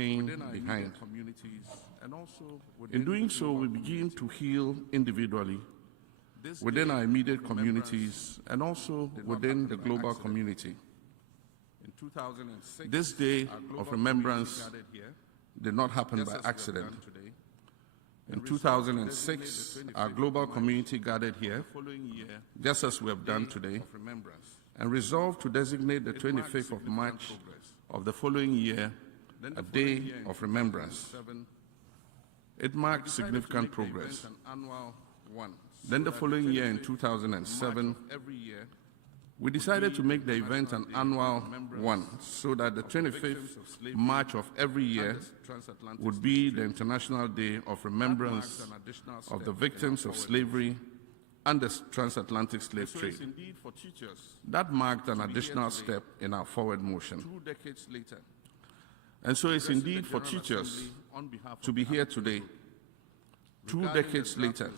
pain behind. In doing so, we begin to heal individually within our immediate communities and also within the global community. This day of remembrance did not happen by accident. In 2006, our global community gathered here, just as we have done today, and resolved to designate the 25th of March of the following year a day of remembrance. It marked significant progress. Then the following year, in 2007, we decided to make the event an annual one, so that the 25th March of every year would be the International Day of Remembrance of the victims of slavery and the transatlantic slave trade. That marked an additional step in our forward motion. And so it's indeed for teachers to be here today, 2 decades later,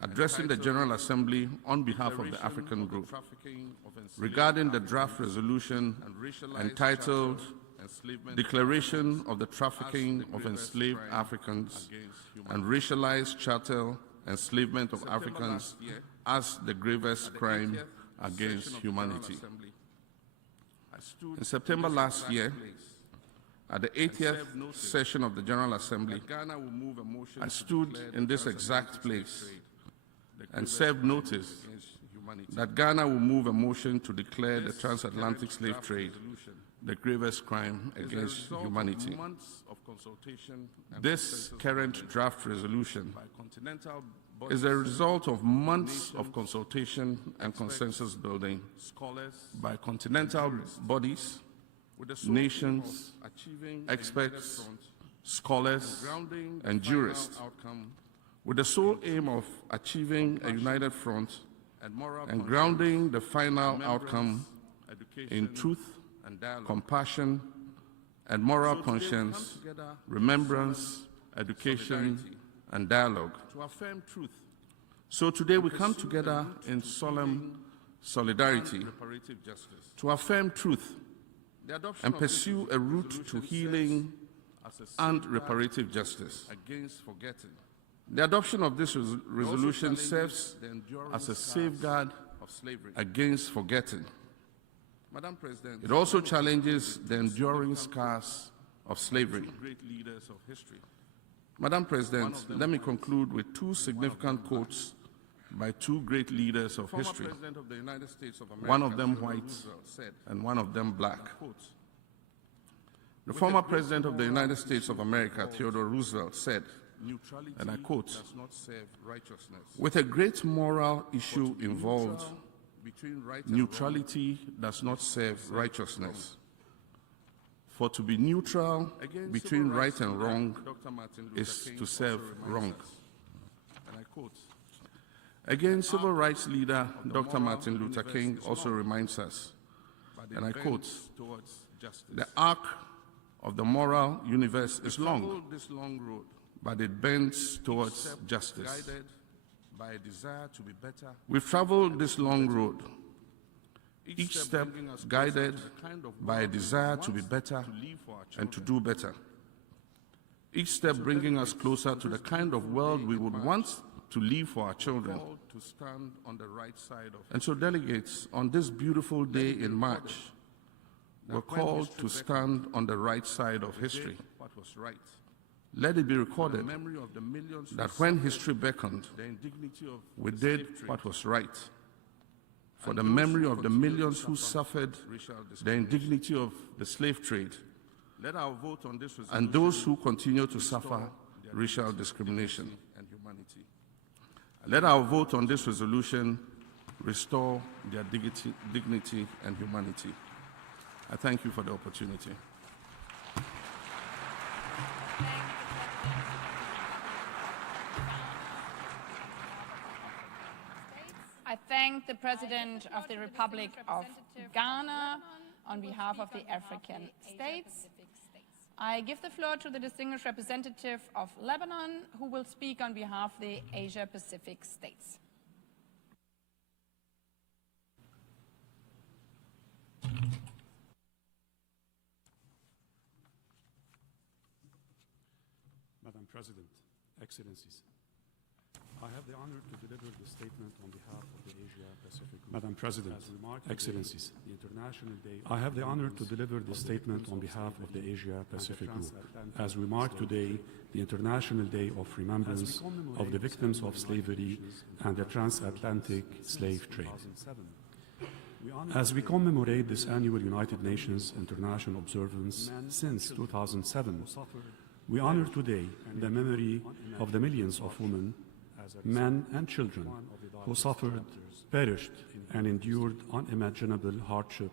addressing the General Assembly on behalf of the African Group regarding the draft resolution entitled Declaration of the Trafficking of Enslaved Africans and Racialized Chattel Enslavement of Africans as the gravest crime against humanity. In September last year, at the 80th session of the General Assembly, I stood in this exact place and served notice that Ghana will move a motion to declare the transatlantic slave trade the gravest crime against humanity. This current draft resolution is a result of months of consultation and consensus building by continental bodies, nations, experts, scholars, and jurists, with the sole aim of achieving a united front and grounding the final outcome in truth, compassion, and moral conscience, remembrance, education, and dialogue. So today we come together in solemn solidarity to affirm truth and pursue a route to healing and reparative justice. The adoption of this resolution serves as a safeguard against forgetting. It also challenges the enduring scars of slavery. Madam President, let me conclude with 2 significant quotes by 2 great leaders of history, one of them white and one of them black. The former President of the United States of America, Theodore Roosevelt, said, and I quote, "With a great moral issue involved, neutrality does not serve righteousness. For to be neutral between right and wrong is to serve wrong." Again, civil rights leader Dr. Martin Luther King also reminds us, and I quote, "The arc of the moral universe is long, but it bends towards justice." We've traveled this long road, each step guided by a desire to be better and to do better, each step bringing us closer to the kind of world we would want to leave for our children. And so, delegates, on this beautiful day in March, we're called to stand on the right side of history. Let it be recorded that when history beckoned, we did what was right. For the memory of the millions who suffered the indignity of the slave trade, and those who continue to suffer racial discrimination. Let our vote on this resolution restore their dignity and humanity. I thank you for the opportunity. I thank the President of the Republic of Ghana on behalf of the African states. I give the floor to the distinguished representative of Lebanon, who will speak on behalf of the Asia-Pacific states. Madam President, Excellencies, I have the honor to deliver the statement on behalf of the Asia-Pacific Group. Madam President, Excellencies, the International Day. I have the honor to deliver the statement on behalf of the Asia-Pacific Group. As we mark today the International Day of Remembrance of the victims of slavery and the transatlantic slave trade. As we commemorate this annual United Nations International Observance since 2007, we honor today the memory of the millions of women, men and children who suffered, perished, and endured unimaginable hardship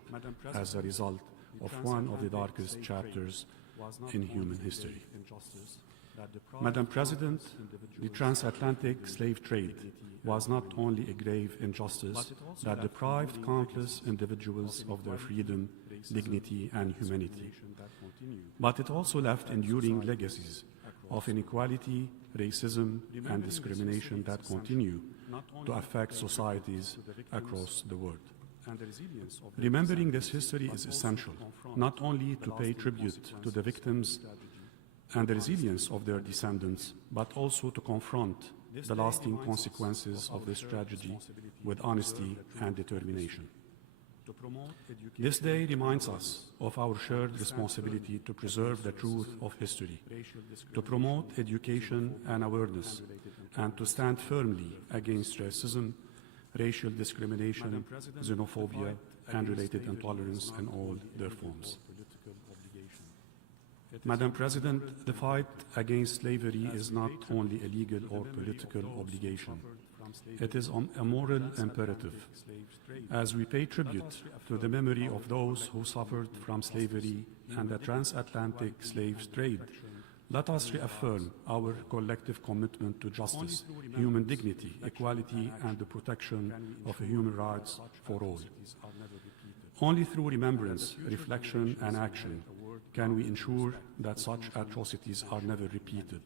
as a result of one of the darkest chapters in human history. Madam President, the transatlantic slave trade was not only a grave injustice that deprived countless individuals of their freedom, dignity, and humanity, but it also left enduring legacies of inequality, racism, and discrimination that continue to affect societies across the world. Remembering this history is essential, not only to pay tribute to the victims and the resilience of their descendants, but also to confront the lasting consequences of this tragedy with honesty and determination. This day reminds us of our shared responsibility to preserve the truth of history, to promote education and awareness, and to stand firmly against racism, racial discrimination, xenophobia, and related intolerance in all their forms. Madam President, the fight against slavery is not only a legal or political obligation. It is a moral imperative. As we pay tribute to the memory of those who suffered from slavery and the transatlantic slave trade, let us reaffirm our collective commitment to justice, human dignity, equality, and the protection of human rights for all. Only through remembrance, reflection, and action can we ensure that such atrocities are never repeated,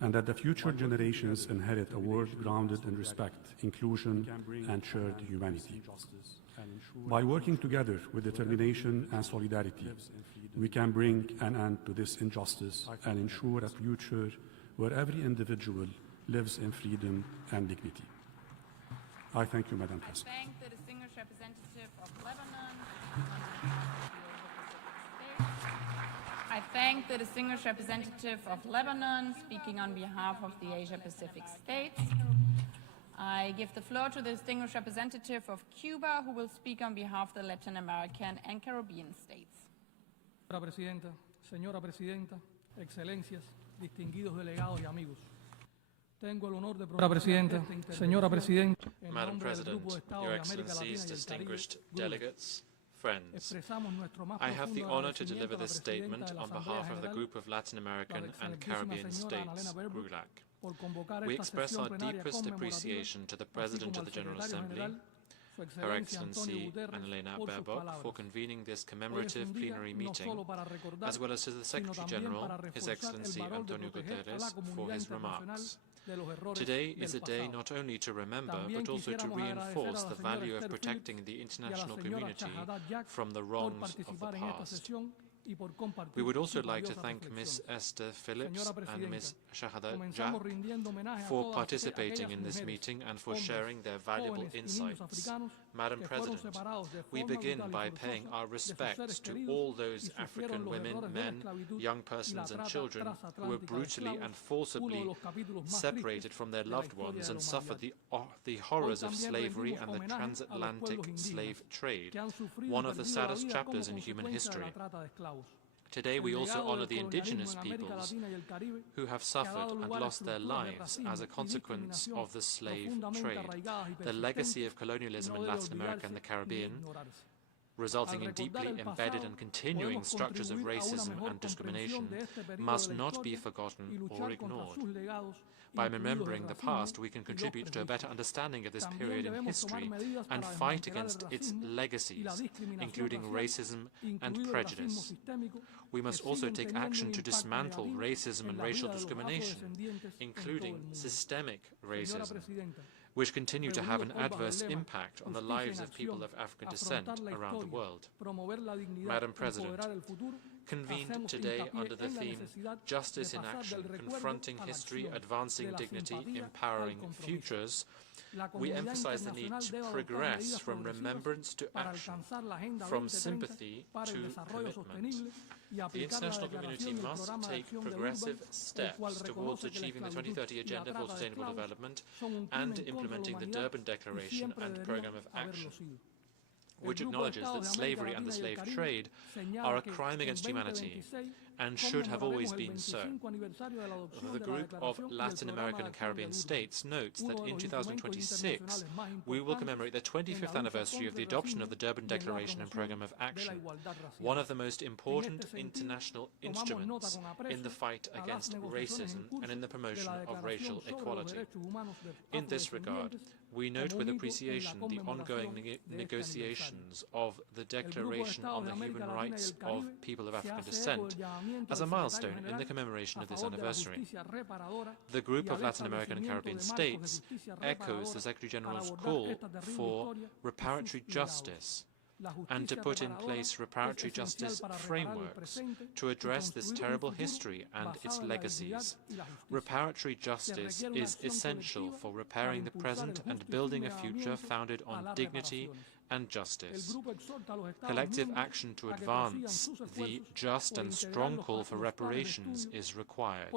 and that the future generations inherit a world grounded in respect, inclusion, and shared humanity. By working together with determination and solidarity, we can bring an end to this injustice and ensure a future where every individual lives in freedom and dignity. I thank you, Madam President. I thank the distinguished representative of Lebanon. I thank the distinguished representative of Lebanon speaking on behalf of the Asia-Pacific states. I give the floor to the distinguished representative of Cuba, who will speak on behalf of the Latin American and Caribbean states. Señora Presidenta, Excelencias, distinguidos delegados y amigos. Tengo el honor de Señora Presidenta, Madam President, Your Excellencies, distinguished delegates, friends, I have the honor to deliver this statement on behalf of the group of Latin American and Caribbean states, GRULAC. We express our deepest appreciation to the President of the General Assembly, Her Excellency Annalena Baerbock, for convening this commemorative plenary meeting, as well as to the Secretary General, His Excellency Antonio Guterres, for his remarks. Today is a day not only to remember, but also to reinforce the value of protecting the international community from the wrongs of the past. We would also like to thank Ms. Esther Phillips and Ms. Shahada Jack for participating in this meeting and for sharing their valuable insights. Madam President, we begin by paying our respects to all those African women, men, young persons and children who were brutally and forcibly separated from their loved ones and suffered the horrors of slavery and the transatlantic slave trade, one of the saddest chapters in human history. Today we also honor the indigenous peoples who have suffered and lost their lives as a consequence of the slave trade, the legacy of colonialism in Latin America and the Caribbean, resulting in deeply embedded and continuing structures of racism and discrimination, must not be forgotten or ignored. By remembering the past, we can contribute to a better understanding of this period in history and fight against its legacies, including racism and prejudice. We must also take action to dismantle racism and racial discrimination, including systemic racism, which continue to have an adverse impact on the lives of people of African descent around the world. Madam President, convened today under the theme Justice in Action, Confronting History, Advancing Dignity, Empowering Futures, we emphasize the need to progress from remembrance to action, from sympathy to commitment. The international community must take progressive steps towards achieving the 2030 Agenda for Sustainable Development and implementing the Durban Declaration and Programme of Action, which acknowledges that slavery and the slave trade are a crime against humanity and should have always been so. The group of Latin American and Caribbean states notes that in 2026 we will commemorate the 25th anniversary of the adoption of the Durban Declaration and Programme of Action, one of the most important international instruments in the fight against racism and in the promotion of racial equality. In this regard, we note with appreciation the ongoing negotiations of the Declaration on the Human Rights of People of African Descent as a milestone in the commemoration of this anniversary. The group of Latin American and Caribbean states echoes the Secretary-General's call for reparatory justice and to put in place reparatory justice frameworks to address this terrible history and its legacies. Reparatory justice is essential for repairing the present and building a future founded on dignity and justice. Collective action to advance the just and strong call for reparations is required.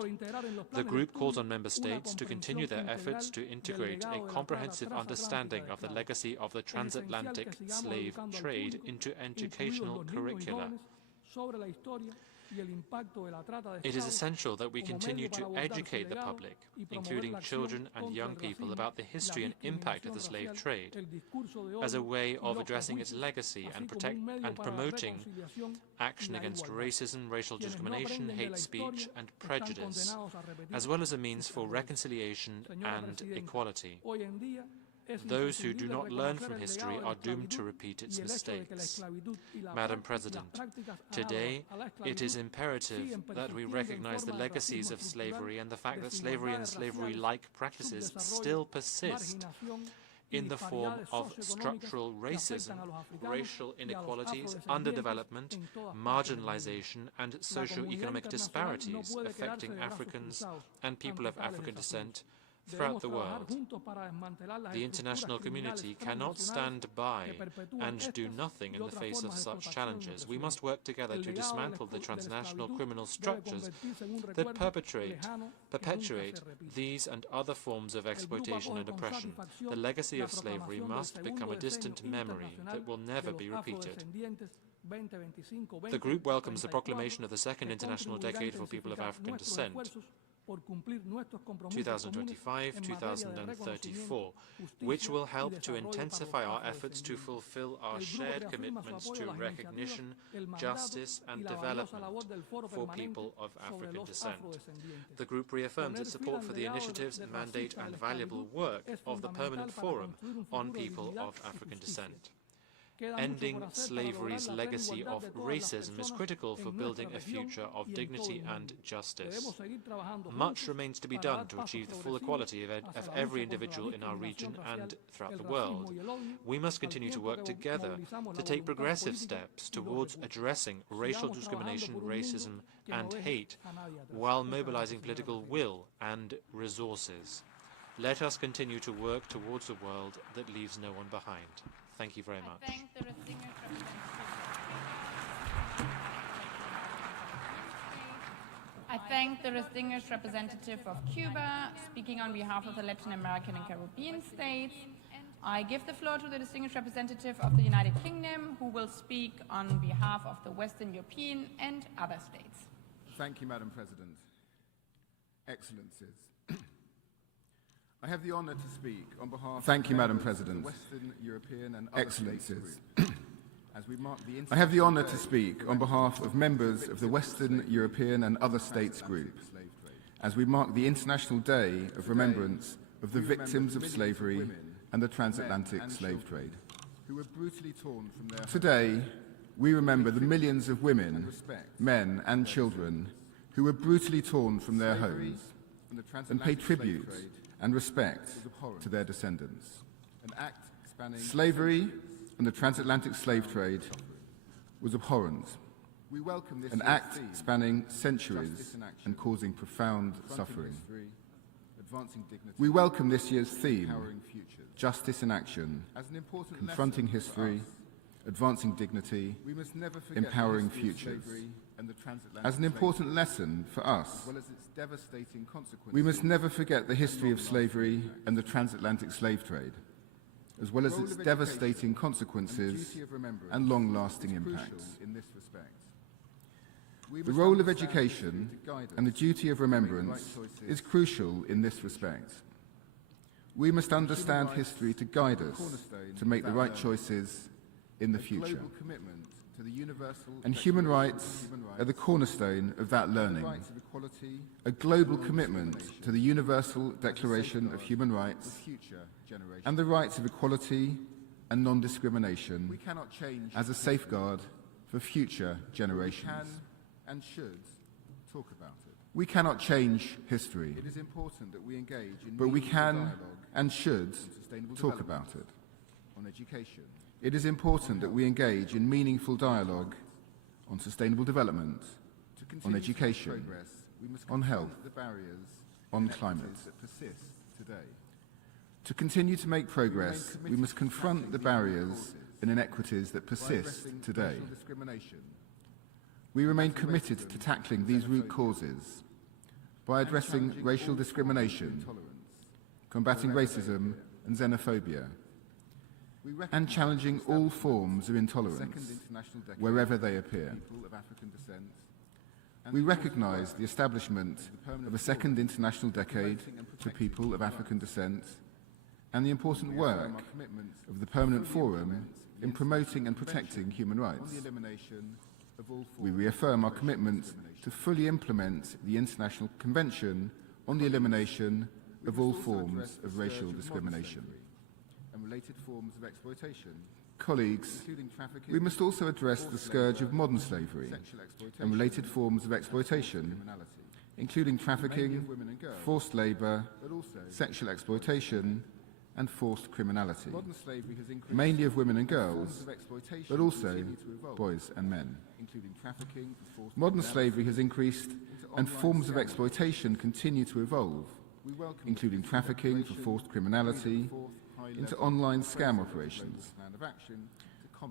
The group calls on member states to continue their efforts to integrate a comprehensive understanding of the legacy of the transatlantic slave trade into educational curricula. It is essential that we continue to educate the public, including children and young people, about the history and impact of the slave trade as a way of addressing its legacy and promoting action against racism, racial discrimination, hate speech and prejudice, as well as a means for reconciliation and equality. Those who do not learn from history are doomed to repeat its mistakes. Madam President, today it is imperative that we recognize the legacies of slavery and the fact that slavery and slavery-like practices still persist in the form of structural racism, racial inequalities, underdevelopment, marginalization, and socio-economic disparities affecting Africans and people of African descent throughout the world. The international community cannot stand by and do nothing in the face of such challenges. We must work together to dismantle the transnational criminal structures that perpetuate these and other forms of exploitation and oppression. The legacy of slavery must become a distant memory that will never be repeated. The group welcomes the proclamation of the Second International Decade for People of African Descent, 2025-2034, which will help to intensify our efforts to fulfill our shared commitments to recognition, justice and development for people of African descent. The group reaffirms its support for the initiatives, mandate and valuable work of the Permanent Forum on People of African Descent. Ending slavery's legacy of racism is critical for building a future of dignity and justice. Much remains to be done to achieve the full equality of every individual in our region and throughout the world. We must continue to work together to take progressive steps towards addressing racial discrimination, racism and hate, while mobilizing political will and resources. Let us continue to work towards a world that leaves no one behind. Thank you very much. I thank the distinguished representative of Cuba, speaking on behalf of the Latin American and Caribbean states. I give the floor to the distinguished representative of the United Kingdom, who will speak on behalf of the Western European and other states. Thank you, Madam President. Excellencies. I have the honor to speak on behalf of Madam President. Western European and Excellencies. I have the honor to speak on behalf of members of the Western European and other states group as we mark the International Day of Remembrance of the victims of slavery and the transatlantic slave trade. Today, we remember the millions of women, men and children who were brutally torn from their homes and pay tribute and respect to their descendants. Slavery and the transatlantic slave trade was abhorrent. We welcome this an act spanning centuries and causing profound suffering. We welcome this year's theme, Justice in Action, confronting history, advancing dignity, empowering futures. As an important lesson for us, we must never forget the history of slavery and the transatlantic slave trade, as well as its devastating consequences and long-lasting impacts. The role of education and the duty of remembrance is crucial in this respect. We must understand history to guide us to make the right choices in the future. And human rights are the cornerstone of that learning. A global commitment to the Universal Declaration of Human Rights and the rights of equality and non-discrimination as a safeguard for future generations. And should talk about it. We cannot change history. It is important that we engage in but we can and should talk about it. On education. It is important that we engage in meaningful dialogue on sustainable development, on education, on health, on climate. To continue to make progress, we must confront the barriers and inequities that persist today. We remain committed to tackling these root causes by addressing racial discrimination, combating racism and xenophobia, and challenging all forms of intolerance wherever they appear. We recognise the establishment of a second international decade for people of African descent and the important work of the Permanent Forum in promoting and protecting human rights. We reaffirm our commitment to fully implement the International Convention on the Elimination of all forms of racial discrimination and related forms of exploitation. Colleagues, we must also address the scourge of modern slavery and related forms of exploitation, including trafficking, forced labour, sexual exploitation, and forced criminality, mainly of women and girls, but also boys and men. Modern slavery has increased and forms of exploitation continue to evolve, including trafficking for forced criminality into online scam operations.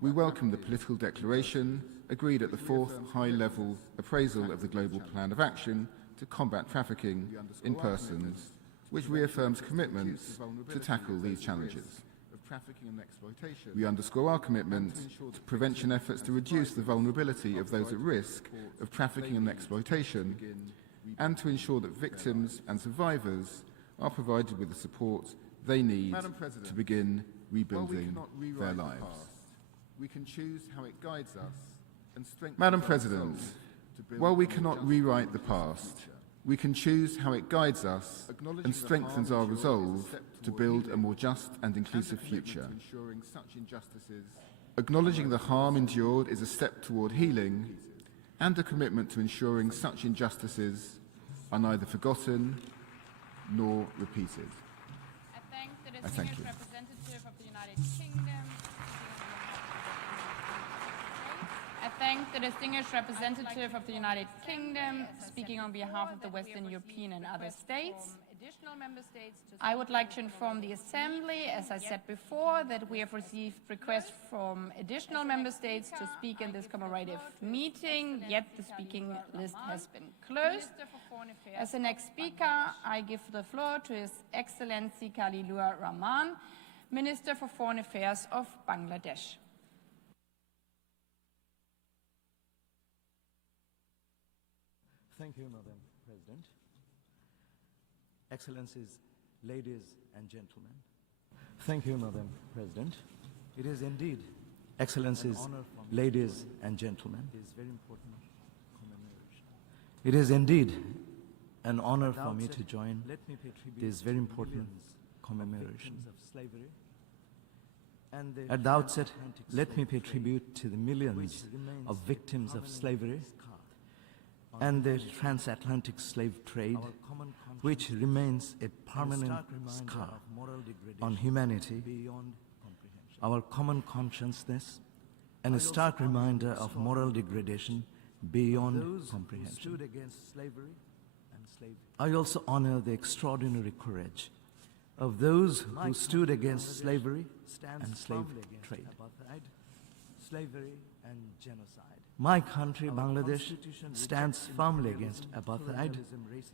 We welcome the political declaration agreed at the 4th high-level appraisal of the Global Plan of Action to combat trafficking in persons, which reaffirms commitments to tackle these challenges. We underscore our commitment to prevention efforts to reduce the vulnerability of those at risk of trafficking and exploitation, and to ensure that victims and survivors are provided with the support they need to begin rebuilding their lives. We can choose how it guides us and strengthens Madam President, while we cannot rewrite the past, we can choose how it guides us and strengthens our resolve to build a more just and inclusive future. Acknowledging the harm endured is a step toward healing and a commitment to ensuring such injustices are neither forgotten nor repeated. I thank the distinguished representative of the United Kingdom. I thank the distinguished representative of the United Kingdom, speaking on behalf of the Western European and other states. I would like to inform the Assembly, as I said before, that we have received requests from additional member states to speak in this commemorative meeting, yet the speaking list has been closed. As the next speaker, I give the floor to His Excellency Khalilur Rahman, Minister for Foreign Affairs of Bangladesh. Thank you, Madam President. Excellencies, ladies and gentlemen. Thank you, Madam President. It is indeed, Excellencies, ladies and gentlemen. It is indeed an honor for me to join this very important commemoration. At the outset, let me pay tribute to the millions of victims of slavery and the transatlantic slave trade, which remains a permanent scar on humanity, our common consciousness, and a stark reminder of moral degradation beyond those comprehension. who stood against slavery and slavery. I also honor the extraordinary courage of those who stood against slavery and slave trade. Apartheid, slavery, and genocide. My country, Bangladesh, stands firmly against apartheid,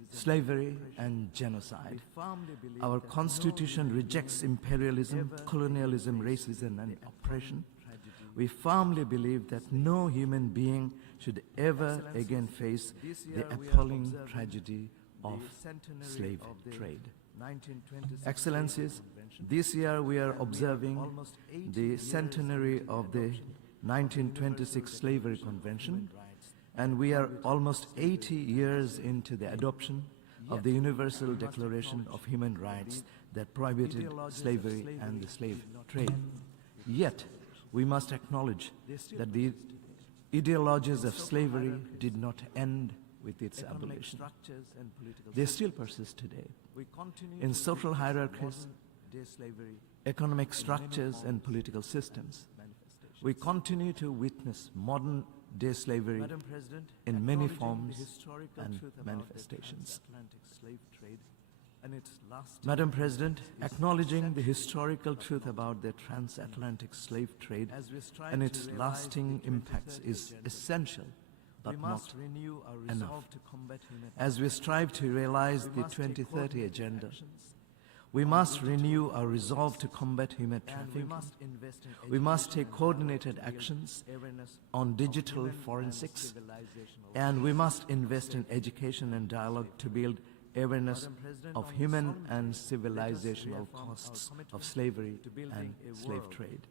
slavery, and genocide. Our constitution rejects imperialism, colonialism, racism, and oppression. We firmly believe that no human being should ever again face the appalling tragedy of slave trade. Excellencies, this year we are observing the centenary of the 1926 Slavery Convention, and we are almost 80 years into the adoption of the Universal Declaration of Human Rights that prohibited slavery and the slave trade. Yet, we must acknowledge that the ideologies of slavery did not end with its abolition. They still persist today in social hierarchies, economic structures, and political systems. We continue to witness modern-day slavery in many forms and manifestations. Madam President, acknowledging the historical truth about the transatlantic slave trade and its lasting impacts is essential, but not enough. As we strive to realize the 2030 Agenda, we must renew our resolve to combat human trafficking. We must take coordinated actions on digital forensics, and we must invest in education and dialogue to build awareness of human and civilizational costs of slavery and slave trade.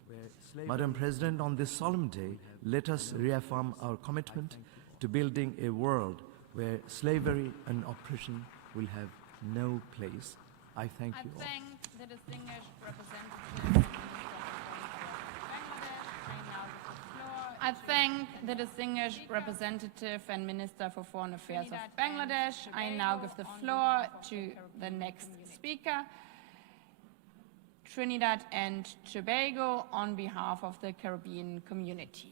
Madam President, on this solemn day, let us reaffirm our commitment to building a world where slavery and oppression will have no place. I thank you all. I thank the distinguished representative. I thank the distinguished representative and Minister for Foreign Affairs of Bangladesh. I now give the floor to the next speaker, Trinidad and Tobago, on behalf of the Caribbean community.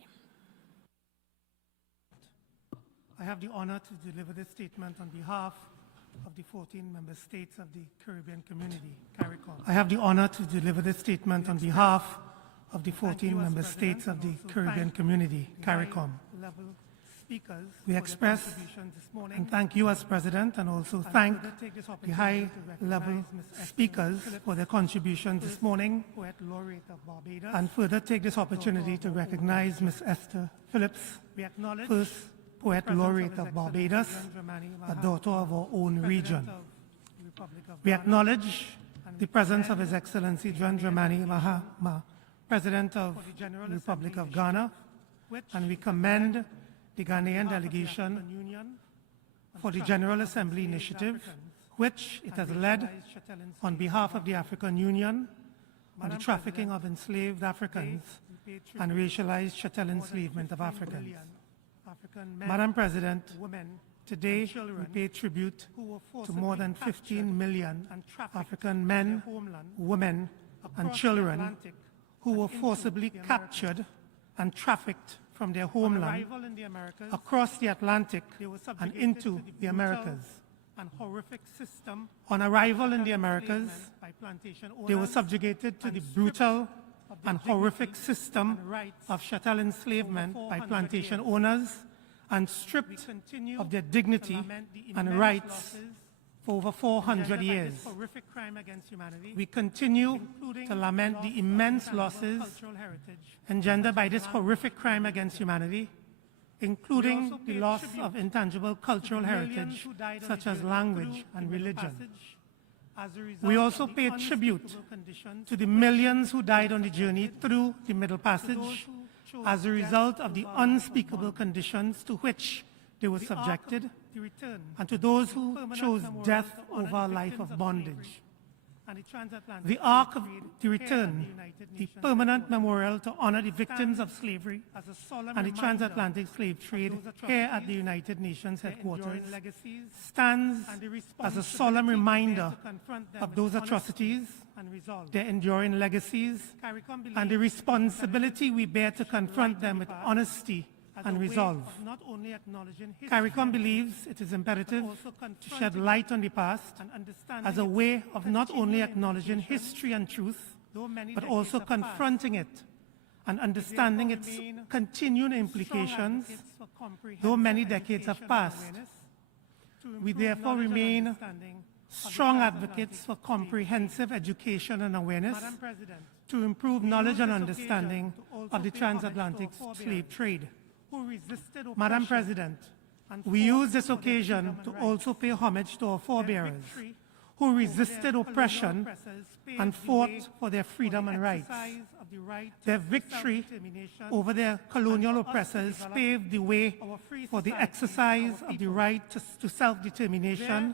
I have the honor to deliver this statement on behalf of the 14 member states of the Caribbean community, CARICOM. I have the honor to deliver this statement on behalf of the 14 member states of the Caribbean community, CARICOM. We express and thank you as President, and also thank the high-level speakers for their contributions this morning, and further take this opportunity to recognize Ms. Esther Phillips, first Poet Laureate of Barbados, a daughter of our own region. We acknowledge the presence of His Excellency John Dramani Mahama, President of the Republic of Ghana, and we commend the Ghanaian delegation for the General Assembly initiative, which it has led on behalf of the African Union on the trafficking of enslaved Africans and racialized chattel enslavement of Africans. Madam President, today we pay tribute to more than 15 million African men, women, and children who were forcibly captured and trafficked from their homeland across the Atlantic and into the Americas. On arrival in the Americas, they were subjugated to the brutal and horrific system of chattel enslavement by plantation owners and stripped of their dignity and rights for over 400 years. We continue to lament the immense losses engendered by this horrific crime against humanity, including the loss of intangible cultural heritage such as language and religion. We also pay tribute to the millions who died on the journey through the Middle Passage as a result of the unspeakable conditions to which they were subjected, and to those who chose death over a life of bondage. The Ark of the Return, the permanent memorial to honor the victims of slavery and the transatlantic slave trade here at the United Nations headquarters, stands as a solemn reminder of those atrocities, their enduring legacies, and the responsibility we bear to confront them with honesty and resolve. CARICOM believes it is imperative to shed light on the past as a way of not only acknowledging history and truth, but also confronting it and understanding its continuing implications, though many decades have passed. We therefore remain strong advocates for comprehensive education and awareness to improve knowledge and understanding of the transatlantic slave trade. Madam President, we use this occasion to also pay homage to our forebearers who resisted oppression and fought for their freedom and rights. Their victory over their colonial oppressors paved the way for the exercise of the right to self-determination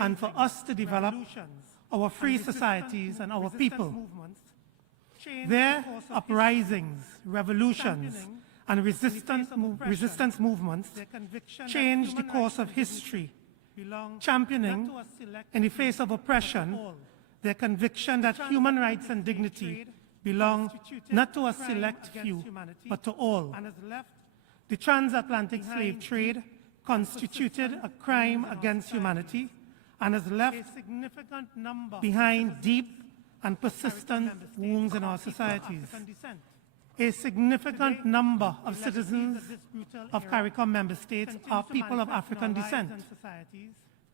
and for us to develop our free societies and our people. Their uprisings, revolutions, and resistance movements changed the course of history, championing, in the face of oppression, their conviction that human rights and dignity belong not to a select few, but to all. The transatlantic slave trade constituted a crime against humanity and has left behind deep and persistent wounds in our societies. A significant number of citizens of CARICOM member states are people of African descent.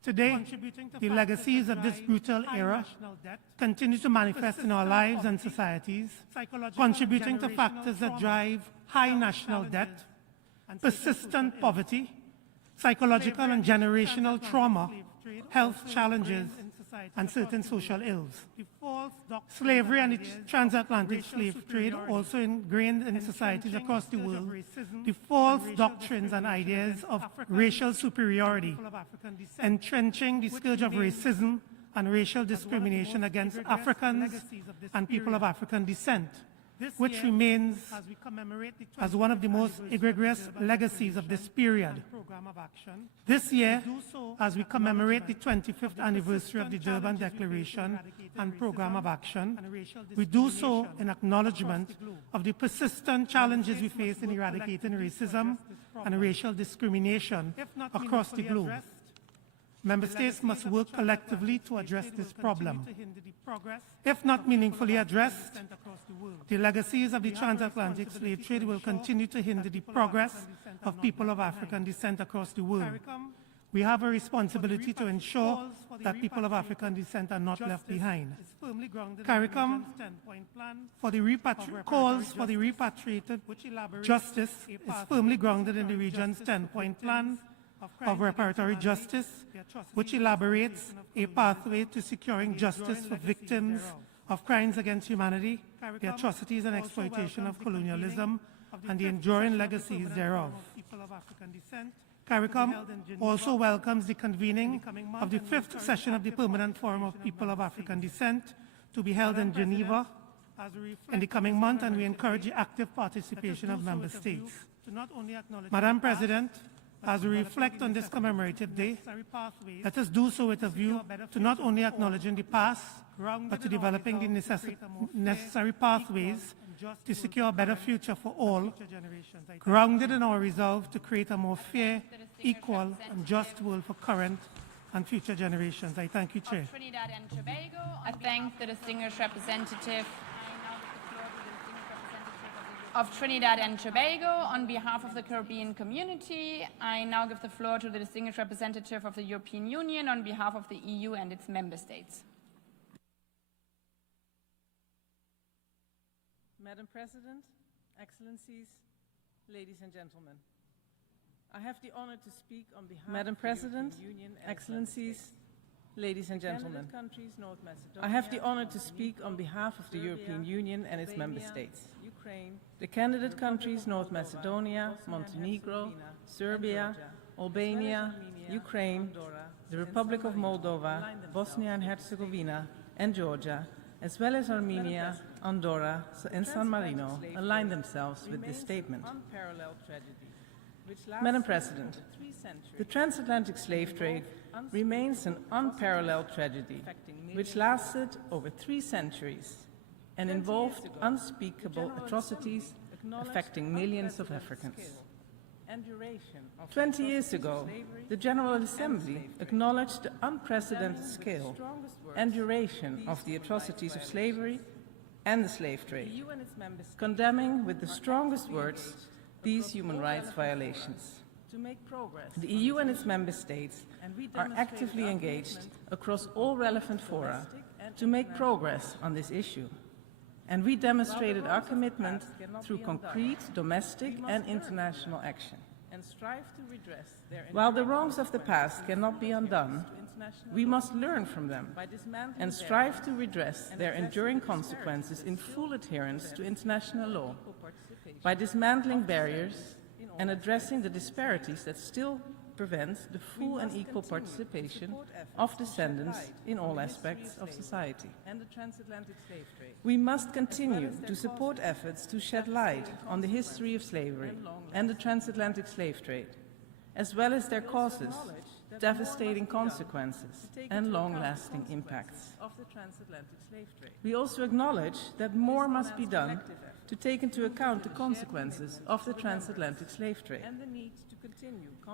Today, the legacies of this brutal era continue to manifest in our lives and societies, contributing to factors that drive high national debt, persistent poverty, psychological and generational trauma, health challenges, and certain social ills. Slavery and the transatlantic slave trade also ingrained in societies across the world the false doctrines and ideas of racial superiority, entrenching the scourge of racism and racial discrimination against Africans and people of African descent, which remains as one of the most egregious legacies of this period. This year, as we commemorate the 25th anniversary of the Durban Declaration and Program of Action, we do so in acknowledgement of the persistent challenges we face in eradicating racism and racial discrimination across the globe. Member states must work collectively to address this problem. If not meaningfully addressed, the legacies of the transatlantic slave trade will continue to hinder the progress of people of African descent across the world. We have a responsibility to ensure that people of African descent are not left behind. CARICOM calls for the repatriated justice is firmly grounded in the region's 10-point plan of reparatory justice, which elaborates a pathway to securing justice for victims of crimes against humanity, the atrocities and exploitation of colonialism, and the enduring legacies thereof. CARICOM also welcomes the convening of the 5th session of the Permanent Forum of People of African Descent to be held in Geneva in the coming month, and we encourage the active participation of member states. Madam President, as we reflect on this commemorative day, let us do so with a view to not only acknowledging the past, but to developing the necessary pathways to secure a better future for all, grounded in our resolve to create a more fair, equal, and just world for current and future generations. I thank you, Chair. Trinidad and Tobago. I thank the distinguished representative of Trinidad and Tobago. On behalf of the Caribbean community, I now give the floor to the distinguished representative of the European Union on behalf of the EU and its member states. Madam President, Excellencies, ladies and gentlemen, I have the honor to speak on behalf of the European Union and Excellencies, ladies and gentlemen, I have the honor to speak on behalf of the European Union and its member states. The candidate countries North Macedonia, Montenegro, Serbia, Albania, Ukraine, the Republic of Moldova, Bosnia and Herzegovina, and Georgia, as well as Armenia, Andorra, and San Marino, align themselves with this statement. Madam President, the transatlantic slave trade remains an unparalleled tragedy, which lasted over 3 centuries and involved unspeakable atrocities affecting millions of Africans. 20 years ago, the General Assembly acknowledged the unprecedented scale and duration of the atrocities of slavery and the slave trade, condemning with the strongest words these human rights violations. The EU and its member states are actively engaged across all relevant fora to make progress on this issue. And we demonstrated our commitment through concrete domestic and international action. While the wrongs of the past cannot be undone, we must learn from them and strive to redress their enduring consequences in full adherence to international law by dismantling barriers and addressing the disparities that still prevent the full and equal participation of descendants in all aspects of society. We must continue to support efforts to shed light on the history of slavery and the transatlantic slave trade, as well as their causes, devastating consequences, and long-lasting impacts. We also acknowledge that more must be done to take into account the consequences of the transatlantic slave trade.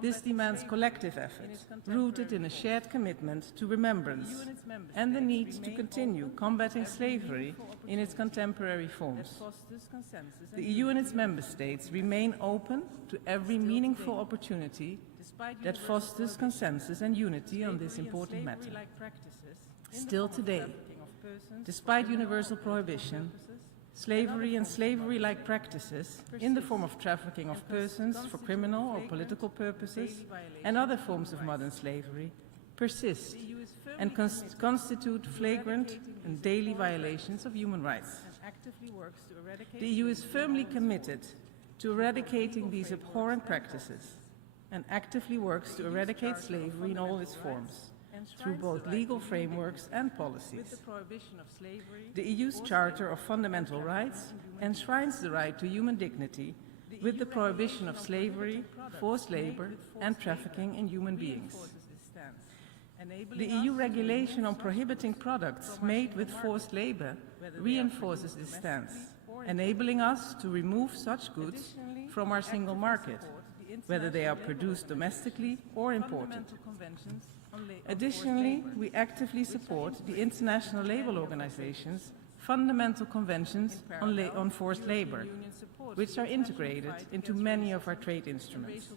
This demands collective effort, rooted in a shared commitment to remembrance, and the need to continue combating slavery in its contemporary forms. The EU and its member states remain open to every meaningful opportunity that fosters consensus and unity on this important matter. Still today, despite universal prohibition, slavery and slavery-like practices in the form of trafficking of persons for criminal or political purposes and other forms of modern slavery persist and constitute flagrant and daily violations of human rights. The EU is firmly committed to eradicating these abhorrent practices and actively works to eradicate slavery in all its forms, through both legal frameworks and policies. The EU's Charter of Fundamental Rights enshrines the right to human dignity with the prohibition of slavery, forced labor, and trafficking in human beings. The EU regulation on prohibiting products made with forced labor reinforces this stance, enabling us to remove such goods from our single market, whether they are produced domestically or imported. Additionally, we actively support the International Labour Organization's fundamental conventions on forced labor, which are integrated into many of our trade instruments.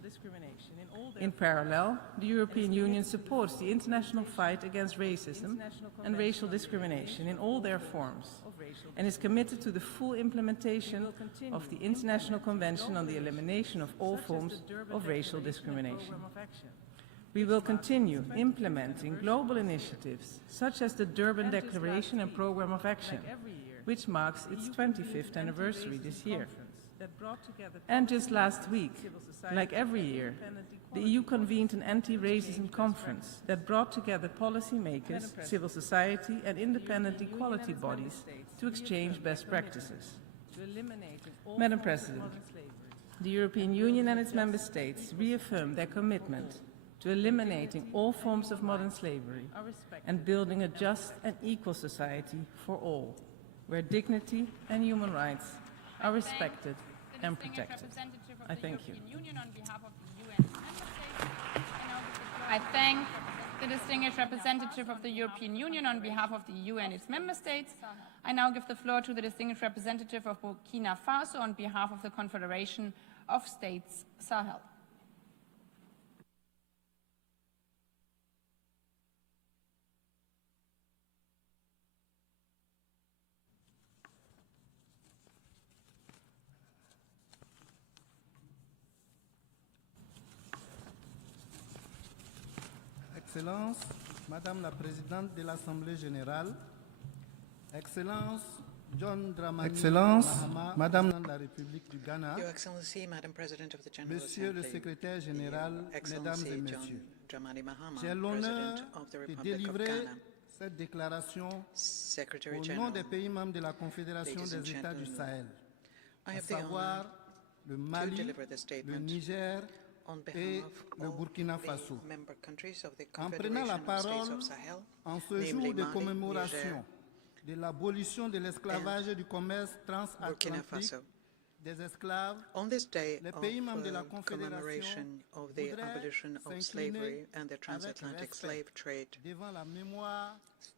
In parallel, the European Union supports the international fight against racism and racial discrimination in all their forms, and is committed to the full implementation of the International Convention on the Elimination of All Forms of Racial Discrimination. We will continue implementing global initiatives such as the Durban Declaration and Programme of Action, which marks its 25th anniversary this year. And just last week, like every year, the EU convened an anti-racism conference that brought together policymakers, civil society, and independent equality bodies to exchange best practices. Madam President, the European Union and its member states reaffirm their commitment to eliminating all forms of modern slavery and building a just and equal society for all, where dignity and human rights are respected and protected. I thank you. I thank the distinguished representative of the European Union on behalf of the EU and its member states. I now give the floor to the distinguished representative of Burkina Faso on behalf of the Confederation of States Sahel. Excellences, Madame la Présidente de l'Assemblée Générale, Excellences, John Dramani Mahama, Madame la République du Ghana, Your Excellency, Madam President of the General Monsieur le Assembly, Secrétaire Général, Mesdames et Messieurs, Dramani Mahama, j'ai l'honneur President of the de Republic of délivrer Ghana, cette déclaration Secretary au nom General, des pays membres de la Confédération ladies and des États du gentlemen, Sahel, I à have the honor savoir le to Mali, deliver the le statement Niger on et behalf le of Burkina the Faso. member countries of the En prenant la Confederation of States parole of Sahel, en ce namely jour de Mali, commémoration Niger, de l'abolition de l'esclavage et du commerce Burkina transatlantique, Faso. On this day of commemoration of the abolition of slavery and the transatlantic slave trade,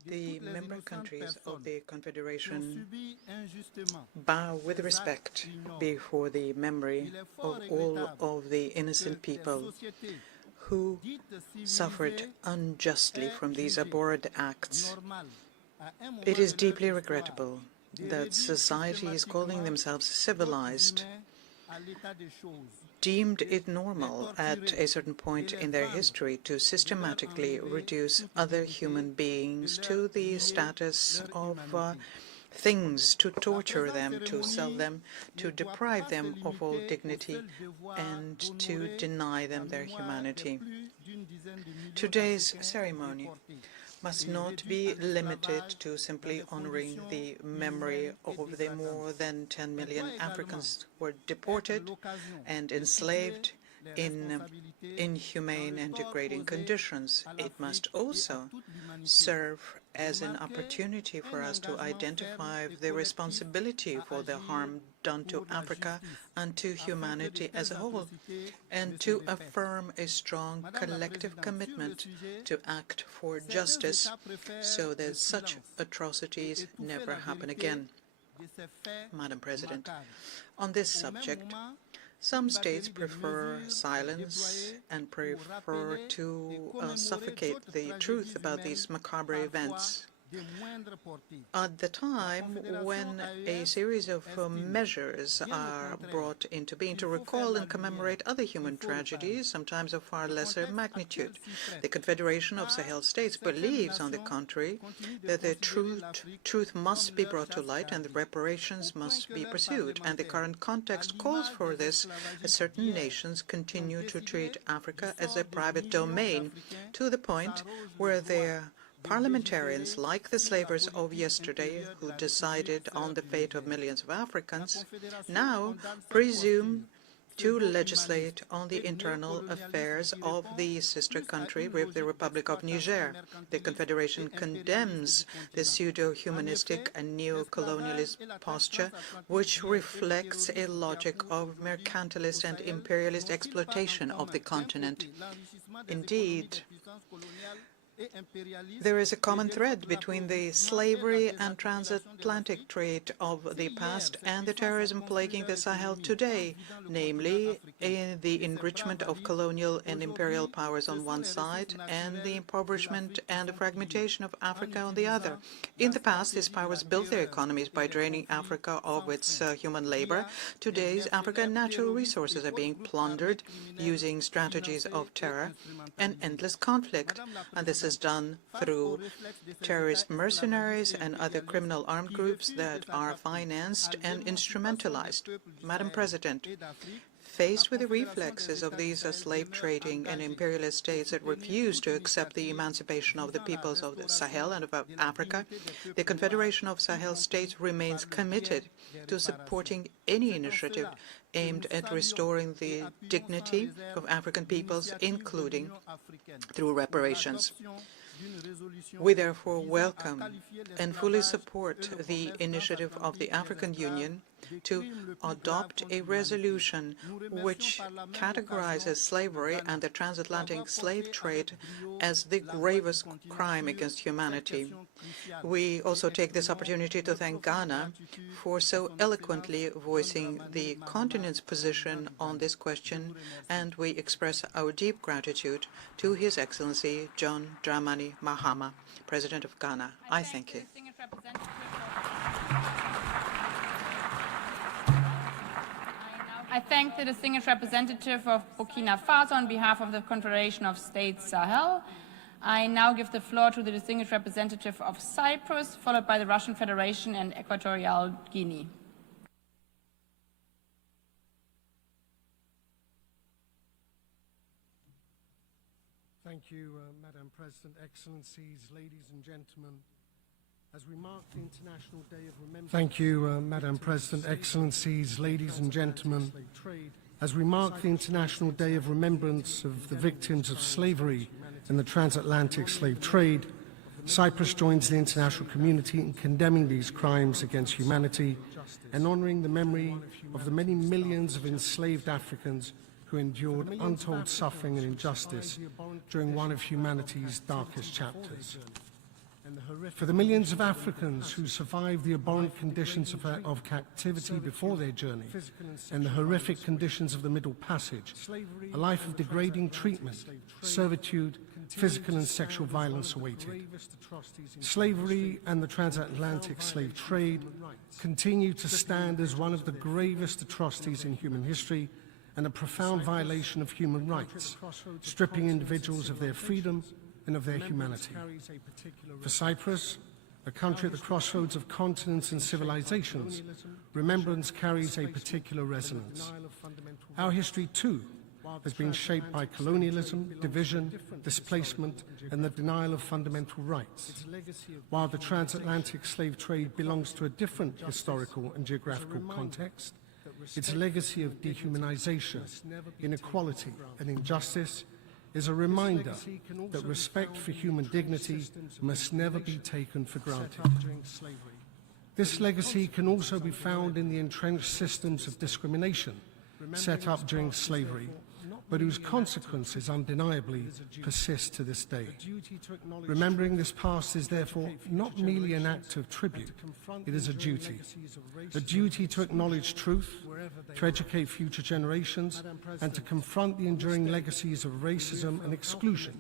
the member countries of the Confederation bow with respect before the memory of all of the innocent people who suffered unjustly from these abhorrent acts. It is deeply regrettable that society is calling themselves civilized, deemed it normal at a certain point in their history to systematically reduce other human beings to the status of things, to torture them, to sell them, to deprive them of all dignity, and to deny them their humanity. Today's ceremony must not be limited to simply honoring the memory of the more than 10 million Africans who were deported and enslaved in inhumane and degrading conditions. It must also serve as an opportunity for us to identify the responsibility for the harm done to Africa and to humanity as a whole, and to affirm a strong collective commitment to act for justice so that such atrocities never happen again. Madam President, on this subject, some states prefer silence and prefer to suffocate the truth about these macabre events. At the time when a series of measures are brought into being to recall and commemorate other human tragedies, sometimes of far lesser magnitude, the Confederation of Sahel States believes, on the contrary, that the truth must be brought to light and the reparations must be pursued. And the current context calls for this, as certain nations continue to treat Africa as a private domain, to the point where their parliamentarians, like the slavers of yesterday who decided on the fate of millions of Africans, now presume to legislate on the internal affairs of the sister country with the Republic of Niger. The Confederation condemns the pseudo-humanistic and neo-colonialist posture, which reflects a logic of mercantilist and imperialist exploitation of the continent. Indeed, there is a common thread between the slavery and transatlantic trade of the past and the terrorism plaguing the Sahel today, namely in the enrichment of colonial and imperial powers on one side and the impoverishment and the fragmentation of Africa on the other. In the past, these powers built their economies by draining Africa of its human labor. Today's African natural resources are being plundered using strategies of terror and endless conflict, and this is done through terrorist mercenaries and other criminal armed groups that are financed and instrumentalized. Madam President, faced with the reflexes of these slave-trading and imperialist states that refuse to accept the emancipation of the peoples of the Sahel and of Africa, the Confederation of Sahel States remains committed to supporting any initiative aimed at restoring the dignity of African peoples, including through reparations. We therefore welcome and fully support the initiative of the African Union to adopt a resolution which categorizes slavery and the transatlantic slave trade as the gravest crime against humanity. We also take this opportunity to thank Ghana for so eloquently voicing the continent's position on this question, and we express our deep gratitude to His Excellency John Dramani Mahama, President of Ghana. I thank you. I thank the distinguished representative of Burkina Faso on behalf of the Confederation of States Sahel. I now give the floor to the distinguished representative of Cyprus, followed by the Russian Federation and Equatorial Guinea. Thank you, Madam President, Excellencies, ladies and gentlemen. As we mark the International Day of Remembrance. Thank you, Madam President, Excellencies, ladies and gentlemen. As we mark the International Day of Remembrance of the victims of slavery and the transatlantic slave trade, Cyprus joins the international community in condemning these crimes against humanity and honouring the memory of the many millions of enslaved Africans who endured untold suffering and injustice during one of humanity's darkest chapters. For the millions of Africans who survived the abhorrent conditions of captivity before their journey and the horrific conditions of the Middle Passage, a life of degrading treatment, servitude, physical and sexual violence awaited. Slavery and the transatlantic slave trade continue to stand as one of the gravest atrocities in human history and a profound violation of human rights, stripping individuals of their freedom and of their humanity. For Cyprus, a country at the crossroads of continents and civilizations, remembrance carries a particular resonance. Our history, too, has been shaped by colonialism, division, displacement, and the denial of fundamental rights. While the transatlantic slave trade belongs to a different historical and geographical context, its legacy of dehumanization, inequality, and injustice is a reminder that respect for human dignity must never be taken for granted. This legacy can also be found in the entrenched systems of discrimination set up during slavery, but whose consequences undeniably persist to this day. Remembering this past is therefore not merely an act of tribute, it is a duty to acknowledge truth, to educate future generations, and to confront the enduring legacies of racism and exclusion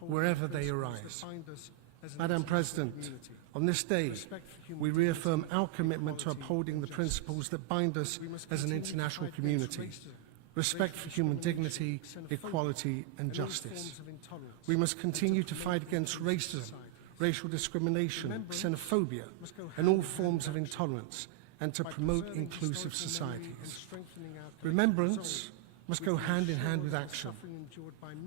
wherever they arise. Madam President, on this day, we reaffirm our commitment to upholding the principles that bind us as an international community: respect for human dignity, equality, and justice. We must continue to fight against racism, racial discrimination, xenophobia, and all forms of intolerance, and to promote inclusive societies. Remembrance must go hand in hand with action.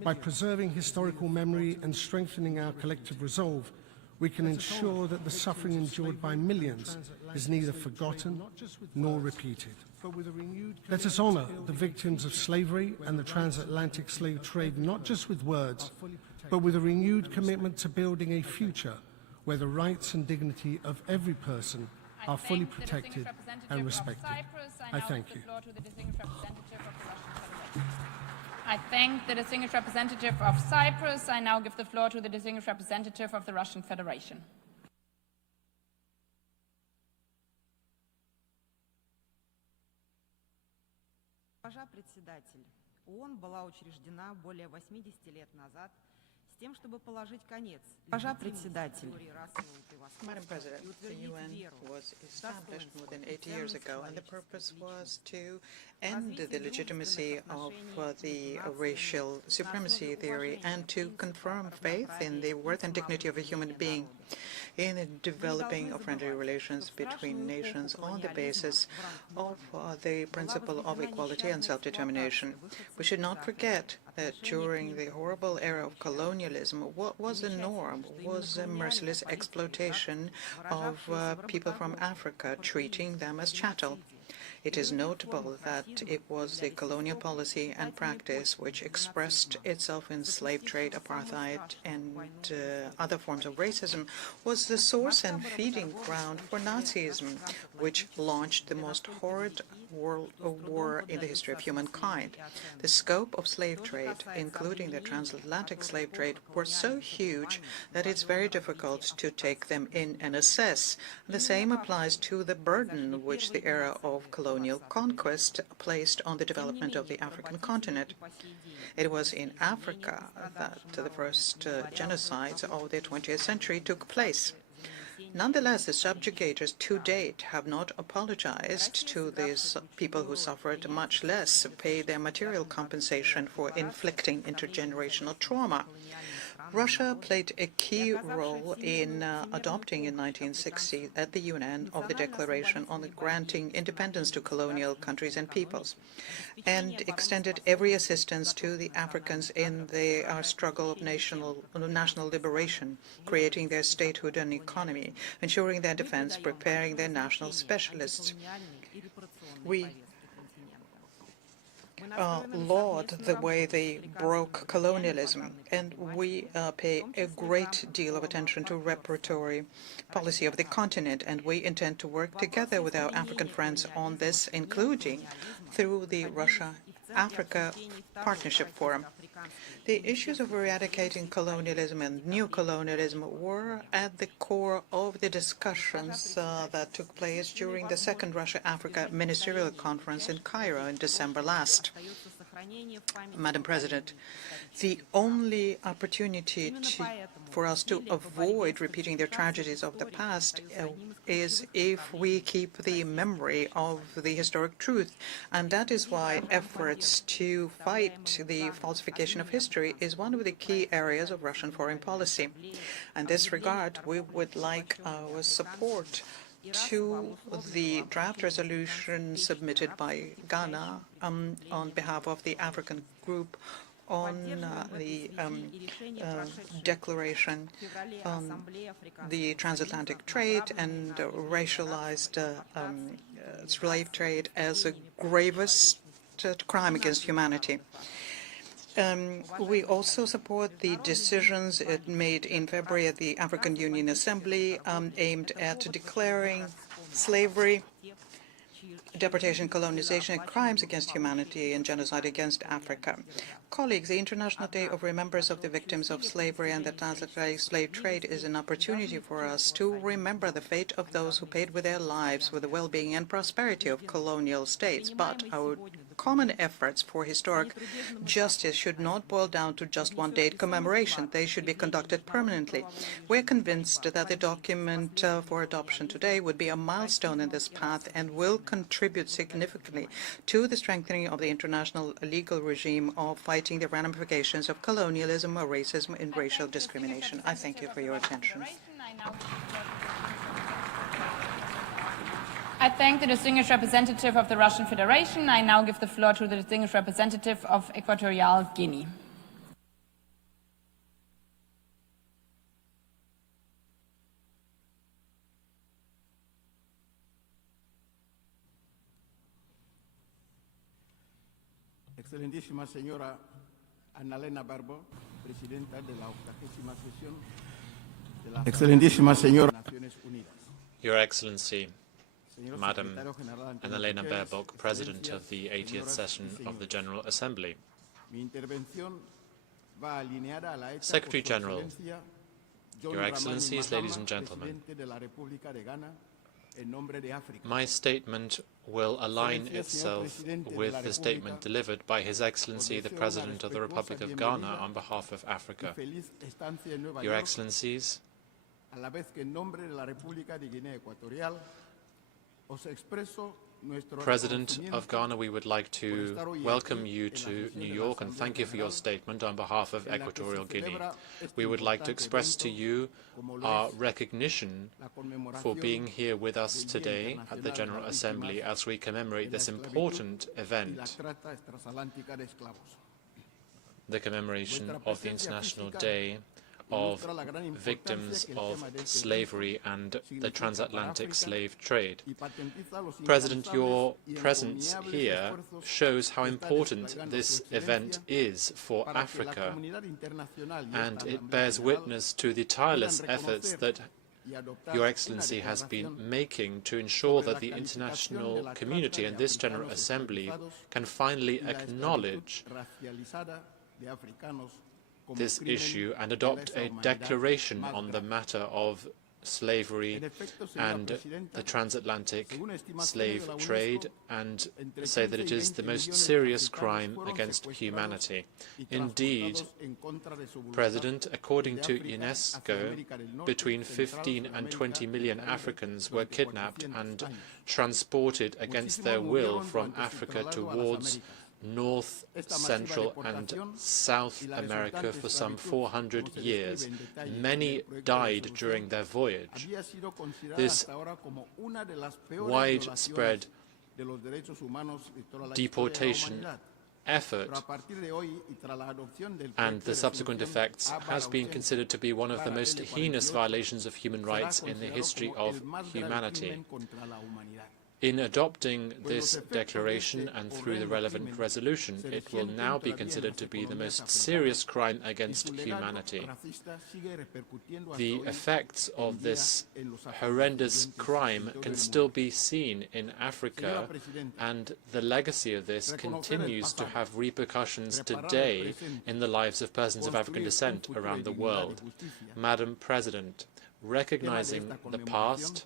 By preserving historical memory and strengthening our collective resolve, we can ensure that the suffering endured by millions is neither forgotten nor repeated. Let us honour the victims of slavery and the transatlantic slave trade not just with words, but with a renewed commitment to building a future where the rights and dignity of every person are fully protected and respected. I thank you. I thank the distinguished representative of Cyprus. I now give the floor to the distinguished representative of the Russian Federation. Госпожа председатель, ООН была учреждена более 80 лет назад с тем, чтобы положить конец. Госпожа председатель. Madam President, the UN was established more than 80 years ago, and the purpose was to end the legitimacy of the racial supremacy theory and to confirm faith in the worth and dignity of a human being, in the developing of friendly relations between nations on the basis of the principle of equality and self-determination. We should not forget that during the horrible era of colonialism, what was the norm was a merciless exploitation of people from Africa, treating them as chattel. It is notable that it was the colonial policy and practice which expressed itself in slave trade, apartheid, and other forms of racism, was the source and feeding ground for Nazism, which launched the most horrid world war in the history of humankind. The scope of slave trade, including the transatlantic slave trade, were so huge that it's very difficult to take them in and assess. The same applies to the burden which the era of colonial conquest placed on the development of the African continent. It was in Africa that the first genocides of the 20th century took place. Nonetheless, the subjugators to date have not apologized to these people who suffered, much less pay their material compensation for inflicting intergenerational trauma. Russia played a key role in adopting in 1960 at the UN of the Declaration on the granting independence to colonial countries and peoples, and extended every assistance to the Africans in their struggle of national liberation, creating their statehood and economy, ensuring their defense, preparing their national specialists. laud the way they broke colonialism, and we pay a great deal of attention to reparatory policy of the continent, and we intend to work together with our African friends on this, including through the Russia-Africa Partnership Forum. The issues of eradicating colonialism and neo-colonialism were at the core of the discussions that took place during the second Russia-Africa Ministerial Conference in Cairo in December last. Madam President, the only opportunity for us to avoid repeating the tragedies of the past is if we keep the memory of the historic truth, and that is why efforts to fight the falsification of history is one of the key areas of Russian foreign policy. In this regard, we would like our support to the draft resolution submitted by Ghana on behalf of the African group on the declaration on the transatlantic trade and racialized slave trade as a gravest crime against humanity. We also support the decisions it made in February at the African Union Assembly aimed at declaring slavery, deportation, colonization, and crimes against humanity and genocide against Africa. Colleagues, the International Day of Remembrance of the Victims of Slavery and the Transatlantic Slave Trade is an opportunity for us to remember the fate of those who paid with their lives for the well-being and prosperity of colonial states. But our common efforts for historic justice should not boil down to just one date commemoration. They should be conducted permanently. We're convinced that the document for adoption today would be a milestone in this path and will contribute significantly to the strengthening of the international legal regime of fighting the ramifications of colonialism, racism, and racial discrimination. I thank you for your attention. I thank the distinguished representative of the Russian Federation. I now give the floor to the distinguished representative of Equatorial Guinea. Excelentísima señora Annalena Baerbock, presidenta de la 80ª sesión de la Excelentísima señora Naciones Unidas. Your Excellency, Madam Annalena Baerbock, President of the 80th Session of the General Assembly. Secretary General, Your Excellencies, ladies and gentlemen, my statement will align itself with the statement delivered by His Excellency the President of the Republic of Ghana on behalf of Africa. Your Excellencies, President of Ghana, we would like to welcome you to New York and thank you for your statement on behalf of Equatorial Guinea. We would like to express to you our recognition for being here with us today at the General Assembly as we commemorate this important event, the commemoration of the International Day of Victims of Slavery and the Transatlantic Slave Trade. President, your presence here shows how important this event is for Africa, and it bears witness to the tireless efforts that Your Excellency has been making to ensure that the international community and this General Assembly can finally acknowledge this issue and adopt a declaration on the matter of slavery and the transatlantic slave trade, and say that it is the most serious crime against humanity. Indeed, President, according to UNESCO, between 15 and 20 million Africans were kidnapped and transported against their will from Africa towards North, Central and South America for some 400 years. Many died during their voyage. This widespread deportation effort and the subsequent effects has been considered to be one of the most heinous violations of human rights in the history of humanity. In adopting this declaration and through the relevant resolution, it will now be considered to be the most serious crime against humanity. The effects of this horrendous crime can still be seen in Africa, and the legacy of this continues to have repercussions today in the lives of persons of African descent around the world. Madam President, recognizing the past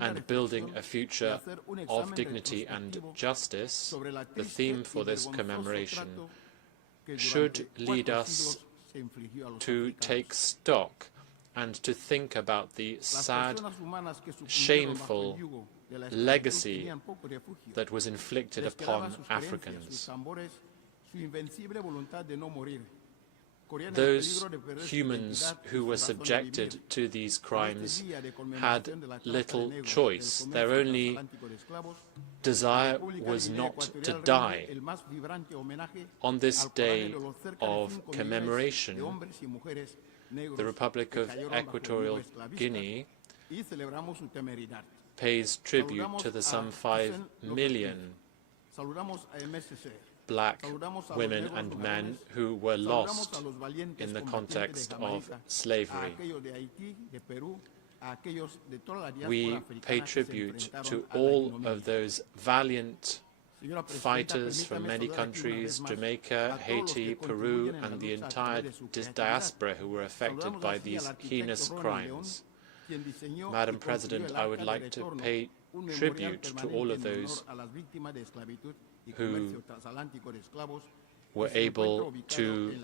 and building a future of dignity and justice, the theme for this commemoration should lead us to take stock and to think about the sad, shameful legacy that was inflicted upon Africans. Those humans who were subjected to these crimes had little choice. Their only desire was not to die. On this day of commemoration, the Republic of Equatorial Guinea pays tribute to the some 5 million black women and men who were lost in the context of slavery. We pay tribute to all of those valiant fighters from many countries, Jamaica, Haiti, Peru, and the entire diaspora who were affected by these heinous crimes. Madam President, I would like to pay tribute to all of those who were able to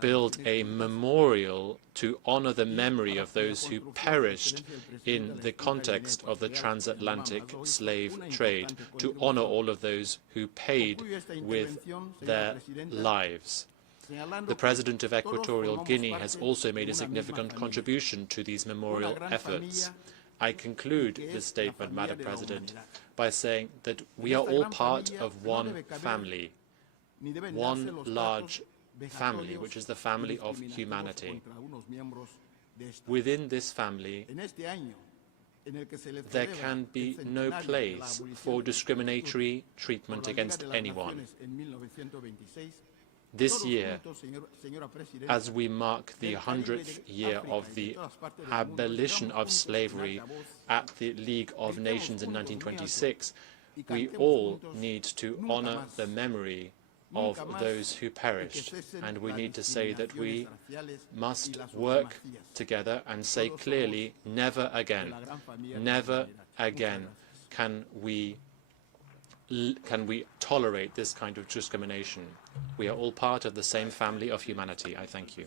build a memorial to honor the memory of those who perished in the context of the transatlantic slave trade, to honor all of those who paid with their lives. The President of Equatorial Guinea has also made a significant contribution to these memorial efforts. I conclude this statement, Madam President, by saying that we are all part of one family, one large family, which is the family of humanity. Within this family, there can be no place for discriminatory treatment against anyone. This year, as we mark the 100th year of the abolition of slavery at the League of Nations in 1926, we all need to honor the memory of those who perished, and we need to say that we must work together and say clearly, never again can we tolerate this kind of discrimination. We are all part of the same family of humanity. I thank you.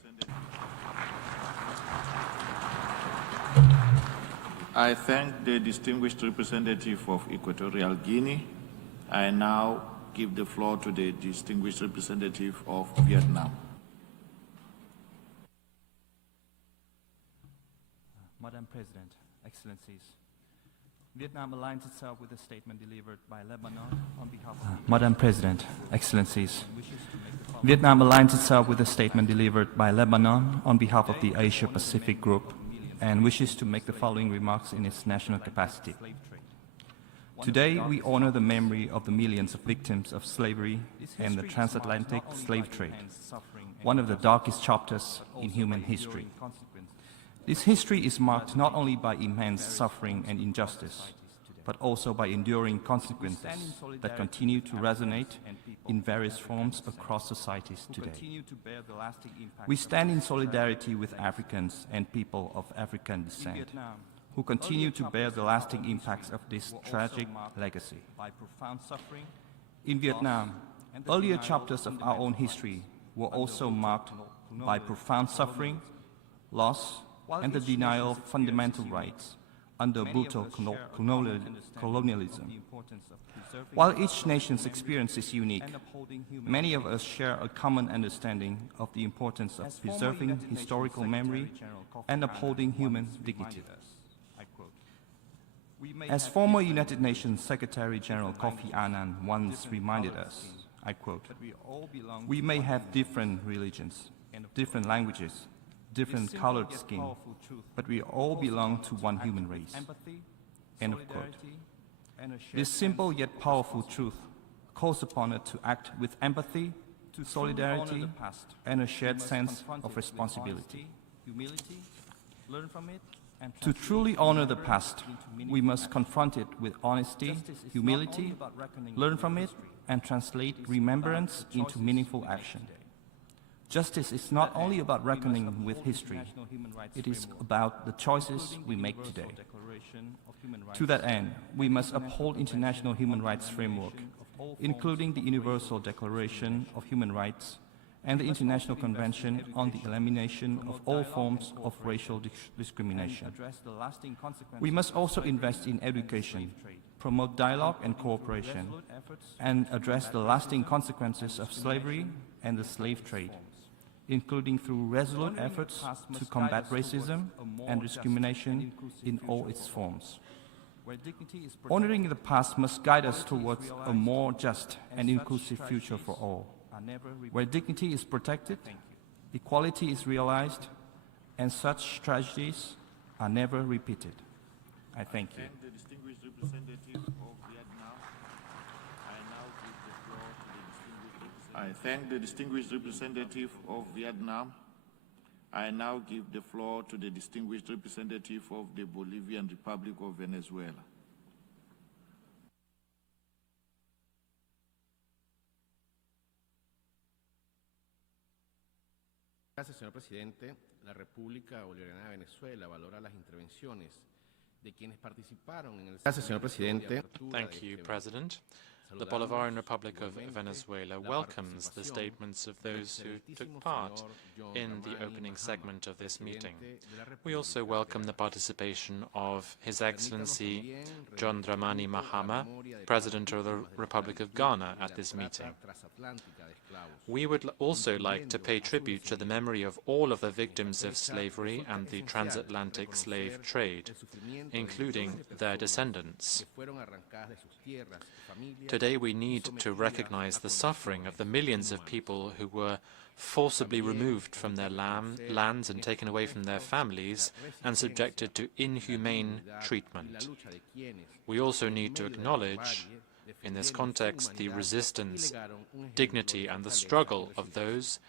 I thank the distinguished representative of Equatorial Guinea. I now give the floor to the distinguished representative of Vietnam. Madam President, Excellencies, Vietnam aligns itself with the statement delivered by Lebanon on behalf of Madam President, Excellencies, Vietnam aligns itself with the statement delivered by Lebanon on behalf of the Asia-Pacific Group and wishes to make the following remarks in its national capacity. Today, we honor the memory of the millions of victims of slavery and the transatlantic slave trade, one of the darkest chapters in human history. This history is marked not only by immense suffering and injustice, but also by enduring consequences that continue to resonate in various forms across societies today. We stand in solidarity with Africans and people of African descent, who continue to bear the lasting impacts of this tragic legacy. In Vietnam, earlier chapters of our own history were also marked by profound suffering, loss, and the denial of fundamental rights under brutal colonialism. While each nation's experience is unique, many of us share a common understanding of the importance of preserving historical memory and upholding human dignity. As former United Nations Secretary General Kofi Annan once reminded us, I quote, "We may have different religions, different languages, different colored skin, but we all belong to one human race. End of quote. This simple yet powerful truth calls upon us to act with empathy, solidarity, and a shared sense of responsibility. To truly honor the past, we must confront it with honesty, humility, learn from it, and translate remembrance into meaningful action. Justice is not only about reckoning with history, it is about the choices we make today. To that end, we must uphold international human rights framework, including the Universal Declaration of Human Rights and the International Convention on the Elimination of All Forms of Racial Discrimination. We must also invest in education, promote dialogue and cooperation, and address the lasting consequences of slavery and the slave trade, including through resolute efforts to combat racism and discrimination in all its forms. Honoring the past must guide us towards a more just and inclusive future for all, where dignity is protected, equality is realized, and such tragedies are never repeated. I thank you. I thank the distinguished representative of Vietnam. I now give the floor to the distinguished representative of the Bolivian Republic of Venezuela. Gracias, señor presidente. La República Bolivariana de Venezuela valora las intervenciones de quienes participaron en el... Gracias, señor presidente. Thank you, President. The Bolivarian Republic of Venezuela welcomes the statements of those who took part in the opening segment of this meeting. We also welcome the participation of His Excellency John Dramani Mahama, President of the Republic of Ghana, at this meeting. We would also like to pay tribute to the memory of all of the victims of slavery and the transatlantic slave trade, including their descendants. Today we need to recognize the suffering of the millions of people who were forcibly removed from their lands and taken away from their families and subjected to inhumane treatment. We also need to acknowledge, in this context, the resistance, dignity, and the struggle of those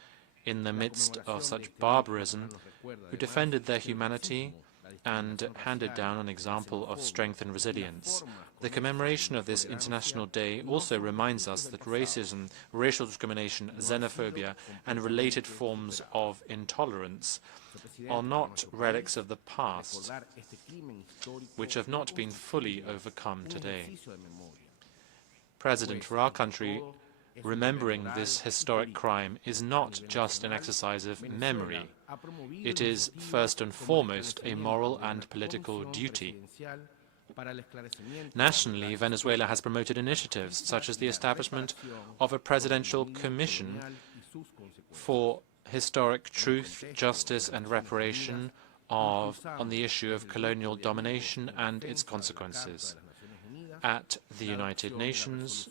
in the midst of such barbarism who defended their humanity and handed down an example of strength and resilience. The commemoration of this International Day also reminds us that racism, racial discrimination, xenophobia, and related forms of intolerance are not relics of the past, which have not been fully overcome today. President, for our country, remembering this historic crime is not just an exercise of memory. It is first and foremost a moral and political duty. Nationally, Venezuela has promoted initiatives such as the establishment of a presidential commission for historic truth, justice, and reparation on the issue of colonial domination and its consequences. At the United Nations,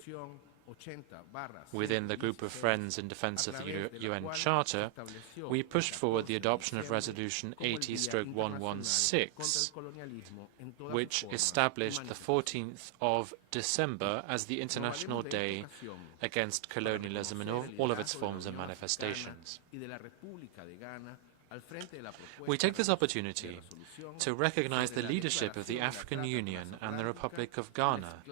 within the group of friends in defense of the UN Charter, we pushed forward the adoption of Resolution 80/116, which established the 14th of December as the International Day against colonialism in all of its forms and manifestations. We take this opportunity to recognize the leadership of the African Union and the Republic of Ghana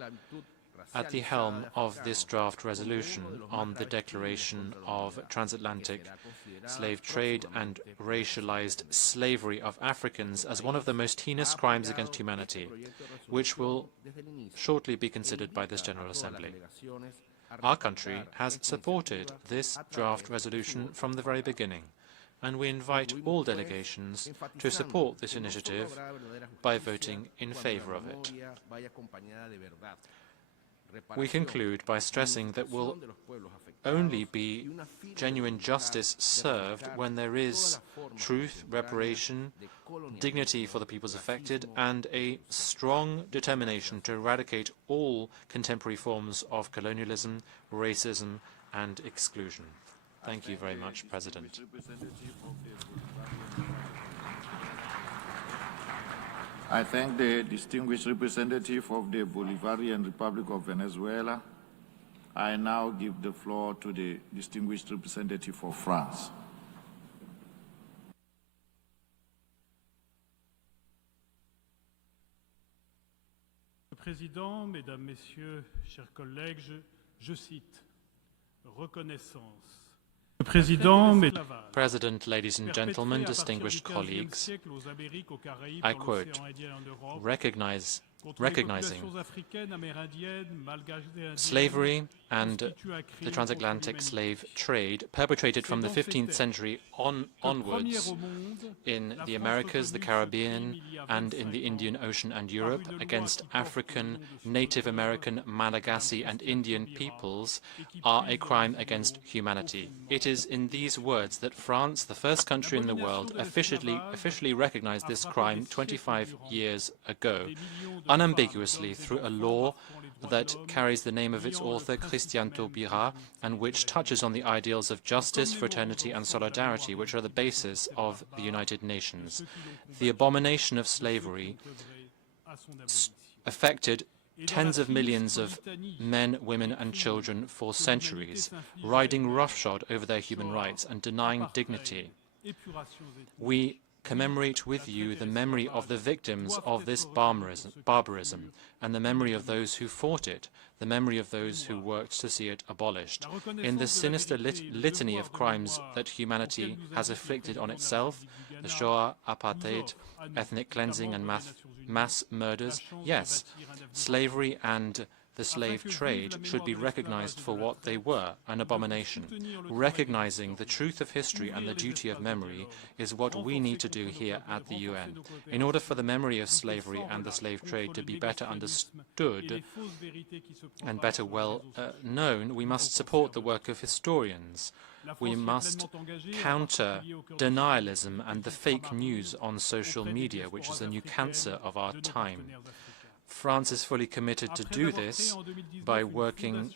at the helm of this draft resolution on the declaration of transatlantic slave trade and racialized slavery of Africans as one of the most heinous crimes against humanity, which will shortly be considered by this General Assembly. Our country has supported this draft resolution from the very beginning, and we invite all delegations to support this initiative by voting in favor of it. We conclude by stressing that will only be genuine justice served when there is truth, reparation, dignity for the peoples affected, and a strong determination to eradicate all contemporary forms of colonialism, racism, and exclusion. Thank you very much, I thank the distinguished representative of the Bolivarian Republic of Venezuela. I now give the floor to the distinguished representative of France. Président, Mesdames, Messieurs, chers collègues, je cite, reconnaissance. President, ladies and gentlemen, distinguished colleagues, I quote, recognizing slavery and the transatlantic slave trade perpetrated from the 15th century onwards in the Americas, the Caribbean, and in the Indian Ocean and Europe against African, Native American, Malagasy, and Indian peoples are a crime against humanity. It is in these words that France, the first country in the world, officially recognized this crime 25 years ago, unambiguously through a law that carries the name of its author, Christian Taubira, and which touches on the ideals of justice, fraternity, and solidarity, which are the basis of the United Nations. The abomination of slavery affected tens of millions of men, women, and children for centuries, riding roughshod over their human rights and denying dignity. We commemorate with you the memory of the victims of this barbarism and the memory of those who fought it, the memory of those who worked to see it abolished. In the sinister litany of crimes that humanity has inflicted on itself, the Shoah, apartheid, ethnic cleansing, and mass murders, yes, slavery and the slave trade should be recognized for what they were, an abomination. Recognizing the truth of history and the duty of memory is what we need to do here at the UN. In order for the memory of slavery and the slave trade to be better understood and better known, we must support the work of historians. We must counter denialism and the fake news on social media, which is a new cancer of our time. France is fully committed to do this by working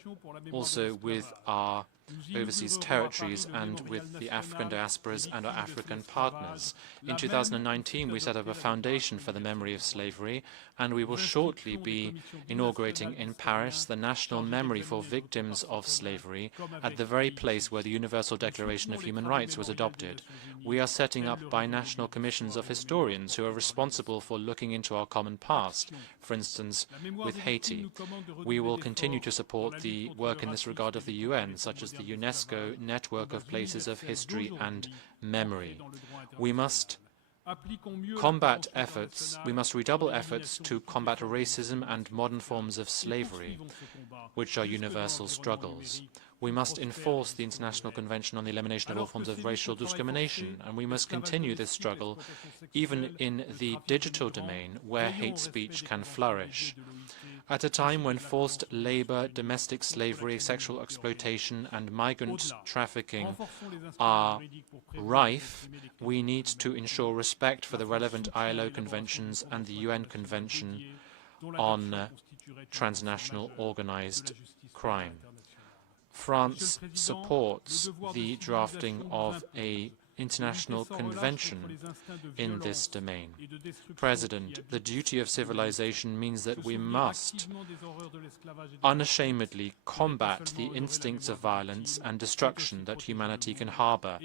also with our overseas territories and with the African diasporas and our African partners. In 2019, we set up a foundation for the memory of slavery, and we will shortly be inaugurating in Paris the National Memory for Victims of Slavery at the very place where the Universal Declaration of Human Rights was adopted. We are setting up binational commissions of historians who are responsible for looking into our common past, for instance, with Haiti. We will continue to support the work in this regard of the UN, such as the UNESCO network of places of history and memory. We must redouble efforts to combat racism and modern forms of slavery, which are universal struggles. We must enforce the International Convention on the Elimination of All Forms of Racial Discrimination, and we must continue this struggle even in the digital domain where hate speech can flourish. At a time when forced labor, domestic slavery, sexual exploitation, and migrant trafficking are rife, we need to ensure respect for the relevant ILO conventions and the UN Convention on Transnational Organized Crime. France supports the drafting of an international convention in this domain. President, the duty of civilization means that we must unashamedly combat the instincts of violence and destruction that humanity can harbor.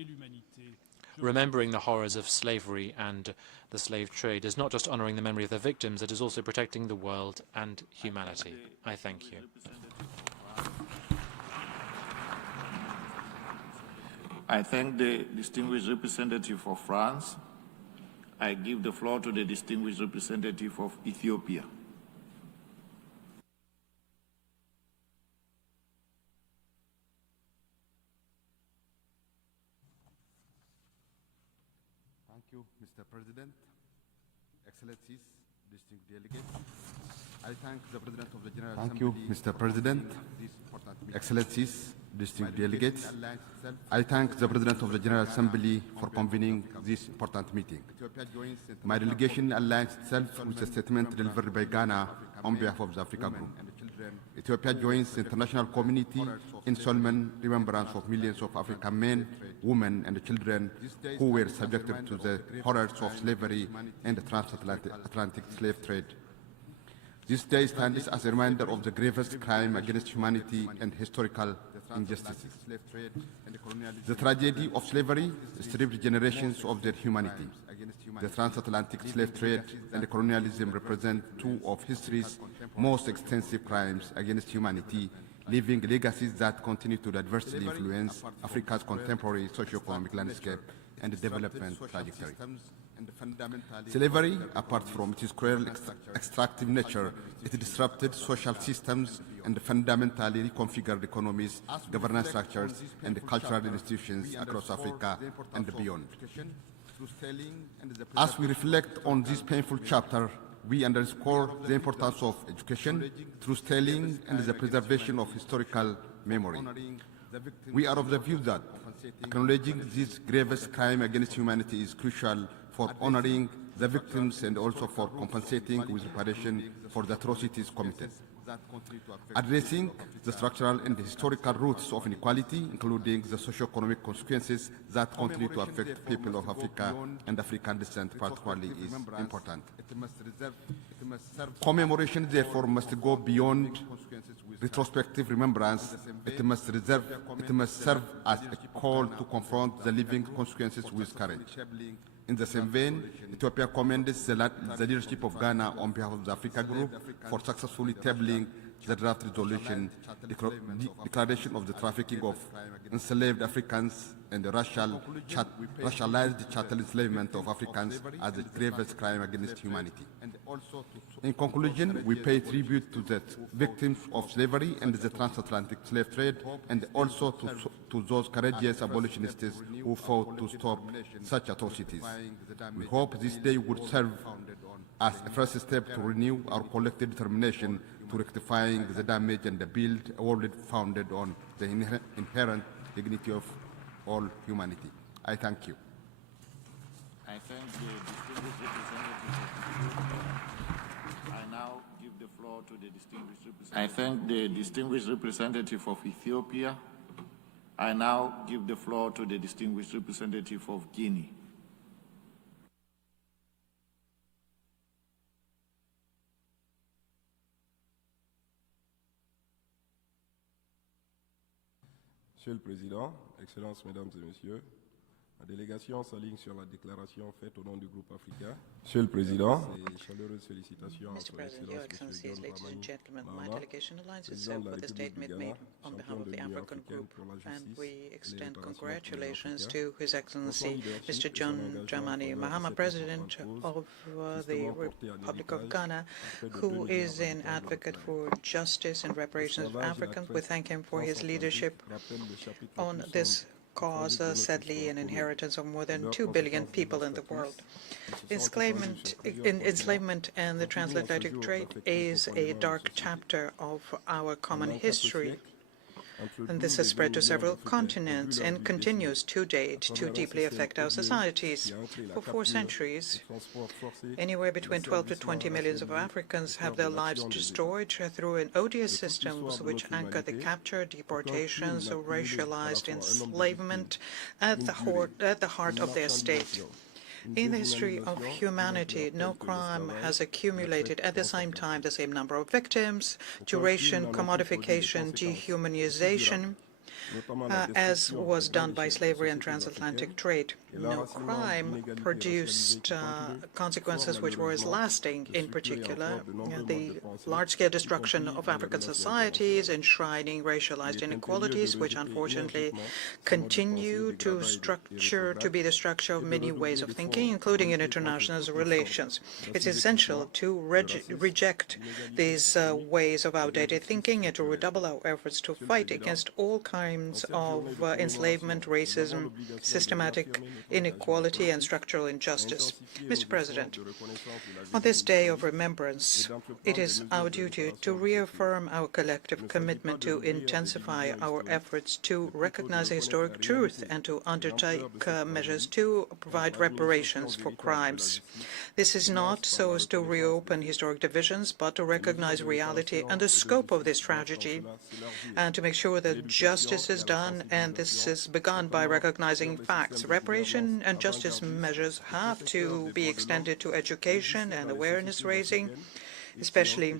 Remembering the horrors of slavery and the slave trade is not just honoring the memory of the victims, it is also protecting the world and humanity. I thank you. I thank the distinguished representative of France. I give the floor to the distinguished representative of Ethiopia. Thank you, Mr. President, Excellencies, distinguished delegates. I thank the President of the General Assembly. Thank you, Mr. President, Excellencies, distinguished delegates. I thank the President of the General Assembly for convening this important meeting. My delegation aligns itself with the statement delivered by Ghana on behalf of the Africa Group. Ethiopia joins the international community in solemn remembrance of millions of African men, women, and children who were subjected to the horrors of slavery and the transatlantic slave trade. This day stands as a reminder of the gravest crime against humanity and historical injustices. The tragedy of slavery stripped generations of their humanity. The transatlantic slave trade and colonialism represent two of history's most extensive crimes against humanity, leaving legacies that continue to adversely influence Africa's contemporary socio-economic landscape and development trajectory. Slavery, apart from its cruel extractive nature, it disrupted social systems and fundamentally reconfigured economies, governance structures, and cultural institutions across Africa and beyond. As we reflect on this painful chapter, we underscore the importance of education, truth-telling, and the preservation of historical memory. We are of the view that acknowledging this gravest crime against humanity is crucial for honoring the victims and also for compensating with reparation for the atrocities committed. Addressing the structural and historical roots of inequality, including the socio-economic consequences that continue to affect people of Africa and African descent particularly, is important. Commemoration, therefore, must go beyond retrospective remembrance. It must serve as a call to confront the living consequences with courage. In the same vein, Ethiopia commends the leadership of Ghana on behalf of the Africa Group for successfully tabling the draft resolution, declaration of the trafficking of enslaved Africans and the racialized chattel enslavement of Africans as the gravest crime against humanity. In conclusion, we pay tribute to the victims of slavery and the transatlantic slave trade, and also to those courageous abolitionists who fought to stop such atrocities. We hope this day would serve as a first step to renew our collective determination to rectifying the damage and build a world founded on the inherent dignity of all humanity. I thank you. I thank the distinguished representative. I now give the floor to the distinguished representative. I thank the distinguished representative of Ethiopia. I now give the floor to the distinguished representative of Guinea. Monsieur le Président, Excellences, Mesdames et Messieurs, la délégation s'aligne sur la déclaration faite au nom du groupe africain. Monsieur le Président, et chaleureuses félicitations à Son Excellence Monsieur John Dramani my delegation aligns itself with the statement made on behalf of the African Group, and we extend congratulations to His Excellency Mr. John Dramani Mahama, President of the Republic of Ghana, who is an advocate for justice and reparations of Africans. We thank him for his leadership on this cause, sadly an inheritance of more than 2 billion people in the world. Enslavement and the transatlantic trade is a dark chapter of our common history. And this has spread to several continents and continues to date to deeply affect our societies. For 4 centuries, anywhere between 12 to 20 million of Africans have their lives destroyed through an odious system which anchor the capture, deportations, or racialized enslavement at the heart of their state. In the history of humanity, no crime has accumulated at the same time the same number of victims, duration, commodification, dehumanization, as was done by slavery and transatlantic trade. No crime produced consequences which were as lasting, in particular the large-scale destruction of African societies, enshrining racialized inequalities, which unfortunately continue to be the structure of many ways of thinking, including in international relations. It's essential to reject these ways of outdated thinking and to redouble our efforts to fight against all kinds of enslavement, racism, systematic inequality and structural injustice. Mr. President, on this day of remembrance, it is our duty to reaffirm our collective commitment to intensify our efforts to recognize the historic truth and to undertake measures to provide reparations for crimes. This is not so as to reopen historic divisions, but to recognize reality and the scope of this tragedy, and to make sure that justice is done, and this is begun by recognizing facts. Reparation and justice measures have to be extended to education and awareness raising, especially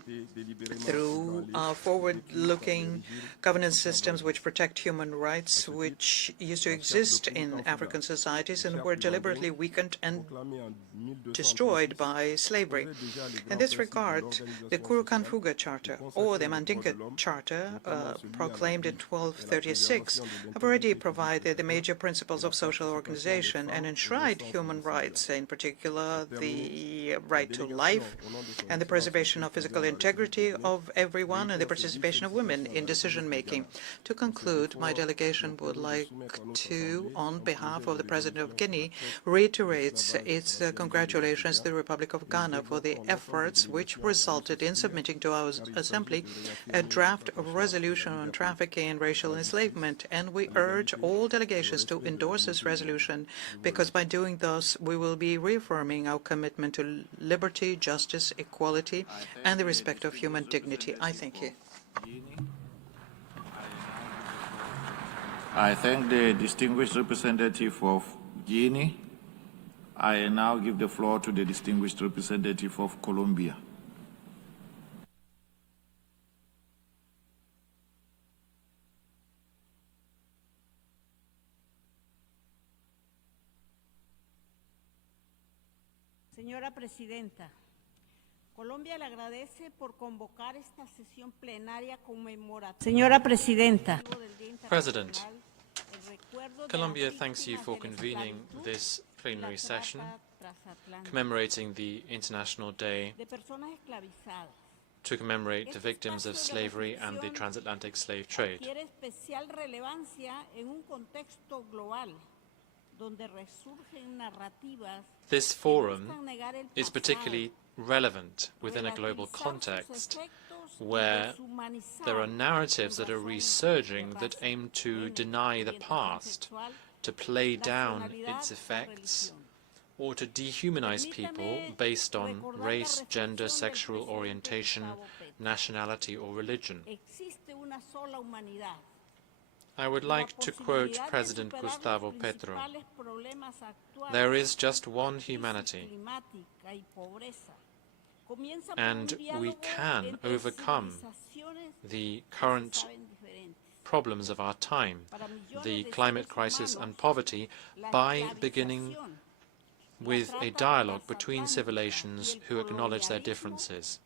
through forward-looking governance systems which protect human rights, which used to exist in African societies and were deliberately weakened and destroyed by slavery. In this regard, the Kurukan-Fuga Charter or the Mandinka Charter, proclaimed in 1236, have already provided the major principles of social organization and enshrined human rights, in particular the right to life and the preservation of physical integrity of everyone and the participation of women in decision-making. To conclude, my delegation would like to, on behalf of the President of Guinea, reiterate its congratulations to the Republic of Ghana for the efforts which resulted in submitting to our Assembly a draft resolution on trafficking and racial enslavement, and we urge all delegations to endorse this resolution, because by doing thus we will be reaffirming our commitment to liberty, justice, equality, and the respect of human dignity. I thank you. I thank the distinguished representative of Guinea. I now give the floor to the distinguished representative of Colombia. Señora Presidenta, Colombia le agradece por convocar esta sesión plenaria conmemoratoria. Señora Presidenta. President, Colombia thanks you for convening this plenary session commemorating the International Day to commemorate the victims of slavery and the transatlantic slave trade. This forum is particularly relevant within a global context where there are narratives that are resurging that aim to deny the past, to play down its effects, or to dehumanize people based on race, gender, sexual orientation, nationality, or religion. I would like to quote President Gustavo Petro: "There is just one humanity, and we can overcome the current problems of our time, the climate crisis and poverty, by beginning with a dialogue between civilizations who acknowledge their differences."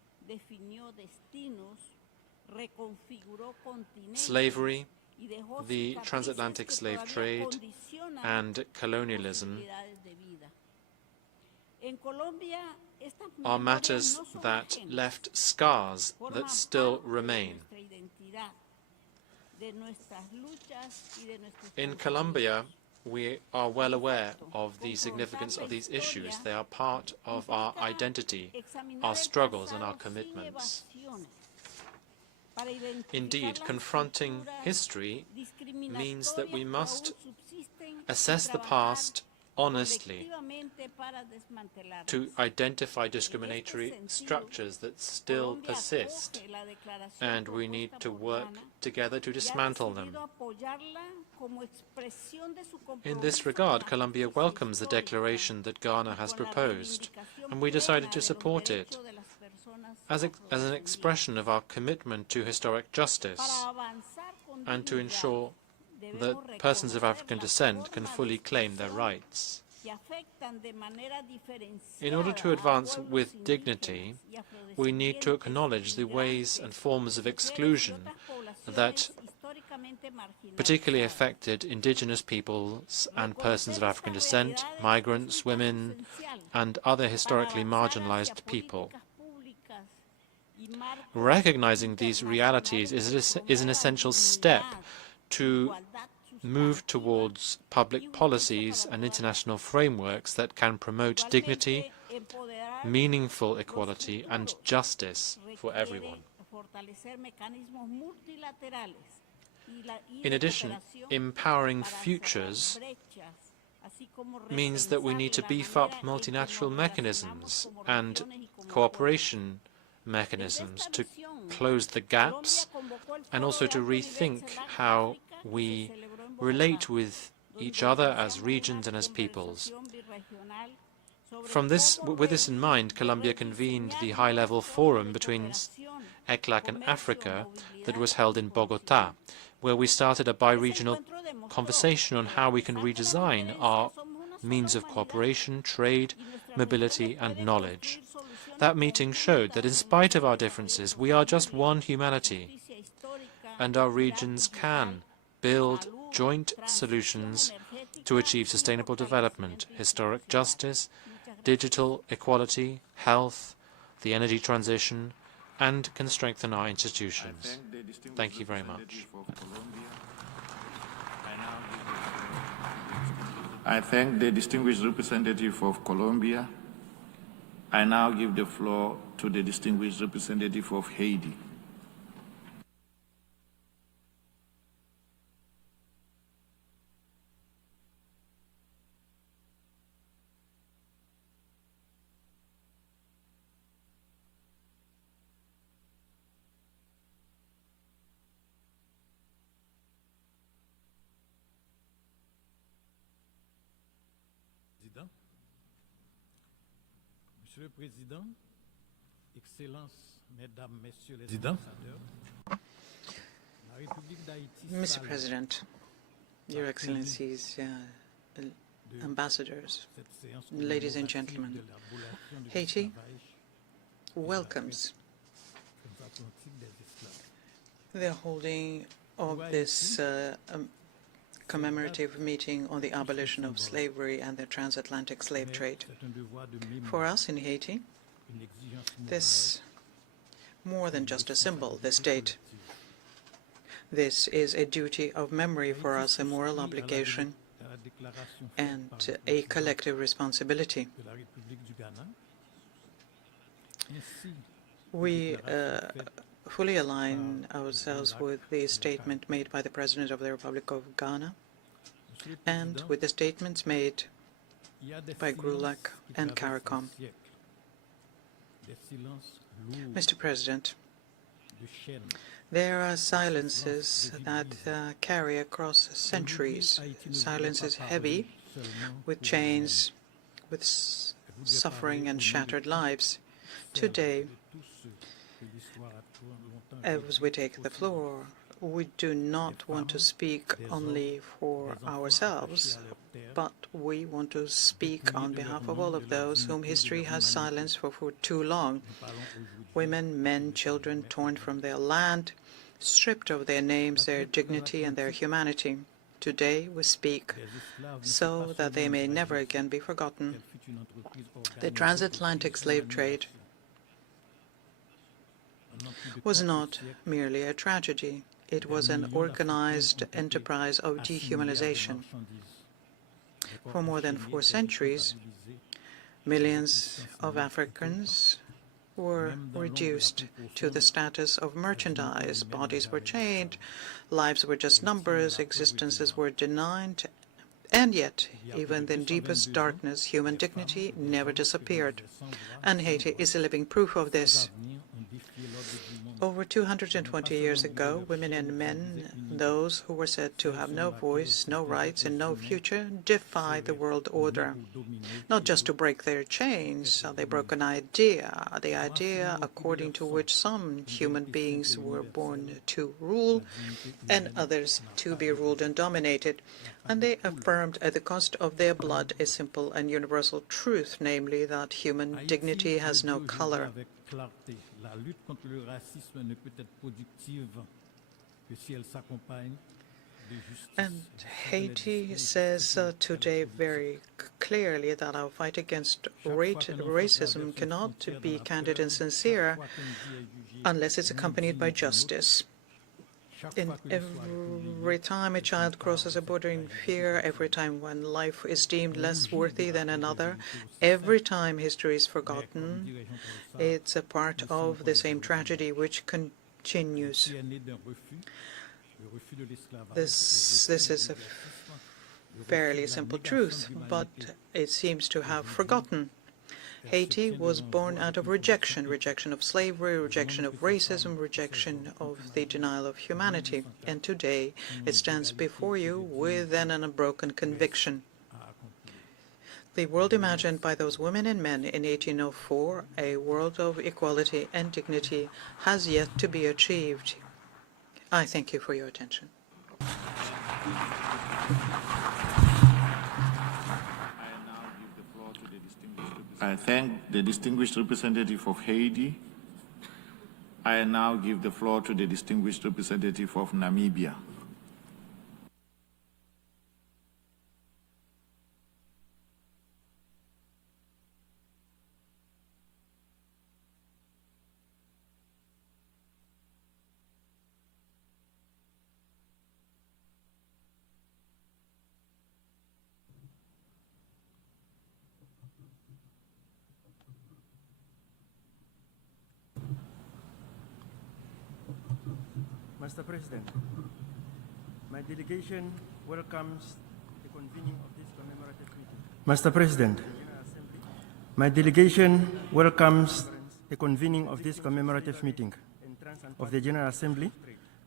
Slavery, the transatlantic slave trade, and colonialism are matters that left scars that still remain. In Colombia, we are well aware of the significance of these issues. They are part of our identity, our struggles, and our commitments. Indeed, confronting history means that we must assess the past honestly to identify discriminatory structures that still persist, and we need to work together to dismantle them. In this regard, Colombia welcomes the declaration that Ghana has proposed, and we decided to support it as an expression of our commitment to historic justice and to ensure that persons of African descent can fully claim their rights. In order to advance with dignity, we need to acknowledge the ways and forms of exclusion that particularly affected indigenous peoples and persons of African descent, migrants, women, and other historically marginalized people. Recognizing these realities is an essential step to move towards public policies and international frameworks that can promote dignity, meaningful equality, and justice for everyone. In addition, empowering futures means that we need to beef up multilateral mechanisms and cooperation mechanisms to close the gaps and also to rethink how we relate with each other as regions and as peoples. With this in mind, Colombia convened the high-level forum between ECLAC and Africa that was held in Bogota, where we started a bi-regional conversation on how we can redesign our means of cooperation, trade, mobility, and knowledge. That meeting showed that in spite of our differences, we are just one humanity, and our regions can build joint solutions to achieve sustainable development, historic justice, digital equality, health, the energy transition, and can strengthen our institutions. Thank you very much. I thank the distinguished representative of Colombia. I now give the floor to the distinguished representative of Haiti. Monsieur le Président, Excellences, Mesdames, Messieurs les ambassadeurs, la République d'Haïti. Mr. President, Your Excellencies, ambassadors, ladies and gentlemen, Haiti welcomes the holding of this commemorative meeting on the abolition of slavery and the transatlantic slave trade. For us in Haiti, this more than just a symbol, this date. This is a duty of memory for us, a moral obligation, and a collective responsibility. We fully align ourselves with the statement made by the President of the Republic of Ghana and with the statements made by GRULAC and CARICOM. Mr. President, there are silences that carry across centuries, silences heavy with chains, with suffering and shattered lives. Today, as we take the floor, we do not want to speak only for ourselves, but we want to speak on behalf of all of those whom history has silenced for too long. Women, men, children torn from their land, stripped of their names, their dignity, and their humanity. Today we speak so that they may never again be forgotten. The transatlantic slave trade was not merely a tragedy. It was an organized enterprise of dehumanization. For more than 4 centuries, millions of Africans were reduced to the status of merchandise. Bodies were chained, lives were just numbers, existences were denied, and yet, even in deepest darkness, human dignity never disappeared. And Haiti is a living proof of this. Over 220 years ago, women and men, those who were said to have no voice, no rights, and no future, defied the world order. Not just to break their chains, they broke an idea, the idea according to which some human beings were born to rule and others to be ruled and dominated. And they affirmed at the cost of their blood a simple and universal truth, namely that human dignity has no color. La lutte contre le racisme ne peut être productive que si elle s'accompagne de justice. And Haiti says today very clearly that our fight against racism cannot be candid and sincere unless it's accompanied by justice. And every time a child crosses a border in fear, every time one life is deemed less worthy than another, every time history is forgotten, it's a part of the same tragedy which continues. This is a fairly simple truth, but it seems to have forgotten. Haiti was born out of rejection of slavery, rejection of racism, rejection of the denial of humanity. And today it stands before you with an unbroken conviction. The world imagined by those women and men in 1804, a world of equality and dignity, has yet to be achieved. I thank you for your attention. I thank the distinguished representative of Haiti. I now give the floor to the distinguished representative of Namibia. Mr. President, my delegation welcomes the convening of this commemorative meeting. Mr. President, my delegation welcomes the convening of this commemorative meeting of the General Assembly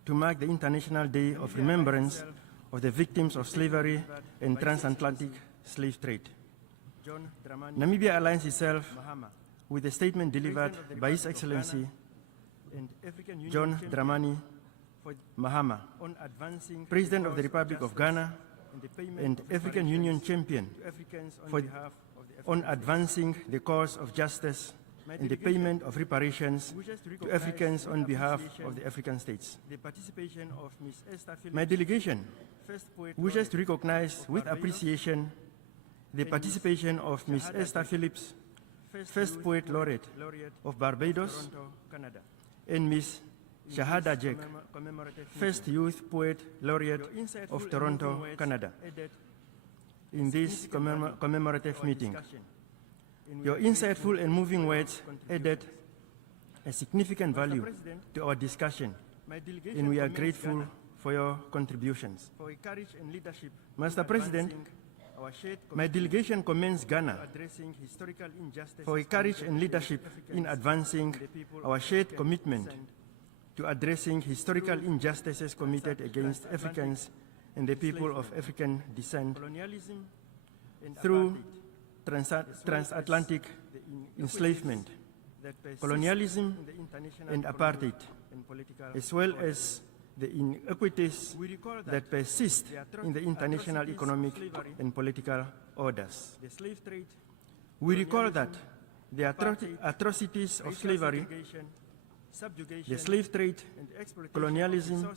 to mark the International Day of Remembrance of the victims of slavery and transatlantic slave trade. Namibia aligns itself with the statement delivered by His Excellency John Dramani Mahama, President of the Republic of Ghana and African Union champion on advancing the cause of justice and the payment of reparations to Africans on behalf of the African states. My delegation wishes to recognize with appreciation the participation of Ms. Esther Phillips, First Poet Laureate of Barbados, and Ms. Shahada Jek, First Youth Poet Laureate of Toronto, Canada, in this commemorative meeting. Your insightful and moving words added a significant value to our discussion, and we are grateful for your contributions. Mr. President, my delegation commends Ghana for a courage and leadership in advancing our shared commitment to addressing historical injustices committed against Africans and the people of African descent through transatlantic enslavement, colonialism, and apartheid, as well as the inequities that persist in the international economic and political orders. We recall that the atrocities of slavery, the slave trade, colonialism,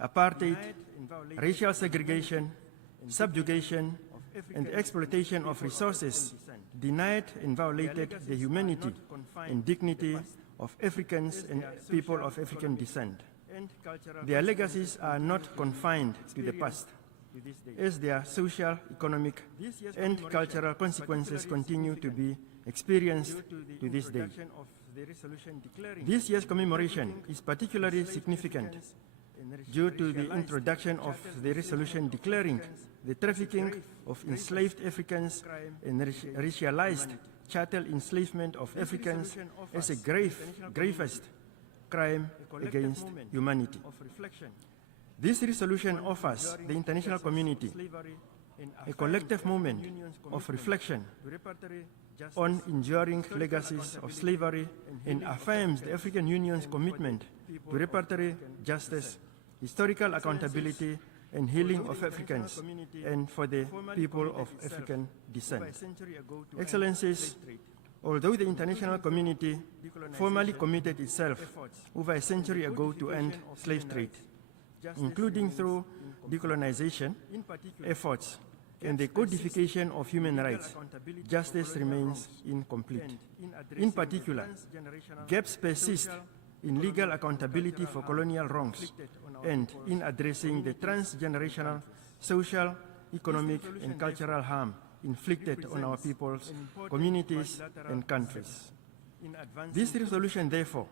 apartheid, racial segregation, subjugation, and the exploitation of resources denied and violated the humanity and dignity of Africans and people of African descent. Their legacies are not confined to the past, as their social, economic, and cultural consequences continue to be experienced to this day. This year's commemoration is particularly significant due to the introduction of the resolution declaring the trafficking of enslaved Africans and racialized chattel enslavement of Africans as a gravest crime against humanity. This resolution offers the international community a collective moment of reflection on enduring legacies of slavery and affirms the African Union's commitment to reparatory justice, historical accountability, and healing of Africans and for the people of African descent. Excellencies, although the international community formally committed itself over a century ago to end slave trade, including through decolonization efforts and the codification of human rights, justice remains incomplete. In particular, gaps persist in legal accountability for colonial wrongs, and in addressing the transgenerational social, economic, and cultural harm inflicted on our peoples, communities, and countries. This resolution, therefore,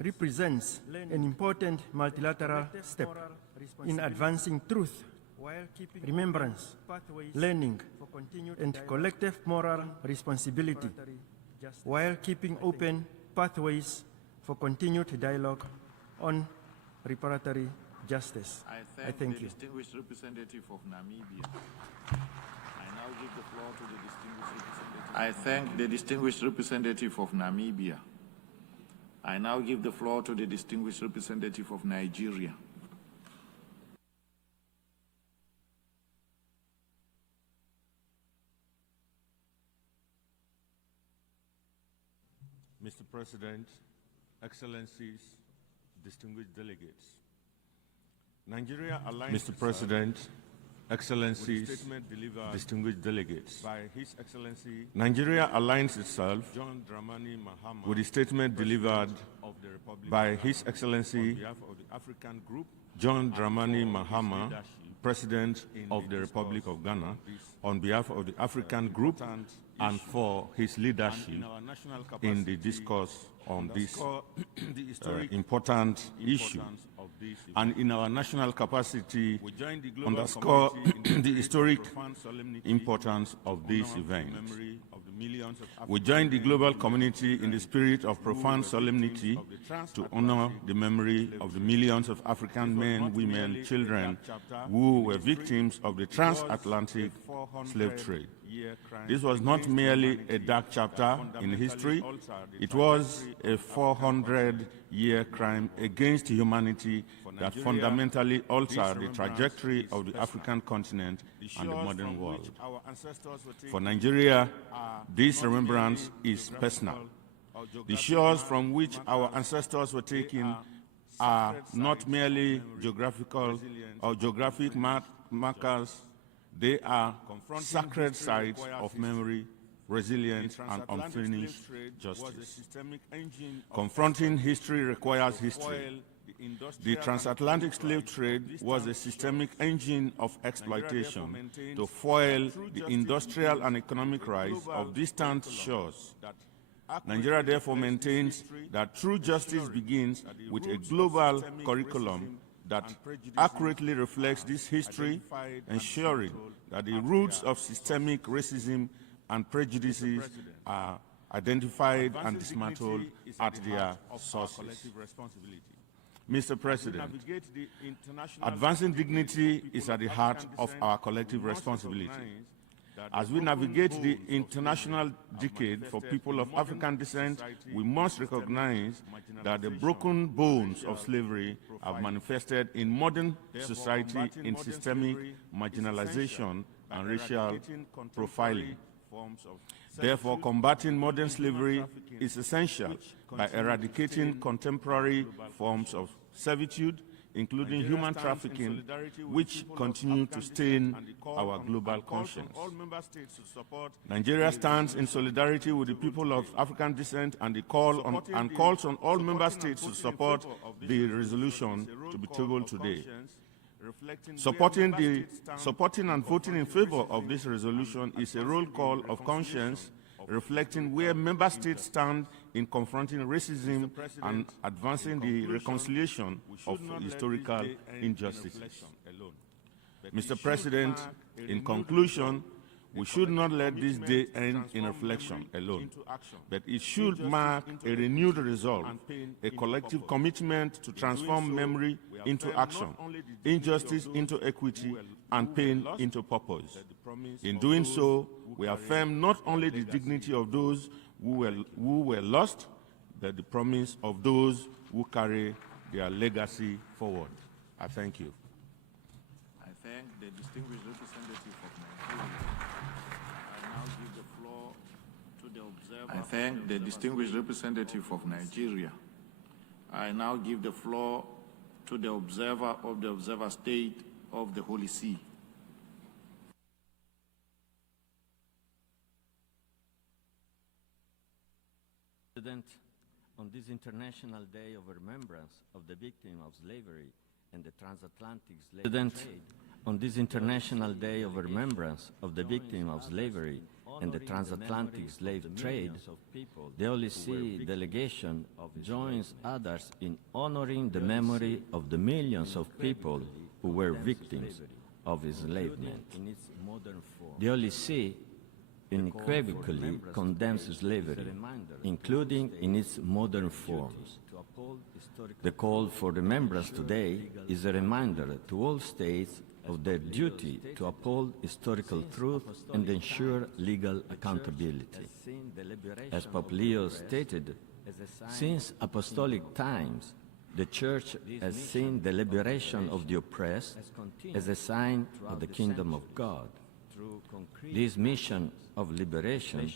represents an important multilateral step in advancing truth, remembrance, learning, and collective moral responsibility, while keeping open pathways for continued dialogue on reparatory justice. I thank you. Distinguished representative of Namibia. I now give the floor to the distinguished representative. I thank the distinguished representative of Namibia. I now give the floor to the distinguished representative of Nigeria. Mr. President, Excellencies, distinguished delegates. Nigeria aligns Mr. President, Excellencies, distinguished delegates. By His Excellency, Nigeria aligns itself with the statement delivered by His Excellency John Dramani Mahama, President of the Republic of Ghana, on behalf of the African Group and for his leadership in the discourse on this important issue. And in our national capacity, underscore the historic importance of this event. We join the global community in the spirit of profound solemnity to honor the memory of the millions of African men, women, children who were victims of the transatlantic slave trade. This was not merely a dark chapter in history, it was a 400-year crime against humanity that fundamentally altered the trajectory of the African continent and the modern world. For Nigeria, this remembrance is personal. The shores from which our ancestors were taken are not merely geographical or geographic markers. They are sacred sites of memory, resilience, and unfinished justice. Confronting history requires history. The transatlantic slave trade was a systemic engine of exploitation to foil the industrial and economic rise of distant shores. Nigeria therefore maintains that true justice begins with a global curriculum that accurately reflects this history, ensuring that the roots of systemic racism and prejudices are identified and dismantled at their sources. Mr. President, advancing dignity is at the heart of our collective responsibility. As we navigate the international decade for people of African descent, we must recognize that the broken bones of slavery have manifested in modern society in systemic marginalization and racial profiling. Therefore, combating modern slavery is essential by eradicating contemporary forms of servitude, including human trafficking, which continue to stain our global conscience. Nigeria stands in solidarity with the people of African descent and calls on all member states to support the resolution to be tabled today. Supporting and voting in favor of this resolution is a roll call of conscience, reflecting where member states stand in confronting racism and advancing the reconciliation of historical injustices. Mr. President, in conclusion, we should not let this day end in reflection alone, but it should mark a renewed resolve, a collective commitment to transform memory into action, injustice into equity, and pain into purpose. In doing so, we affirm not only the dignity of those who were lost, but the promise of those who carry their legacy forward. I thank you. I thank the distinguished representative of Nigeria. I now give the floor to the observer. I thank the distinguished representative of Nigeria. I now give the floor to the observer of the observer state of the Holy See. President, on this International Day of Remembrance of the Victim of Slavery and the Transatlantic Slave Trade, on this International Day of Remembrance of the Victim of Slavery and the Transatlantic Slave Trade, the Holy See delegation joins others in honoring the memory of the millions of people who were victims of enslavement. The Holy See unequivocally condemns slavery, including in its modern forms. The call for remembrance today is a reminder to all states of their duty to uphold historical truth and ensure legal accountability. As Pope Leo stated, since apostolic times, the Church has seen the liberation of the oppressed as a sign of the kingdom of God. This mission of liberation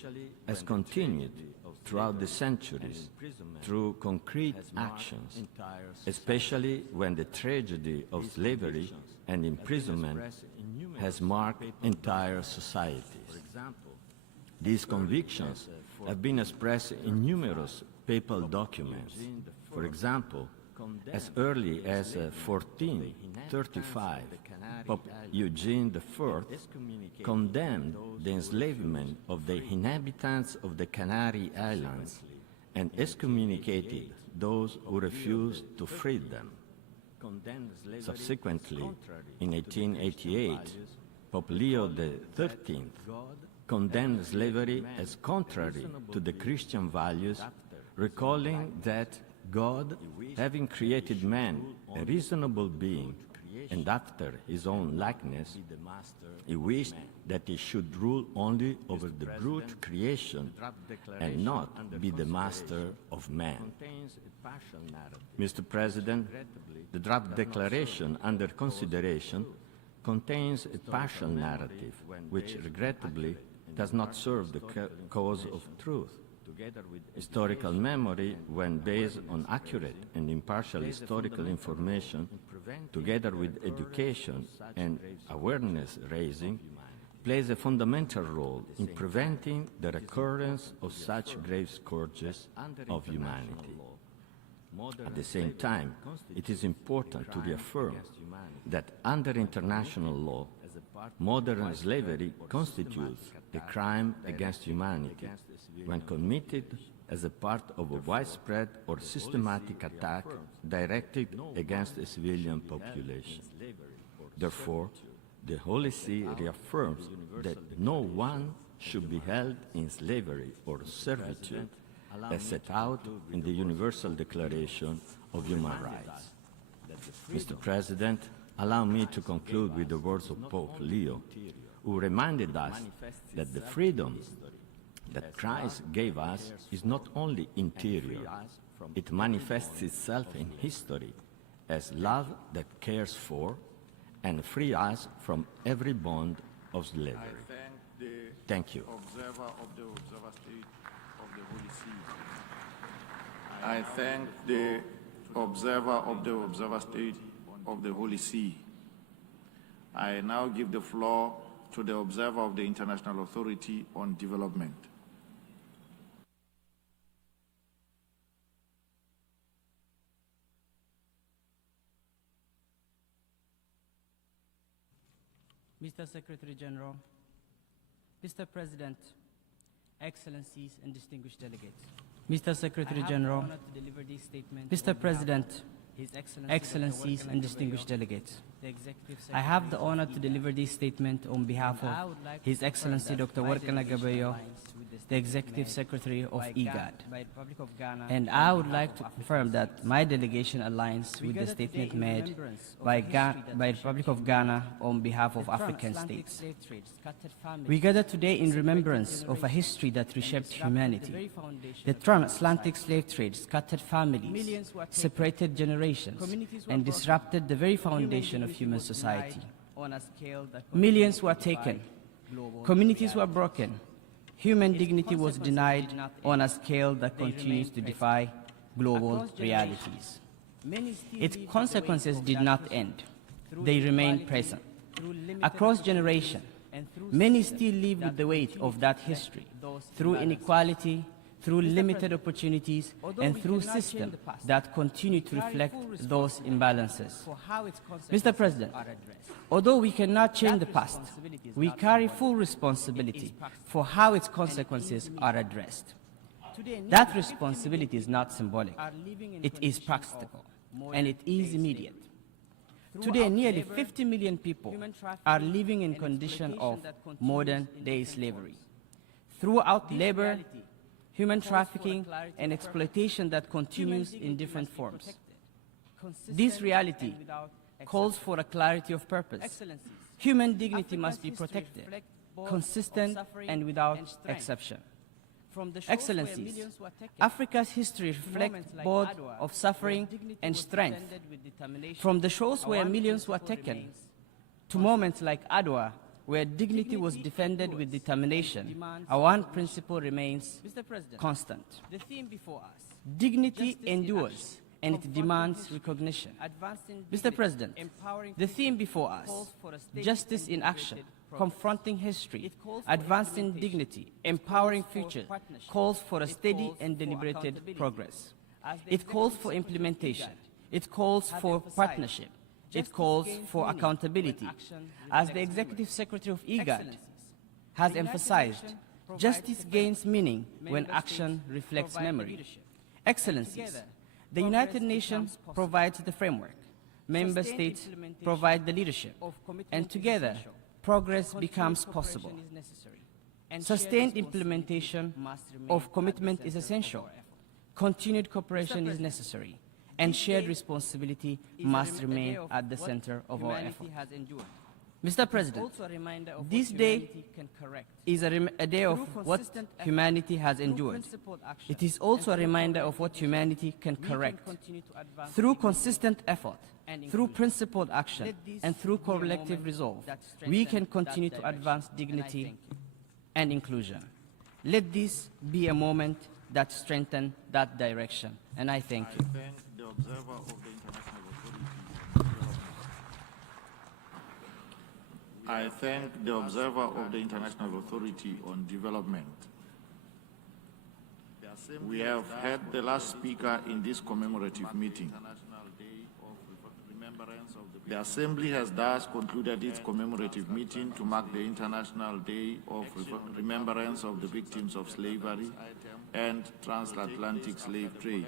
has continued throughout the centuries through concrete actions, especially when the tragedy of slavery and imprisonment has marked entire societies. These convictions have been expressed in numerous papal documents. For example, as early as 1435, Pope Eugene IV condemned the enslavement of the inhabitants of the Canary Islands and excommunicated those who refused to free them. Subsequently, in 1888, Pope Leo XIII condemned slavery as contrary to the Christian values, recalling that God, having created man a reasonable being, and after his own likeness, he wished that he should rule only over the brute creation and not be the master of man. Mr. President, the draft declaration under consideration contains a partial narrative, which regrettably does not serve the cause of truth. Historical memory, when based on accurate and impartial historical information, together with education and awareness raising, plays a fundamental role in preventing the recurrence of such grave scourges of humanity. At the same time, it is important to reaffirm that under international law, modern slavery constitutes a crime against humanity when committed as a part of a widespread or systematic attack directed against a civilian population. Therefore, the Holy See reaffirms that no one should be held in slavery or servitude as set out in the Universal Declaration of Human Rights. Mr. President, allow me to conclude with the words of Pope Leo, who reminded us that the freedom that Christ gave us is not only interior, it manifests itself in history as love that cares for and frees us from every bond of slavery. Thank you. I thank the observer of the Observer State of the Holy See. I now give the floor to the observer of the International Authority on Development. Mr. Secretary General, Mr. President, Excellencies and distinguished delegates. Mr. Secretary General, Mr. President, Excellencies and distinguished delegates. I have the honor to deliver this statement on behalf of His Excellency Dr. Warkana Gabayo, the Executive Secretary of IGAD. And I would like to confirm that my delegation aligns with the statement made by Republic of Ghana on behalf of African states. We gather today in remembrance of a history that reshaped humanity. The transatlantic slave trade scattered families, separated generations, and disrupted the very foundation of human society. Millions were taken, communities were broken, human dignity was denied on a scale that continues to defy global realities. Its consequences did not end. They remain present. Across generations, many still live with the weight of that history, through inequality, through limited opportunities, and through systems that continue to reflect those imbalances. Mr. President, although we cannot change the past, we carry full responsibility for how its consequences are addressed. That responsibility is not symbolic, it is practical, and it is immediate. Today, nearly 50 million people are living in conditions of modern-day slavery. Throughout labor, human trafficking, and exploitation that continues in different forms. This reality calls for a clarity of purpose. Human dignity must be protected, consistent and without exception. Excellencies, Africa's history reflects both of suffering and strength. From the shores where millions were taken, to moments like Adwa, where dignity was defended with determination, our one principle remains constant. Dignity endures, and it demands recognition. Mr. President, the theme before us, justice in action, confronting history, advancing dignity, empowering future, calls for a steady and deliberated progress. It calls for implementation. It calls for partnership. It calls for accountability. As the Executive Secretary of IGAD has emphasized, justice gains meaning when action reflects memory. Excellencies, the United Nations provides the framework. Member states provide the leadership. And together, progress becomes possible. Sustained implementation of commitment is essential. Continued cooperation is necessary. And shared responsibility must remain at the center of our effort. Mr. President, this day is a day of what humanity has endured. It is also a reminder of what humanity can correct. Through consistent effort, through principled action, and through collective resolve, we can continue to advance dignity and inclusion. Let this be a moment that strengthens that direction. And I thank you. I thank the observer of the International Authority on Development. We have had the last speaker in this commemorative meeting. The Assembly has thus concluded its commemorative meeting to mark the International Day of Remembrance of the Victims of Slavery and Transatlantic Slave Trade.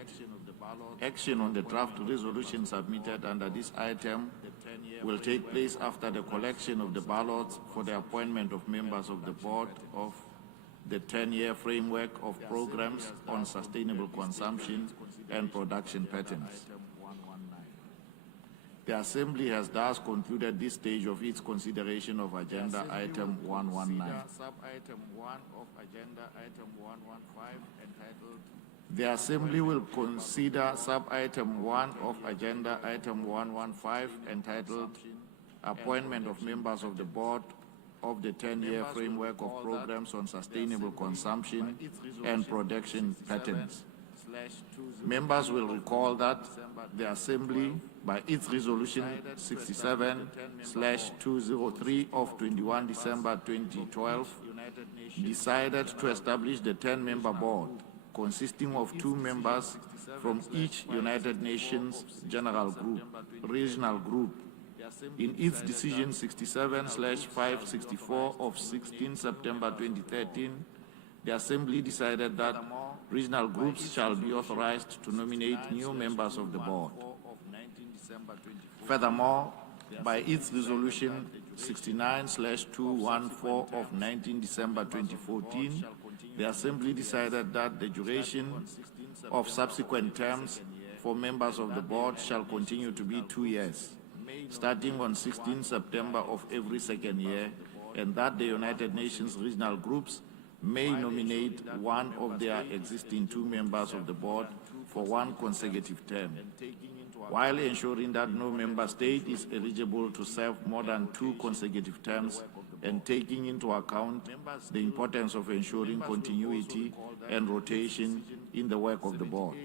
Action on the draft resolution submitted under this item will take place after the collection of the ballots for the appointment of members of the board of the 10-year framework of programs on sustainable consumption and production patterns. The Assembly has thus concluded this stage of its consideration of Agenda Item 119. Sub-item 1 of Agenda Item 115 entitled The Assembly will consider Sub-item 1 of Agenda Item 115 entitled Appointment of Members of the Board of the 10-year Framework of Programs on Sustainable Consumption and Production Patterns. Members will recall that the Assembly, by its Resolution 67/203 of 21 December 2012, decided to establish the 10-member board, consisting of 2 members from each United Nations General Group, Regional Group. In its Decision 67/564 of 16 September 2013, the Assembly decided that regional groups shall be authorized to nominate new members of the board. Furthermore, by its Resolution 69/214 of 19 December 2014, the Assembly decided that the duration of subsequent terms for members of the board shall continue to be 2 years, starting on 16 September of every second year, and that the United Nations regional groups may nominate one of their existing 2 members of the board for 1 consecutive term, while ensuring that no member state is eligible to serve more than 2 consecutive terms, and taking into account the importance of ensuring continuity and rotation in the work of the board.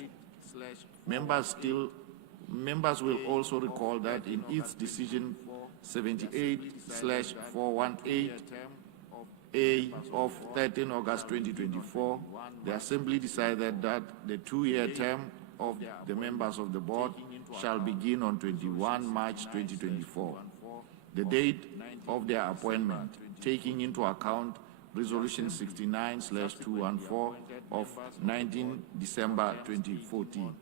Members will also recall that in its Decision 78/418, A of 13 August 2024, the Assembly decided that the two-year term of the members of the board shall begin on 21 March 2024. The date of their appointment, taking into account Resolution 69/214 of 19 December 2014.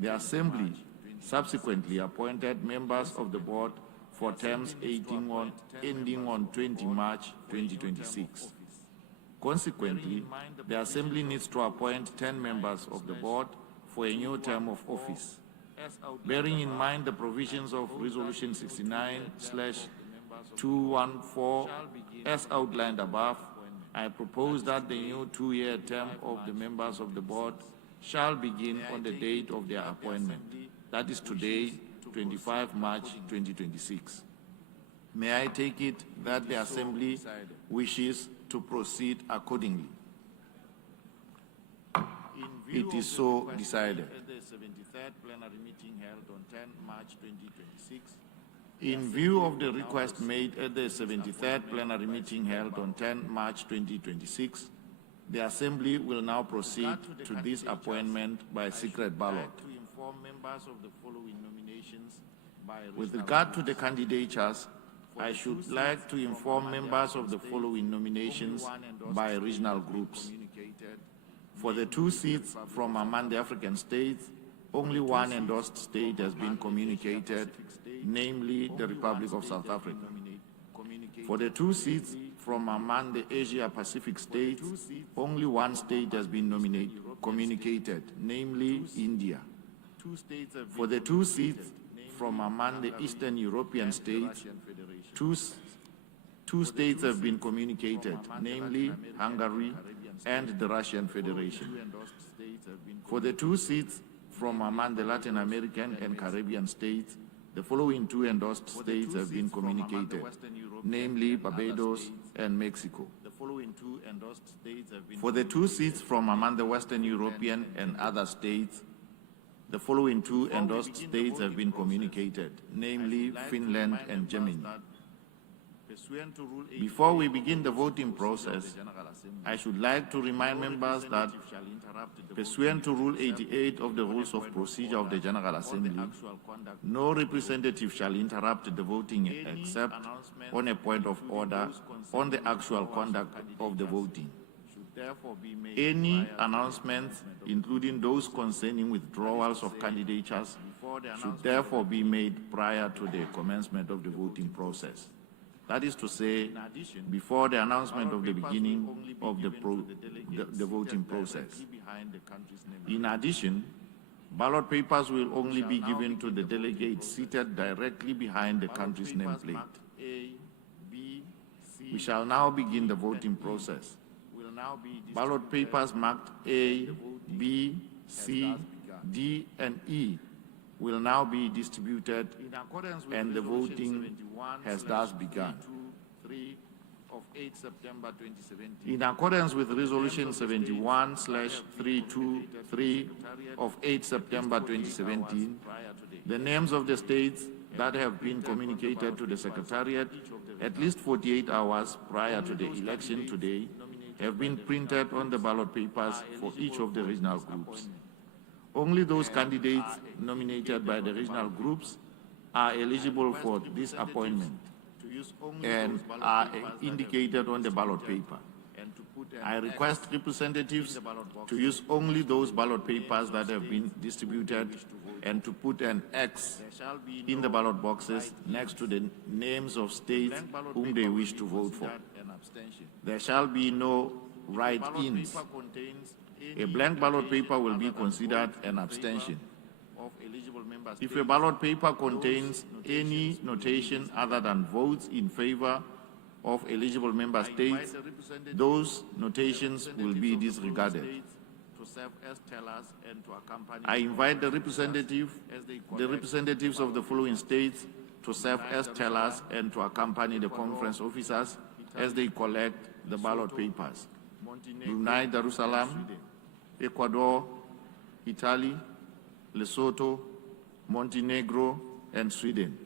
The Assembly subsequently appointed members of the board for terms ending on 20 March 2026. Consequently, the Assembly needs to appoint 10 members of the board for a new term of office. Bearing in mind the provisions of Resolution 69/214 as outlined above, I propose that the new two-year term of the members of the board shall begin on the date of their appointment, that is today, 25 March 2026. May I take it that the Assembly wishes to proceed accordingly? It is so decided. The 73rd plenary meeting held on 10 March 2026. In view of the request made at the 73rd plenary meeting held on 10 March 2026, the Assembly will now proceed to this appointment by secret ballot. With regard to the candidatures, I should like to inform members of the following nominations by regional groups. For the 2 seats from among the African states, only one endorsed state has been communicated, namely the Republic of South Africa. For the 2 seats from among the Asia-Pacific states, only one state has been communicated, namely India. For the 2 seats from among the Eastern European states, two states have been communicated, namely Hungary and the Russian Federation. For the 2 seats from among the Latin American and Caribbean states, the following 2 endorsed states have been communicated, namely Barbados and Mexico. For the 2 seats from among the Western European and other states, the following 2 endorsed states have been communicated, namely Finland and Germany. Before we begin the voting process, I should like to remind members that, pursuant to Rule 88 of the Rules of Procedure of the General Assembly, no representative shall interrupt the voting except on a point of order on the actual conduct of the voting. Any announcements, including those concerning withdrawals of candidatures, should therefore be made prior to the commencement of the voting process. That is to say, before the announcement of the beginning of the voting process. In addition, ballot papers will only be given to the delegates seated directly behind the country's nameplate. We shall now begin the voting process. Ballot papers marked A, B, C, D, and E will now be distributed, and the voting has thus begun. In accordance with Resolution 71/323 of 8 September 2017, the names of the states that have been communicated to the Secretariat at least 48 hours prior to the election today have been printed on the ballot papers for each of the regional groups. Only those candidates nominated by the regional groups are eligible for this appointment and are indicated on the ballot paper. I request representatives to use only those ballot papers that have been distributed and to put an X in the ballot boxes next to the names of states whom they wish to vote for. There shall be no write-ins. A blank ballot paper will be considered an abstention. If a ballot paper contains any notation other than votes in favor of eligible member states, those notations will be disregarded. I invite the representatives of the following states to serve as tellers and to accompany the conference officers as they collect the ballot papers. Brunei Darussalam, Ecuador, Italy, Lesotho, Montenegro, and Sweden.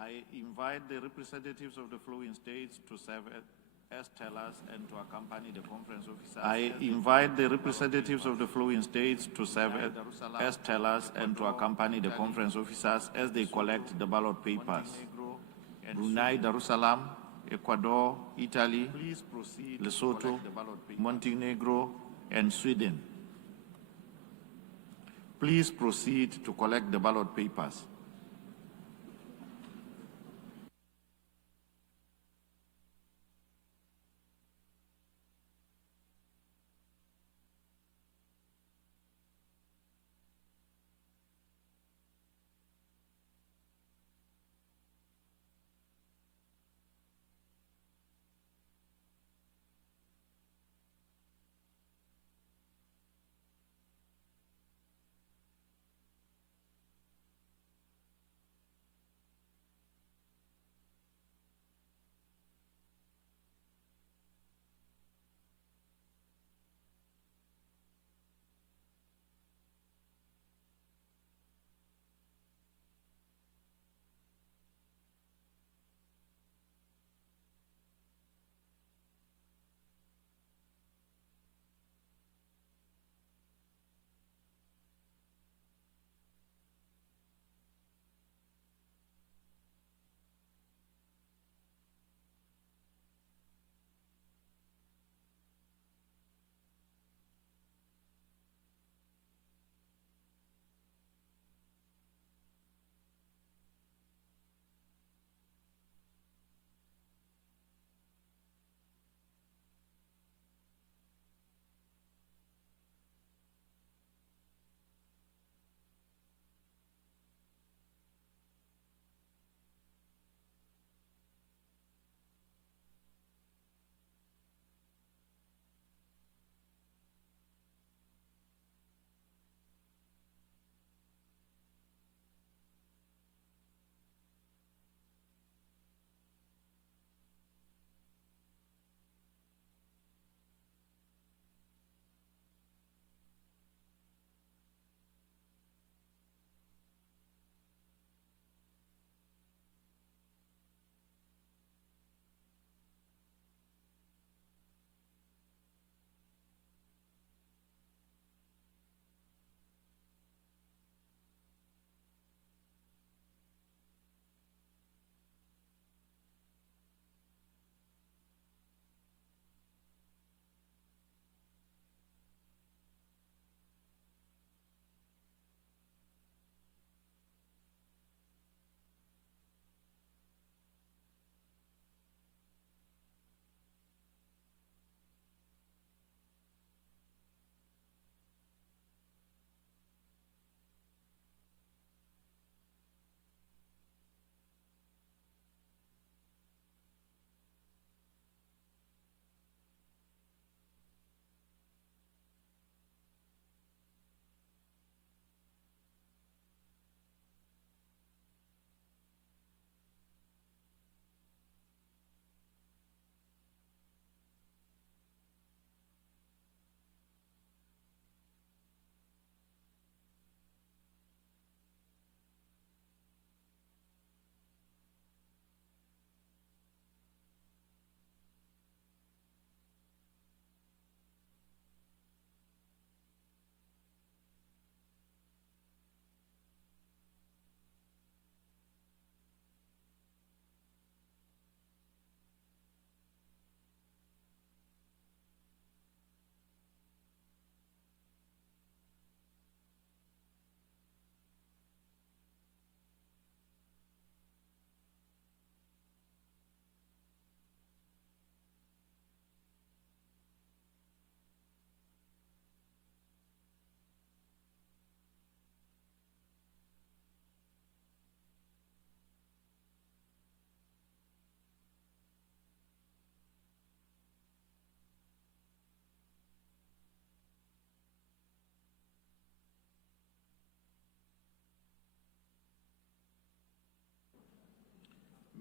I invite the representatives of the flowing states to serve as tellers and to accompany the conference officers. I invite the representatives of the flowing states to serve as tellers and to accompany the conference officers as they collect the ballot papers. Brunei Darussalam, Ecuador, Italy, Lesotho, Montenegro, and Sweden. Please proceed to collect the ballot papers.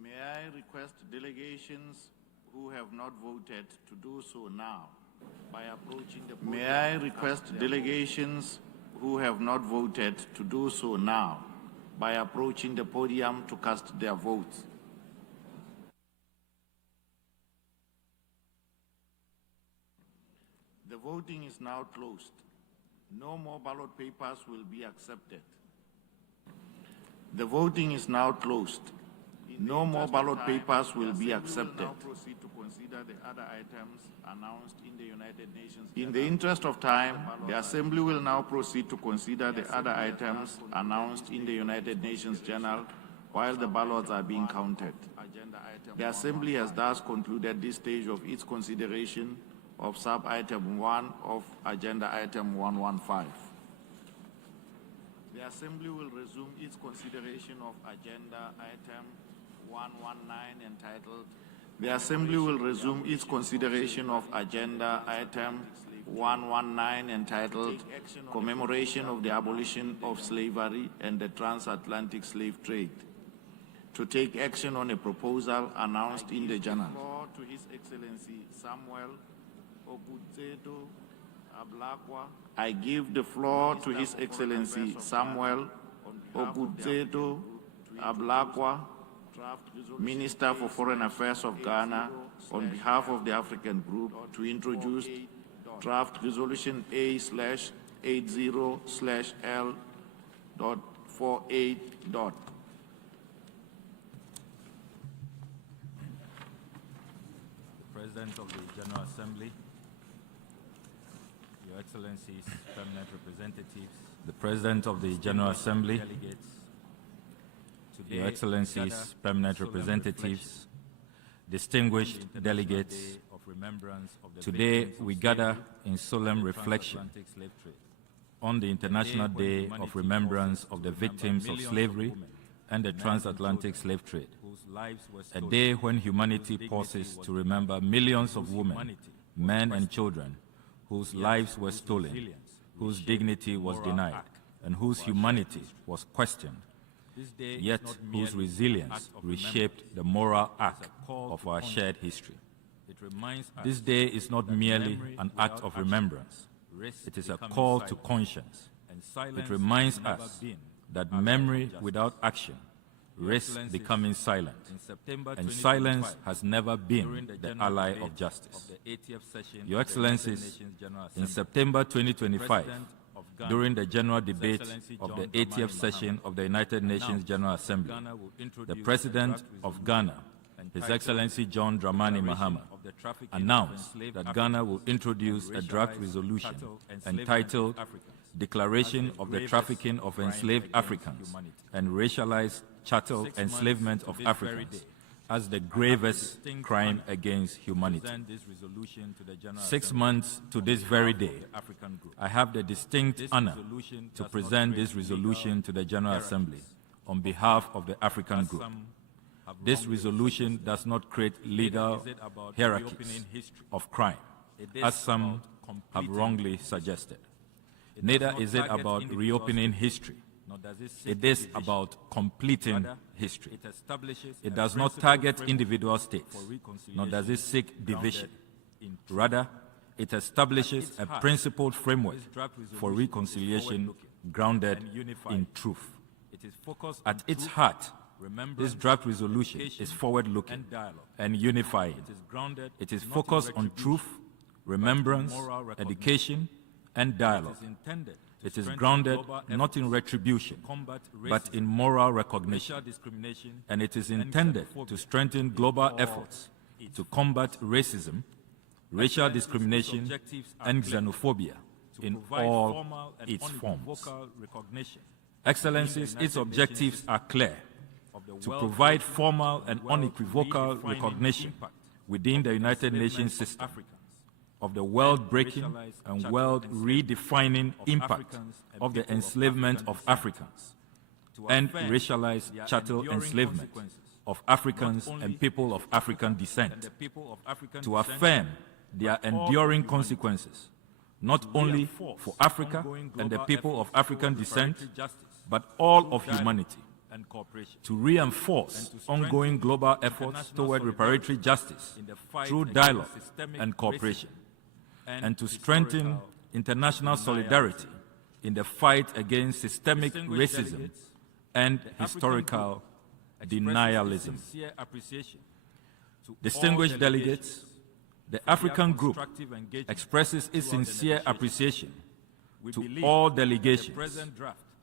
May I request delegations who have not voted to do so now by approaching the podium. May I request delegations who have not voted to do so now by approaching the podium to cast their votes. The voting is now closed. No more ballot papers will be accepted. The voting is now closed. No more ballot papers will be accepted. Now proceed to consider the other items announced in the United Nations. In the interest of time, the Assembly will now proceed to consider the other items announced in the United Nations Journal while the ballots are being counted. The Assembly has thus concluded this stage of its consideration of sub-item 1 of Agenda Item 115. The Assembly will resume its consideration of Agenda Item 119 entitled The Assembly will resume its consideration of Agenda Item 119 entitled Commemoration of the Abolition of Slavery and the Transatlantic Slave Trade, to take action on a proposal announced in the journal. To His Excellency Samuel Okudzeto Ablakwa. I give the floor to His Excellency Samuel Okudzeto Ablakwa, Minister for Foreign Affairs of Ghana, on behalf of the African Group, to introduce Draft Resolution A/80/L.48. President of the General Assembly, Your Excellencies, permanent representatives, the President of the General Assembly, Your Excellencies, permanent representatives, distinguished delegates, today we gather in solemn reflection on the International Day of Remembrance of the victims of slavery and the transatlantic slave trade, a day when humanity pauses to remember millions of women, men and children whose lives were stolen, whose dignity was denied, and whose humanity was questioned, yet whose resilience reshaped the moral arc of our shared history. This day is not merely an act of remembrance. It is a call to conscience. It reminds us that memory without action risks becoming silent, and silence has never been the ally of justice. Your Excellencies, in September 2025, during the general debate of the 80th session of the United Nations General Assembly, the President of Ghana, His Excellency John Dramani Mahama, announced that Ghana will introduce a draft resolution entitled Declaration of the Trafficking of Enslaved Africans and Racialized Chattel Enslavement of Africans as the gravest crime against humanity. 6 months to this very day, I have the distinct honor to present this resolution to the General Assembly on behalf of the African Group. This resolution does not create legal hierarchies of crime, as some have wrongly suggested. Neither is it about reopening history. It is about completing history. It does not target individual states, nor does it seek division. Rather, it establishes a principled framework for reconciliation grounded in truth. At its heart, this draft resolution is forward-looking and unifying. It is focused on truth, remembrance, education, and dialogue. It is grounded not in retribution, but in moral recognition. And it is intended to strengthen global efforts to combat racism, racial discrimination, and xenophobia in all its forms. Excellencies, its objectives are clear: to provide formal and unequivocal recognition within the United Nations system of the world-breaking and world-redefining impact of the enslavement of Africans and racialized chattel enslavement of Africans and people of African descent, to affirm their enduring consequences, not only for Africa and the people of African descent, but all of humanity, to reinforce ongoing global efforts toward reparatory justice through dialogue and cooperation, and to strengthen international solidarity in the fight against systemic racism and historical denialism. Distinguished delegates, the African Group expresses its sincere appreciation to all delegations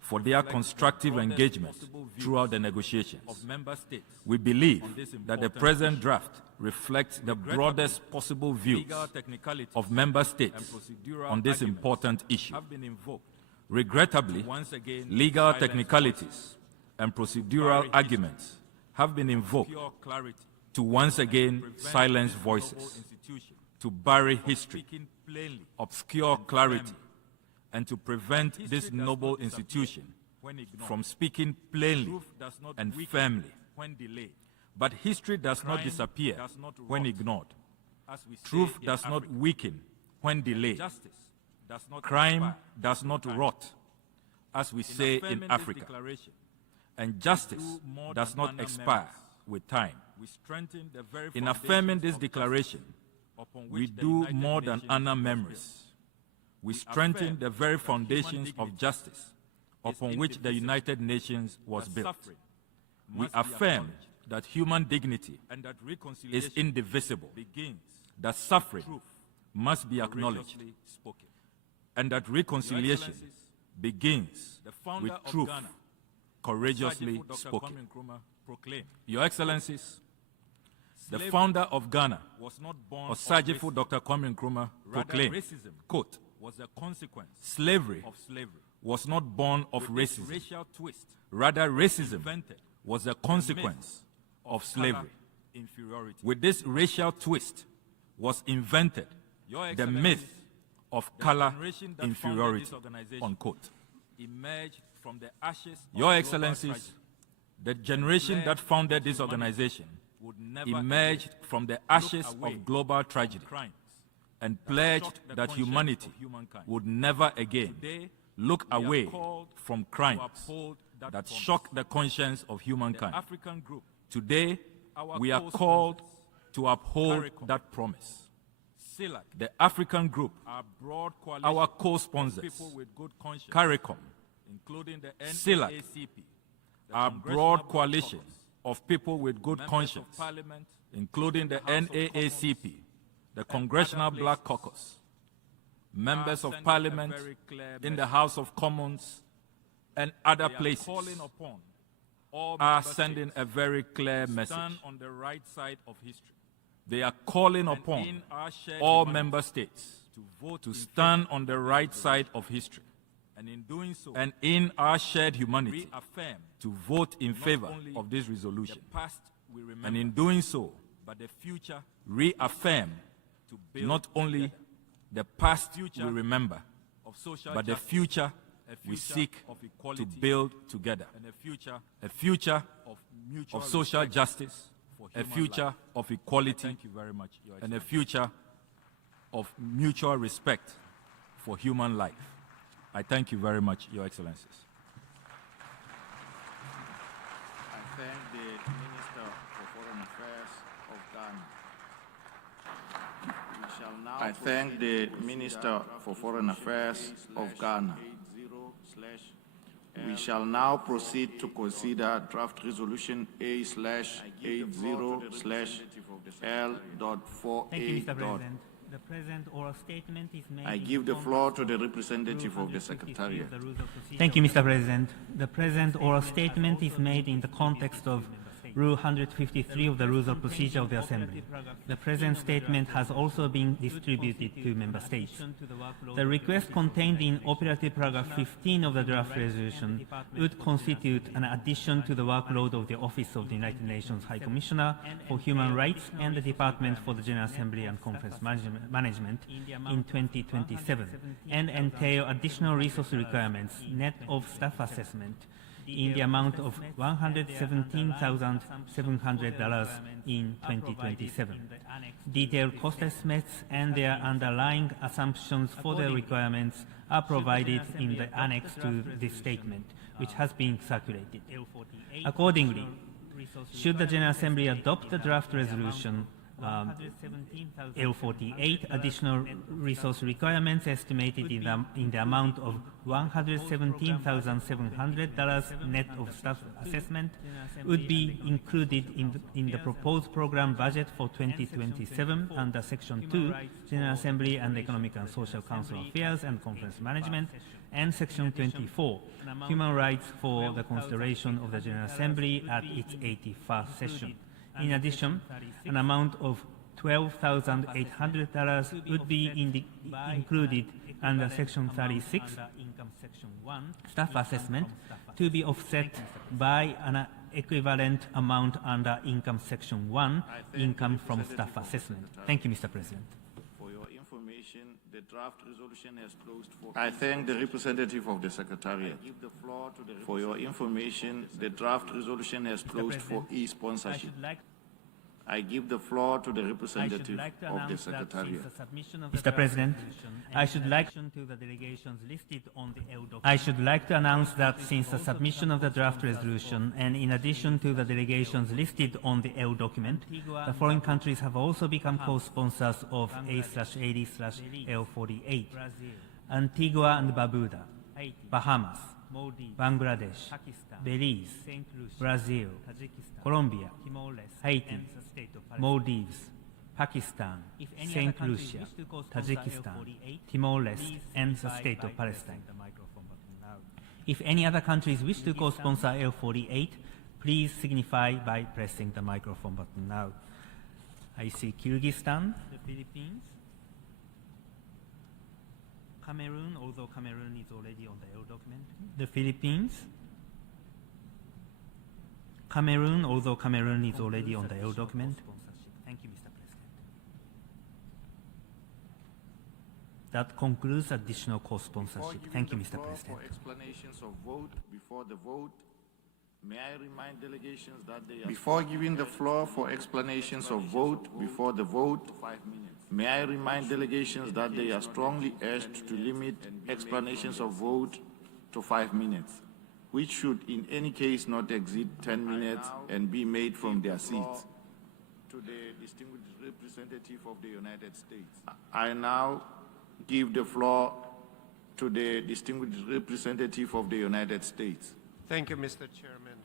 for their constructive engagement throughout the negotiations. We believe that the present draft reflects the broadest possible views of member states on this important issue. Regrettably, legal technicalities and procedural arguments have been invoked to once again silence voices, to bury history, obscure clarity, and to prevent this noble institution from speaking plainly and firmly. But history does not disappear when ignored. Truth does not weaken when delayed. Crime does not rot, as we say in Africa. And justice does not expire with time. In affirming this declaration, we do more than honor memories. We strengthen the very foundations of justice upon which the United Nations was built. We affirm that human dignity is indivisible, that suffering must be acknowledged, and that reconciliation begins with truth courageously spoken. Your Excellencies, the founder of Ghana, Osajifo Dr. Kwame Nkrumah, proclaimed, quote, slavery was not born of racism. Rather, racism was a consequence of slavery. With this racial twist was invented the myth of color inferiority, unquote. Your Excellencies, the generation that founded this organization emerged from the ashes of global tragedy and pledged that humanity would never again look away from crimes that shock the conscience of humankind. Today, we are called to uphold that promise. The African Group, our co-sponsors, CARICOM, CELAC, our broad coalition of people with good conscience, including the NAACP, the Congressional Black Caucus, members of Parliament in the House of Commons, and other places, are sending a very clear message. They are calling upon all member states to stand on the right side of history, and in our shared humanity, to vote in favor of this resolution. And in doing so, reaffirm not only the past we remember, but the future we seek to build together. A future of social justice, a future of equality, and a future of mutual respect for human life. I thank you very much, Your Excellencies. I thank the Minister for Foreign Affairs of Ghana. I thank the Minister for Foreign Affairs of Ghana. We shall now proceed to consider draft resolution A/80/L.4A. The present oral statement is made. I give the floor to the representative of the Secretariat. Thank you, Mr. President. The present oral statement is made in the context of Rule 153 of the Rules of Procedure of the Assembly. The present statement has also been distributed to Member States. The request contained in Operative Paragraph 15 of the draft resolution would constitute an addition to the workload of the Office of the United Nations High Commissioner for Human Rights and the Department for the General Assembly and Conference Management in 2027, and entail additional resource requirements, net of staff assessment, in the amount of $117,700 in 2027. Detailed cost estimates and their underlying assumptions for the requirements are provided in the annex to this statement, which has been circulated. Accordingly, should the General Assembly adopt the draft resolution, L48 additional resource requirements estimated in the amount of $117,700 net of staff assessment would be included in the proposed program budget for 2027 under Section 2, General Assembly and Economic and Social Council Affairs and Conference Management, and Section 24, Human Rights for the consideration of the General Assembly at its 81st session. In addition, an amount of $12,800 would be included under Section 36, staff assessment, to be offset by an equivalent amount under Income Section 1, income from staff assessment. Thank you, Mr. President. For your information, the draft resolution has closed for... I thank the representative of the Secretariat. For your information, the draft resolution has closed for e-sponsorship. I give the floor to the representative of the Secretariat. Mr. President, I should like to announce that since the submission of the draft resolution and in addition to the delegations listed on the L document, the foreign countries have also become co-sponsors of A/80/L48. Antigua and Barbuda, Bahamas, Bangladesh, Belize, Brazil, Colombia, Haiti, Maldives, Pakistan, St. Lucia, Tajikistan, Timor-Leste, and the State of Palestine. If any other countries wish to co-sponsor L48, please signify by pressing the microphone button now. I see Kyrgyzstan, the Philippines, Cameroon, although Cameroon is already on the L document. The Philippines, Cameroon, although Cameroon is already on the L document. Thank you, Mr. President. That concludes additional co-sponsorship. Thank you, Mr. President. For explanations of vote before the vote, may I remind delegations that they are... Before giving the floor for explanations of vote before the vote, 5 minutes. May I remind delegations that they are strongly urged to limit explanations of vote to 5 minutes, which should in any case not exceed 10 minutes and be made from their seats. To the distinguished representative of the United States. I now give the floor to the distinguished representative of the United States. Thank you, Mr. Chairman.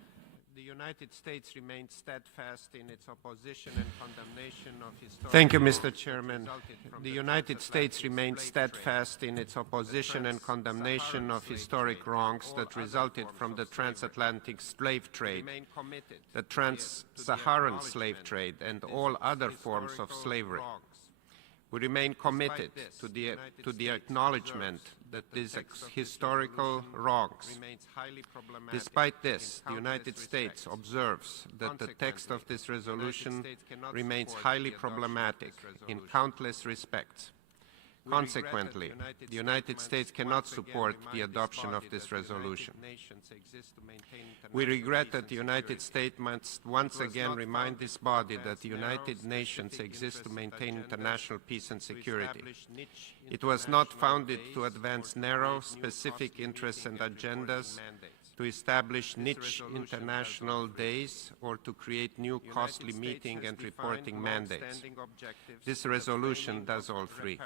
The United States remains steadfast in its opposition and condemnation of historic... Thank you, Mr. Chairman. The United States remains steadfast in its opposition and condemnation of historic wrongs that resulted from the transatlantic slave trade, the trans-Saharan slave trade, and all other forms of slavery. We remain committed to the acknowledgement that these historical wrongs. Despite this, the United States observes that the text of this resolution remains highly problematic in countless respects. Consequently, the United States cannot support the adoption of this resolution. We regret that the United States must once again remind this body that the United Nations exists to maintain international peace and security. It was not founded to advance narrow, specific interests and agendas, to establish niche international days, or to create new costly meeting and reporting mandates. This resolution does all three.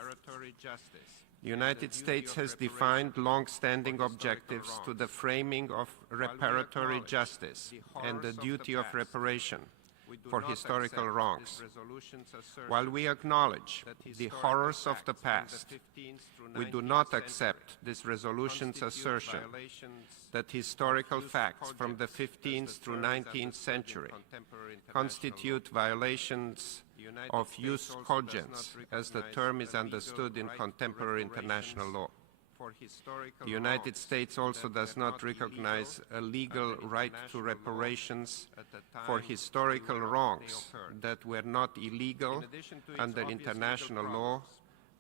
The United States has defined long-standing objectives to the framing of reparatory justice and the duty of reparation for historical wrongs. While we acknowledge the horrors of the past, we do not accept this resolution's assertion that historical facts from the 15th through 19th century constitute violations of jus cogens, as the term is understood in contemporary international law. The United States also does not recognize a legal right to reparations for historical wrongs that were not illegal under international law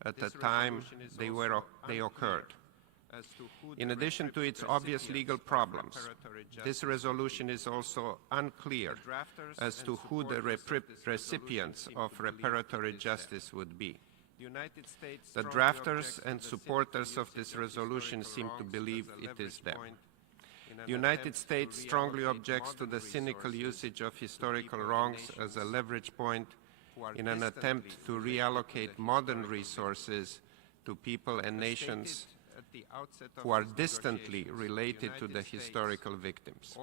at the time they occurred. In addition to its obvious legal problems, this resolution is also unclear as to who the recipients of reparatory justice would be. The drafters and supporters of this resolution seem to believe it is them. The United States strongly objects to the cynical usage of historical wrongs as a leverage point in an attempt to reallocate modern resources to people and nations who are distantly related to the historical victims.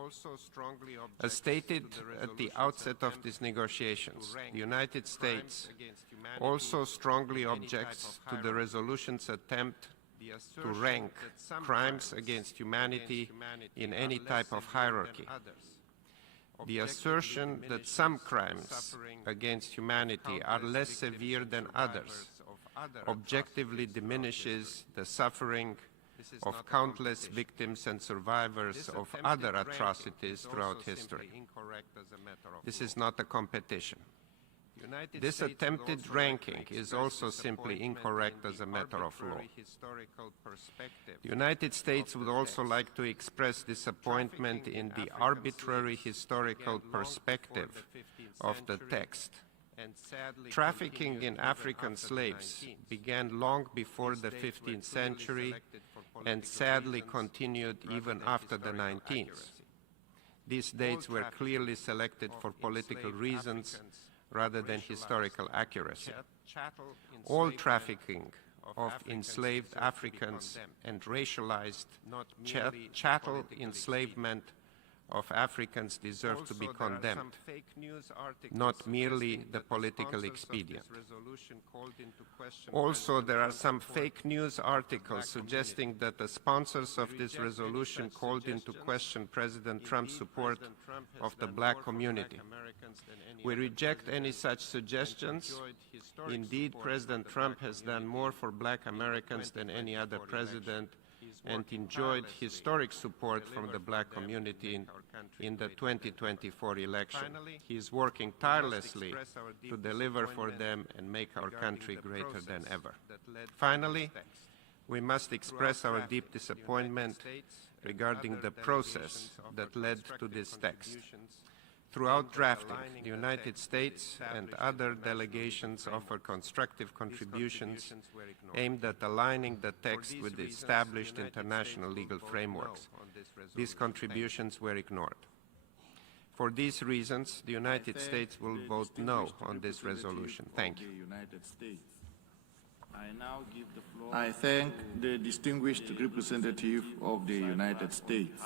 As stated at the outset of these negotiations, the United States also strongly objects to the resolution's attempt to rank crimes against humanity in any type of hierarchy. The assertion that some crimes against humanity are less severe than others objectively diminishes the suffering of countless victims and survivors of other atrocities throughout history. This is not a competition. This attempted ranking is also simply incorrect as a matter of law. The United States would also like to express disappointment in the arbitrary historical perspective of the text. Trafficking in African slaves began long before the 15th century and sadly continued even after the 19th. These dates were clearly selected for political reasons rather than historical accuracy. All trafficking of enslaved Africans and racialized chattel enslavement of Africans deserve to be condemned, not merely the political expedient. Also, there are some fake news articles suggesting that the sponsors of this resolution called into question President Trump's support of the black community. We reject any such suggestions. Indeed, President Trump has done more for black Americans than any other president and enjoyed historic support from the black community in the 2024 election. He is working tirelessly to deliver for them and make our country greater than ever. Finally, we must express our deep disappointment regarding the process that led to this text. Throughout drafting, the United States and other delegations offered constructive contributions aimed at aligning the text with the established international legal frameworks. These contributions were ignored. For these reasons, the United States will vote no on this resolution. Thank you. I thank the distinguished representative of the United States.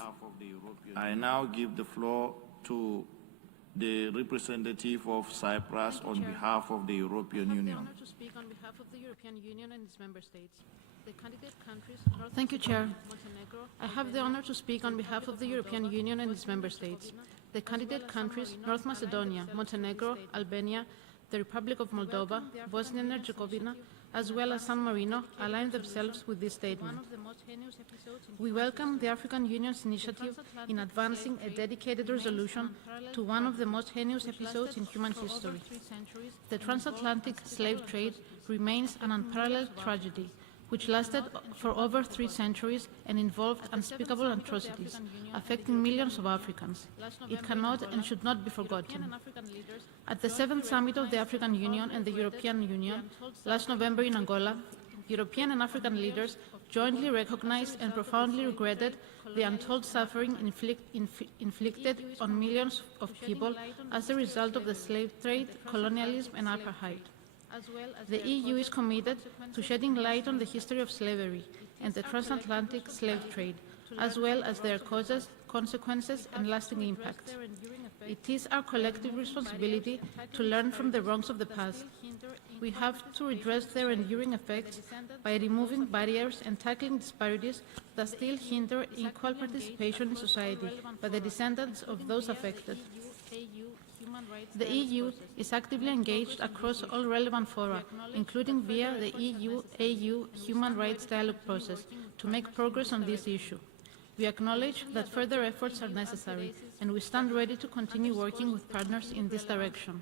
I now give the floor to the representative of Cyprus on behalf of the European Union. To speak on behalf of the European Union and its member states. The candidate countries, Thank you, Chair. I have the honor to speak on behalf of the European Union and its member states. The candidate countries, North Macedonia, Montenegro, Albania, the Republic of Moldova, Bosnia and Herzegovina, as well as San Marino, align themselves with this statement. We welcome the African Union's initiative in advancing a dedicated resolution to one of the most heinous episodes in human history. The transatlantic slave trade remains an unparalleled tragedy, which lasted for over 3 centuries and involved unspeakable atrocities, affecting millions of Africans. It cannot and should not be forgotten. At the 7th Summit of the African Union and the European Union, last November in Angola, European and African leaders jointly recognized and profoundly regretted the untold suffering inflicted on millions of people as a result of the slave trade, colonialism, and apartheid. The EU is committed to shedding light on the history of slavery and the transatlantic slave trade, as well as their causes, consequences, and lasting impacts. It is our collective responsibility to learn from the wrongs of the past. We have to redress their enduring effects by removing barriers and tackling disparities that still hinder equal participation in society by the descendants of those affected. The EU is actively engaged across all relevant fora, including via the EU-AU Human Rights Dialogue process, to make progress on this issue. We acknowledge that further efforts are necessary, and we stand ready to continue working with partners in this direction.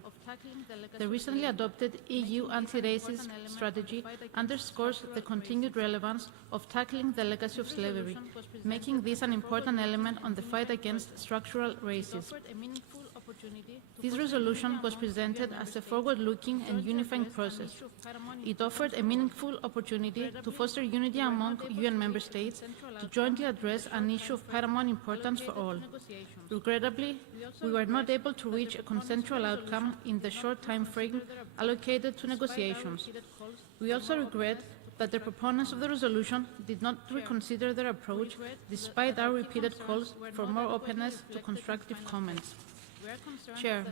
The recently adopted EU anti-racist strategy underscores the continued relevance of tackling the legacy of slavery, making this an important element on the fight against structural racism. This resolution was presented as a forward-looking and unifying process. It offered a meaningful opportunity to foster unity among UN member states to jointly address an issue of paramount importance for all. Regrettably, we were not able to reach a consensual outcome in the short time frame allocated to negotiations. We also regret that the proponents of the resolution did not reconsider their approach despite our repeated calls for more openness to constructive comments. Chair,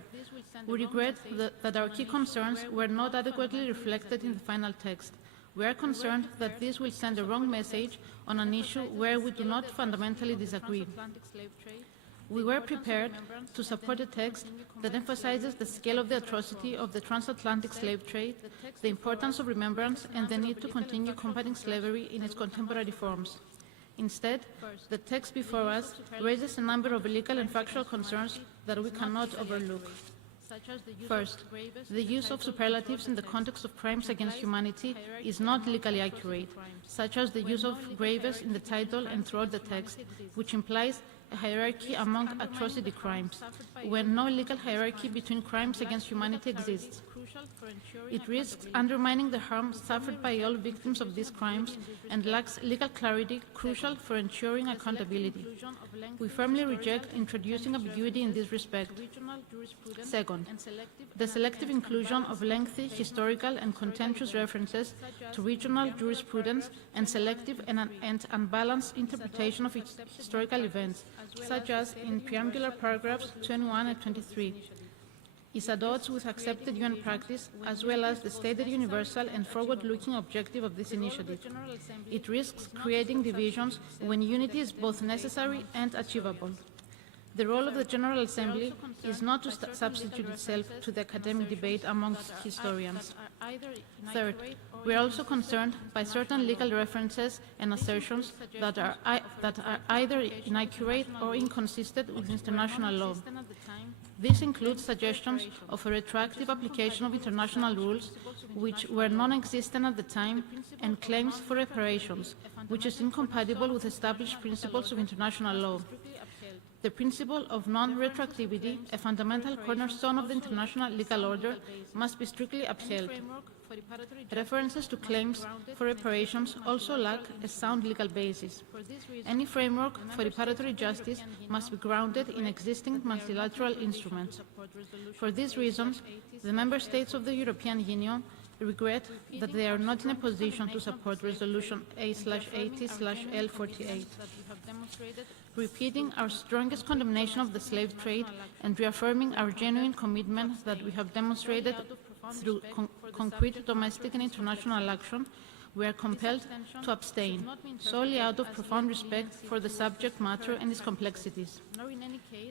we regret that our key concerns were not adequately reflected in the final text. We are concerned that this will send a wrong message on an issue where we do not fundamentally disagree. We were prepared to support a text that emphasizes the scale of the atrocity of the transatlantic slave trade, the importance of remembrance, and the need to continue combating slavery in its contemporary forms. Instead, the text before us raises a number of legal and factual concerns that we cannot overlook. First, the use of superlatives in the context of crimes against humanity is not legally accurate, such as the use of gravest in the title and throughout the text, which implies a hierarchy among atrocity crimes, when no legal hierarchy between crimes against humanity exists. It risks undermining the harm suffered by all victims of these crimes and lacks legal clarity crucial for ensuring accountability. We firmly reject introducing ambiguity in this respect. Second, the selective inclusion of lengthy, historical, and contentious references to regional jurisprudence and selective and unbalanced interpretation of historical events, such as in preambular paragraphs 21 and 23. Is at odds with accepted UN practice, as well as the stated universal and forward-looking objective of this initiative. It risks creating divisions when unity is both necessary and achievable. The role of the General Assembly is not to substitute itself to the academic debate amongst historians. Third, we are also concerned by certain legal references and assertions that are either inaccurate or inconsistent with international law. This includes suggestions of a retroactive application of international rules, which were non-existent at the time, and claims for reparations, which is incompatible with established principles of international law. The principle of non-retroactivity, a fundamental cornerstone of the international legal order, must be strictly upheld. References to claims for reparations also lack a sound legal basis. Any framework for reparatory justice must be grounded in existing multilateral instruments. For these reasons, the Member States of the European Union regret that they are not in a position to support Resolution A/80/L48. Repeating our strongest condemnation of the slave trade and reaffirming our genuine commitment that we have demonstrated through concrete domestic and international action, we are compelled to abstain, solely out of profound respect for the subject matter and its complexities.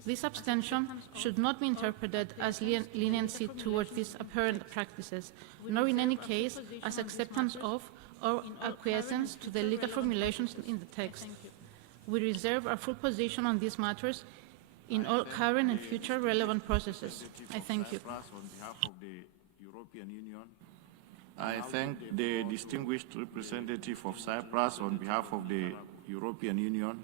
This abstention should not be interpreted as leniency towards these apparent practices, nor in any case as acceptance of or acquiescence to the legal formulations in the text. We reserve our full position on these matters in all current and future relevant processes. I thank you. I thank the distinguished representative of Cyprus on behalf of the European Union.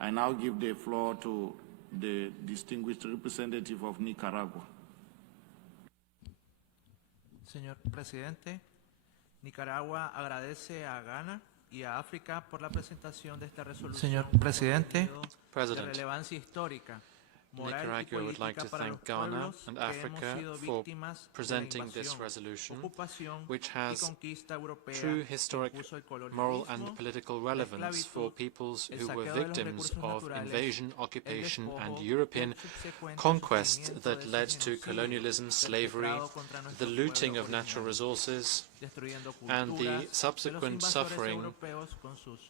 I now give the floor to the distinguished representative of Nicaragua. Señor Presidente, Nicaragua agradece a Ghana y a África por la presentación de esta resolución. Señor Presidente, de relevancia histórica. Nicaragua would like to thank Ghana and Africa for presenting this resolution, which has true historic, moral and political relevance for peoples who were victims of invasion, occupation and European conquest that led to colonialism, slavery, the looting of natural resources, and the subsequent suffering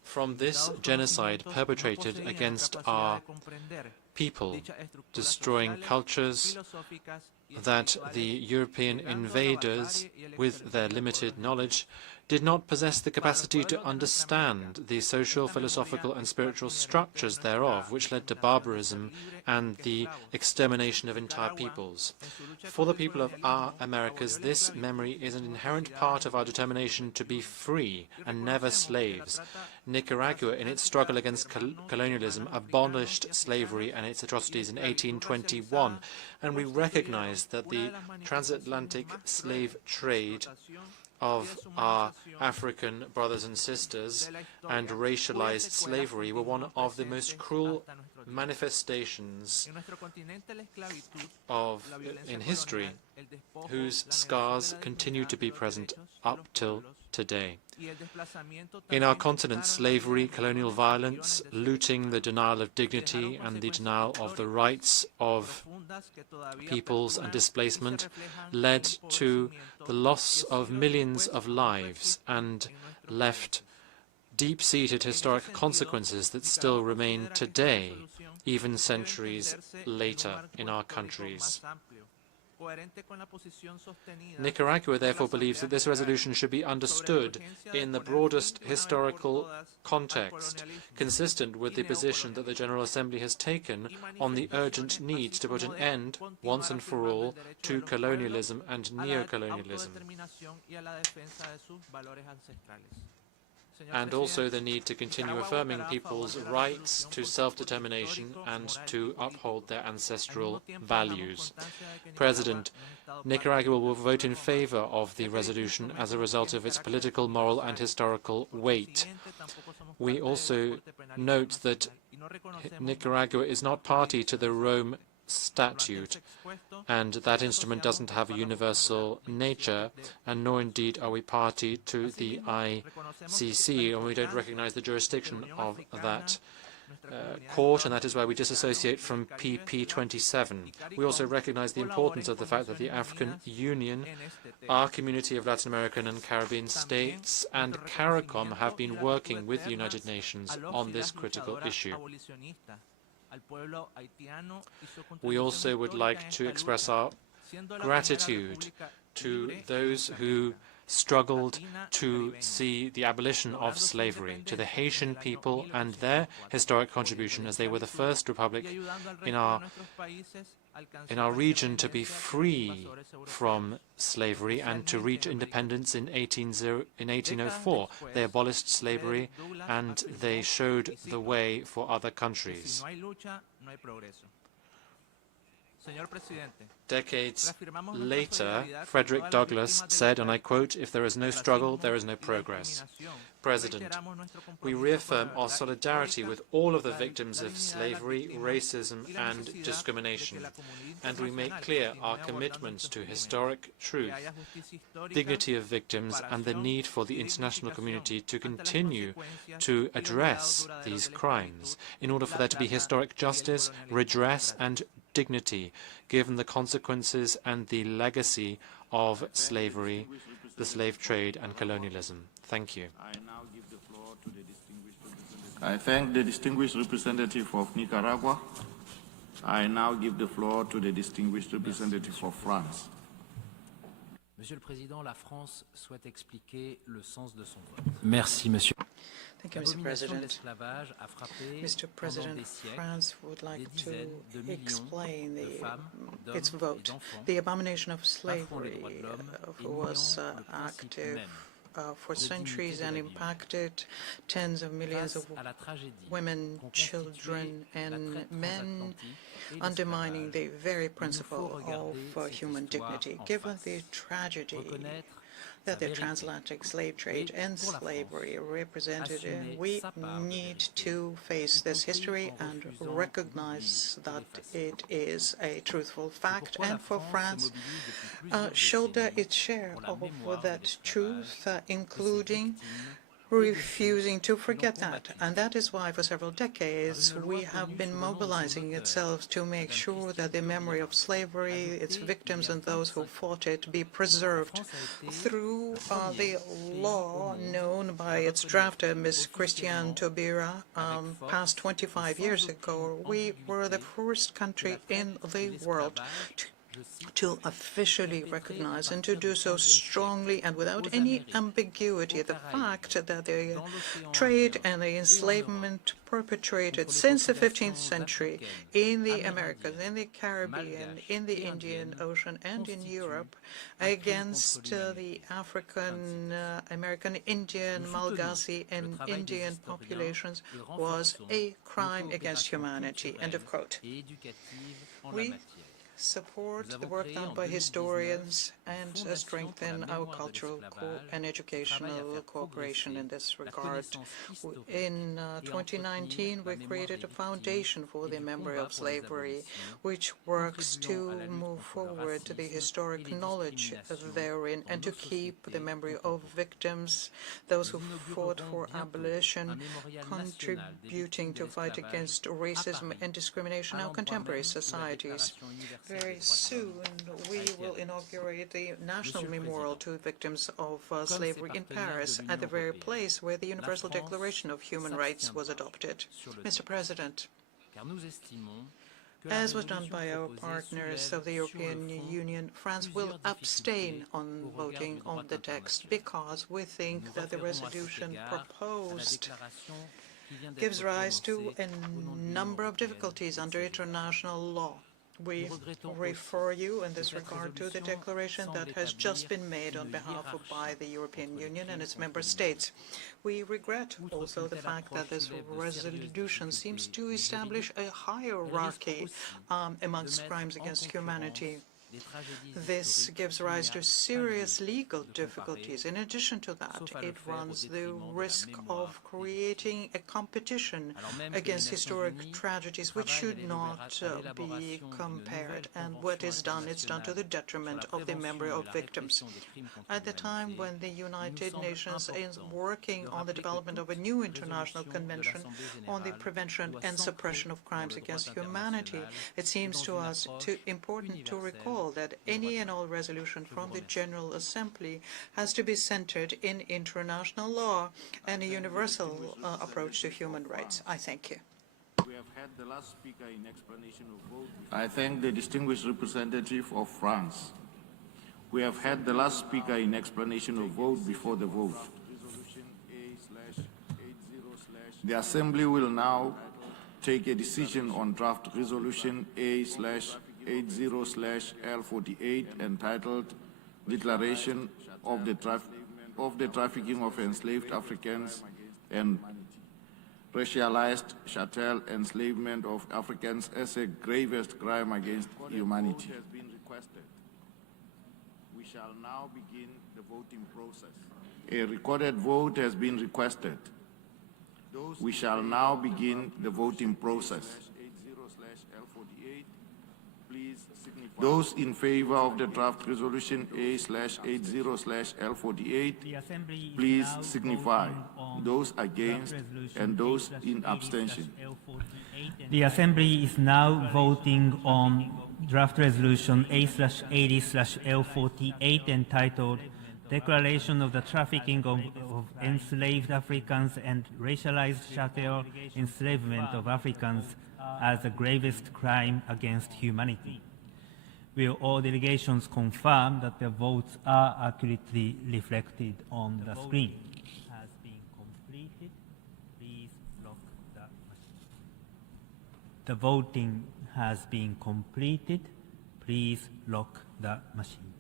from this genocide perpetrated against our people, destroying cultures that the European invaders, with their limited knowledge, did not possess the capacity to understand the social, philosophical and spiritual structures thereof, which led to barbarism and the extermination of entire peoples. For the people of our Americas, this memory is an inherent part of our determination to be free and never slaves. Nicaragua, in its struggle against colonialism, abolished slavery and its atrocities in 1821, and we recognize that the transatlantic slave trade of our African brothers and sisters and racialized slavery were one of the most cruel manifestations in history, whose scars continue to be present up till today. In our continent, slavery, colonial violence, looting, the denial of dignity and the denial of the rights of peoples and displacement led to the loss of millions of lives and left deep-seated historic consequences that still remain today, even centuries later in our countries. Nicaragua therefore believes that this resolution should be understood in the broadest historical context, consistent with the position that the General Assembly has taken on the urgent need to put an end, once and for all, to colonialism and neocolonialism, and also the need to continue affirming people's rights to self-determination and to uphold their ancestral values. President, Nicaragua will vote in favor of the resolution as a result of its political, moral and historical weight. We also note that Nicaragua is not party to the Rome Statute, and that instrument doesn't have a universal nature, and nor indeed are we party to the ICC, and we don't recognize the jurisdiction of that court, and that is why we disassociate from PP27. We also recognize the importance of the fact that the African Union, our community of Latin American and Caribbean states, and CARICOM have been working with the United Nations on this critical issue. We also would like to express our gratitude to those who struggled to see the abolition of slavery, to the Haitian people and their historic contribution, as they were the first republic in our region to be free from slavery and to reach independence in 1804. They abolished slavery and they showed the way for other countries. Decades later, Frederick Douglass said, and I quote, "If there is no struggle, there is no progress." President, we reaffirm our solidarity with all of the victims of slavery, racism and discrimination, and we make clear our commitment to historic truth, dignity of victims, and the need for the international community to continue to address these crimes in order for there to be historic justice, redress and dignity, given the consequences and the legacy of slavery, the slave trade and colonialism. Thank you. I thank the distinguished representative of Nicaragua. I now give the floor to the distinguished representative of France. Monsieur le Président, la France souhaite expliquer le sens de son vote. Merci, Monsieur. Thank you, Mr. President. Mr. President, France would like to explain its vote. The abomination of slavery was active for centuries and impacted tens of millions of women, children, and men, undermining the very principle of human dignity. Given the tragedy that the transatlantic slave trade and slavery represented, we need to face this history and recognize that it is a truthful fact, and for France shoulder its share of that truth, including refusing to forget that. And that is why for several decades we have been mobilizing itself to make sure that the memory of slavery, its victims and those who fought it be preserved through the law known by its drafter, Ms. Christiane Taubira, passed 25 years ago. We were the first country in the world to to officially recognize and to do so strongly and without any ambiguity the fact that the trade and the enslavement perpetrated since the 15th century in the Americas, in the Caribbean, in the Indian Ocean, and in Europe against the African, American, Indian, Malagasy, and Indian populations was a crime against humanity. End of quote. We support the work done by historians and strengthen our cultural and educational cooperation in this regard. In 2019, we created a foundation for the memory of slavery, which works to move forward the historic knowledge therein and to keep the memory of victims, those who fought for abolition, contributing to fight against racism and discrimination in our contemporary societies. Very soon, we will inaugurate the National Memorial to victims of slavery in Paris, at the very place where the Universal Declaration of Human Rights was adopted. Mr. President, as was done by our partners of the European Union, France will abstain on voting on the text because we think that the resolution proposed gives rise to a number of difficulties under international law. We refer you in this regard to the declaration that has just been made on behalf of by the European Union and its member states. We regret also the fact that this resolution seems to establish a hierarchy amongst crimes against humanity. This gives rise to serious legal difficulties. In addition to that, it runs the risk of creating a competition against historic tragedies, which should not be compared. And what is done, it's done to the detriment of the memory of victims. At the time when the United Nations is working on the development of a new international convention on the prevention and suppression of crimes against humanity, it seems to us important to recall that any and all resolution from the General Assembly has to be centered in international law and a universal approach to human rights. I thank you. We have had the last speaker in explanation of vote. I thank the distinguished representative of France. We have had the last speaker in explanation of vote before the vote. The Assembly will now take a decision on draft resolution A/80/L48 entitled Declaration of the Trafficking of Enslaved Africans and Racialized chattel enslavement of Africans as a gravest crime against humanity. We shall now begin the voting process. A recorded vote has been requested. We shall now begin the voting process. Those in favor of the draft resolution A/80/L48, please signify. Those against and those in abstention. The Assembly is now voting on draft resolution A/80/L48 entitled Declaration of the Trafficking of Enslaved Africans and Racialized Chattel Enslavement of Africans as the gravest crime against humanity. Will all delegations confirm that their votes are accurately reflected on the screen? Has been completed. Please lock the machine. The voting has been completed. Please lock the machine.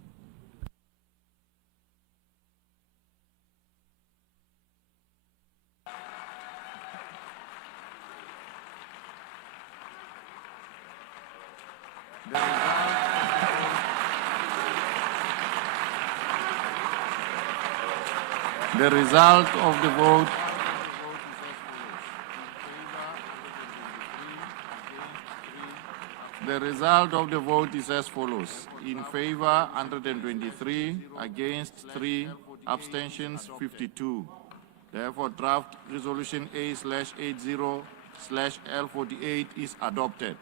The result of the vote is as follows. In favor, 123, against 3, abstentions 52. Therefore, draft resolution A/80/L48 is adopted.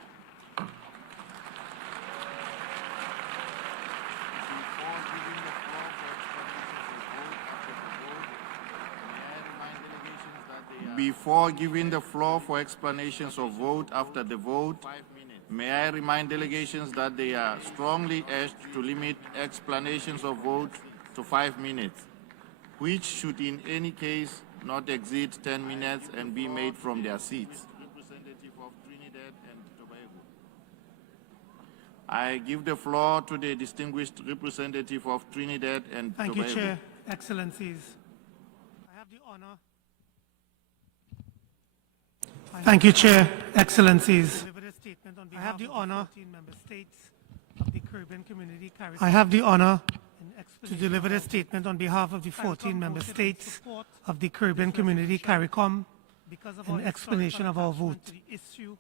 Before giving the floor for explanations of vote after the vote, May I remind delegations that they are strongly urged to limit explanations of vote to 5 minutes, which should in any case not exceed 10 minutes and be made from their seats. Representative of Trinidad and Tobago. I give the floor to the distinguished representative of Trinidad and Tobago. Thank you, Chair. Excellencies. I have the honor. Thank you, Chair. Excellencies. I have the honor to deliver a statement on behalf of the 14 member states of the Caribbean Community CARICOM in explanation of our vote.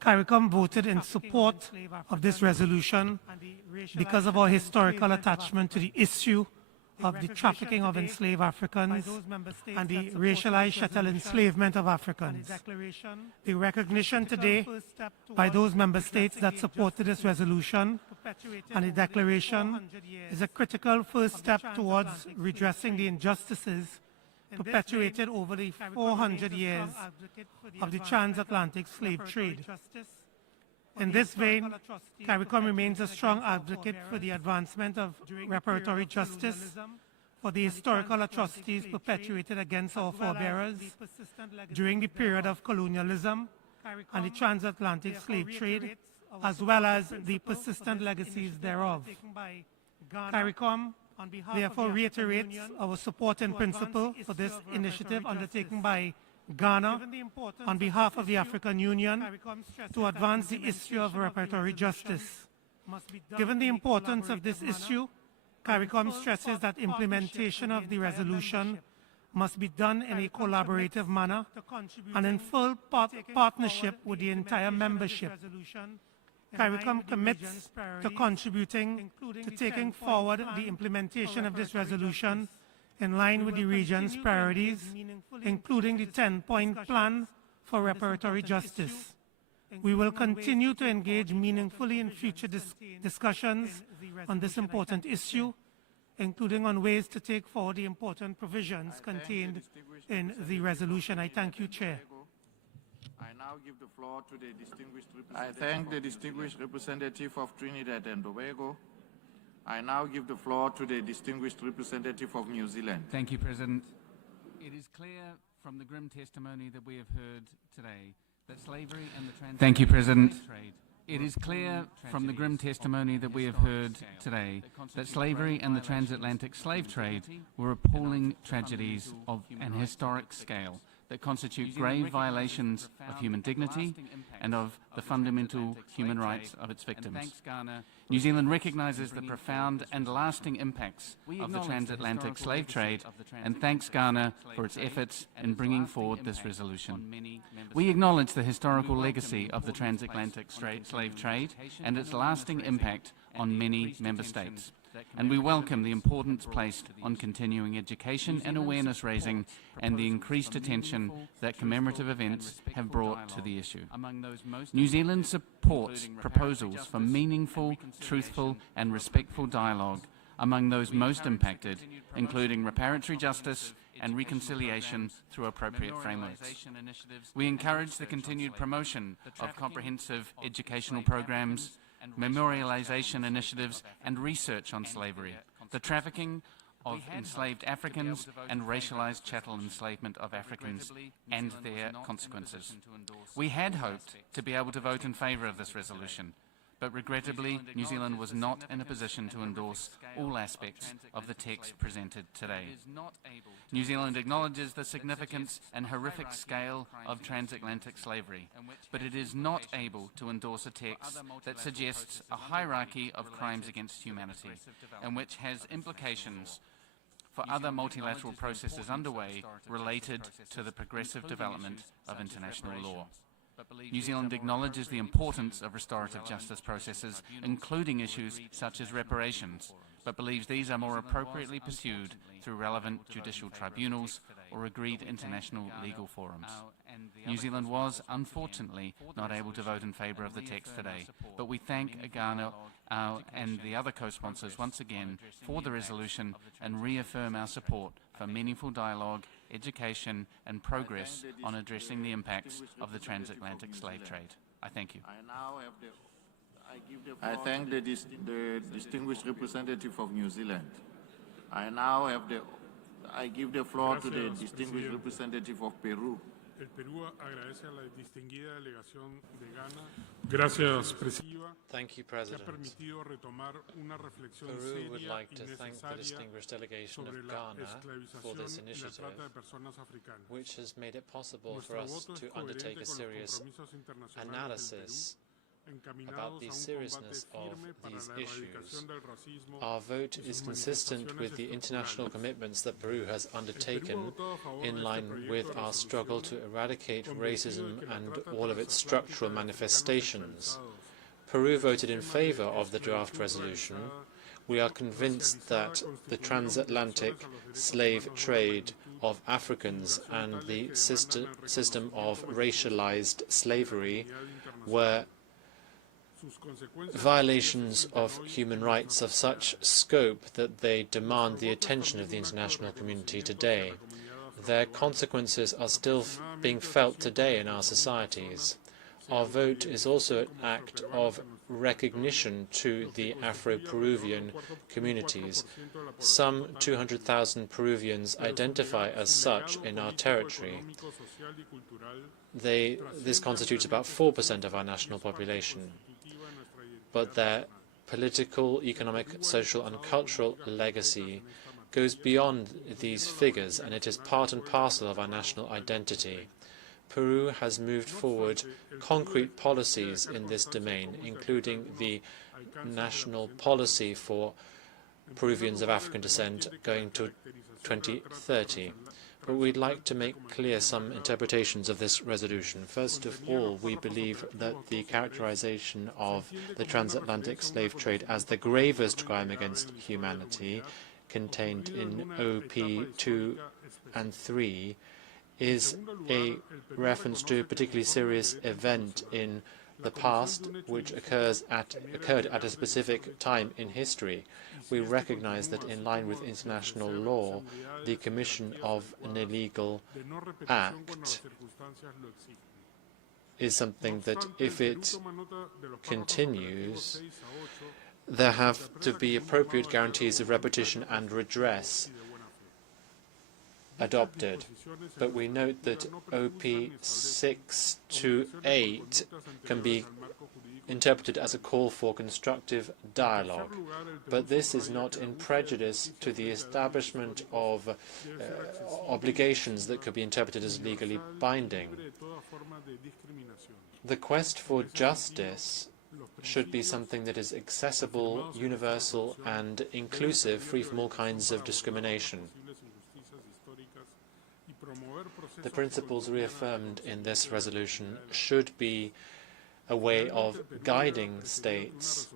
CARICOM voted in support of this resolution because of our historical attachment to the issue of the trafficking of enslaved Africans and the racialized chattel enslavement of Africans. The recognition today by those member states that supported this resolution and the declaration is a critical first step towards redressing the injustices perpetuated over the 400 years of the transatlantic slave trade. In this vein, CARICOM remains a strong advocate for the advancement of reparatory justice for the historical atrocities perpetuated against our forebears during the period of colonialism and the transatlantic slave trade, as well as the persistent legacies thereof. CARICOM therefore reiterates our support in principle for this initiative undertaken by Ghana, on behalf of the African Union, to advance the issue of reparatory justice. Given the importance of this issue, CARICOM stresses that implementation of the resolution must be done in a collaborative manner and in full partnership with the entire membership. CARICOM commits to contributing to taking forward the implementation of this resolution in line with the region's priorities, including the 10-point plan for reparatory justice. We will continue to engage meaningfully in future discussions on this important issue, including on ways to take forward the important provisions contained in the resolution. I thank you, Chair. I now give the floor to the distinguished representative. I thank the distinguished representative of Trinidad and Tobago. I now give the floor to the distinguished representative of New Zealand. Thank you, President. It is clear from the grim testimony that we have heard today that slavery and the transatlantic Thank you, President. slave trade. It is clear from the grim testimony that we have heard today that slavery and the transatlantic slave trade were appalling tragedies of an historic scale that constitute grave violations of human dignity and of the fundamental human rights of its victims. New Zealand recognises the profound and lasting impacts of the transatlantic slave trade and thanks Ghana for its efforts in bringing forward this resolution. We acknowledge the historical legacy of the transatlantic slave trade and its lasting impact on many member states. And we welcome the importance placed on continuing education and awareness raising and the increased attention that commemorative events have brought to the issue. New Zealand supports proposals for meaningful, truthful and respectful dialogue among those most impacted, including reparatory justice and reconciliation through appropriate frameworks. We encourage the continued promotion of comprehensive educational programs, memorialization initiatives and research on slavery, the trafficking of enslaved Africans and racialized chattel enslavement of Africans and their consequences. We had hoped to be able to vote in favour of this resolution, but regrettably New Zealand was not in a position to endorse all aspects of the text presented today. New Zealand acknowledges the significance and horrific scale of transatlantic slavery, but it is not able to endorse a text that suggests a hierarchy of crimes against humanity and which has implications for other multilateral processes underway related to the progressive development of international law. New Zealand acknowledges the importance of restorative justice processes, including issues such as reparations, but believes these are more appropriately pursued through relevant judicial tribunals or agreed international legal forums. New Zealand was, unfortunately, not able to vote in favour of the text today, but we thank Ghana and the other co-sponsors once again for the resolution and reaffirm our support for meaningful dialogue, education and progress on addressing the impacts of the transatlantic slave trade. I thank you. I thank the distinguished representative of New Zealand. I give the floor to the distinguished representative of Peru. El Perú agradece a la distinguida delegación de Ghana. Gracias, Presidenta. Thank you, President. Que ha permitido retomar una reflexión Peru would seria like y to thank the necesaria distinguished delegation of sobre la Ghana for this esclavización y la initiative, trata de personas africanas. which has made it possible for Nuestro us voto es to undertake coherente a con los serious compromisos internacionales del analysis about the encaminados a un seriousness combate of firme para these la issues. erradicación del racismo Our vote y is sus consistent with the manifestaciones international estructurales. commitments that Peru has undertaken El Perú ha votado a favor in de este line proyecto with de our struggle to resolución, eradicate convencido racism de que la and trata all of its transatlántica structural de africanos manifestations. esclavizados, Peru el voted in sistema de favor of the draft esclavitud resolution. realizada We are convinced that the transatlantic slave trade of Africans and the system of racialized slavery were violations of human rights of such scope that they demand the attention of the international community today. Their consequences are still being felt today in our societies. Our vote is also an act of recognition to the Afro-Peruvian communities. Some 200,000 Peruvians identify as such in our territory. This constitutes about 4% of our national population. But their political, economic, social and cultural legacy goes beyond these figures, and it is part and parcel of our national identity. Peru has moved forward concrete policies in this domain, including the national policy for Peruvians of African descent going to 2030. But we'd like to make clear some interpretations of this resolution. First of all, we believe that the characterization of the transatlantic slave trade as the gravest crime against humanity contained in OP 2 and 3 is a reference to a particularly serious event in the past which occurred at a specific time in history. We recognize that in line with international law, the commission of an illegal act is something that, if it continues, there have to be appropriate guarantees of repetition and redress adopted. But we note that OP 6 to 8 can be interpreted as a call for constructive dialogue. But this is not in prejudice to the establishment of obligations that could be interpreted as legally binding. The quest for justice should be something that is accessible, universal and inclusive, free from all kinds of discrimination. The principles reaffirmed in this resolution should be a way of guiding states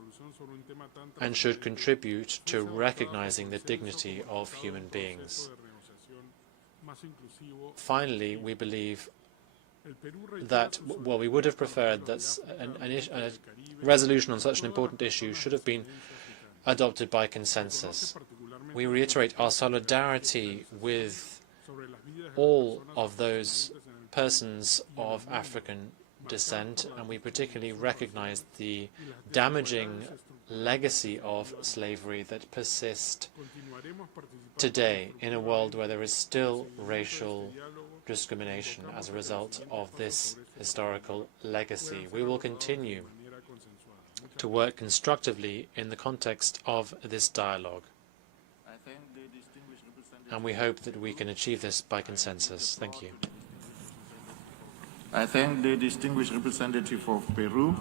and should contribute to recognizing the dignity of human beings. Finally, we believe that, well, we would have preferred that a resolution on such an important issue should have been adopted by consensus. We reiterate our solidarity with all of those persons of African descent, and we particularly recognize the damaging legacy of slavery that persists today in a world where there is still racial discrimination as a result of this historical legacy. We will continue to work constructively in the context of this dialogue, and we hope that we can achieve this by consensus. Thank you. I thank the distinguished representative of Peru.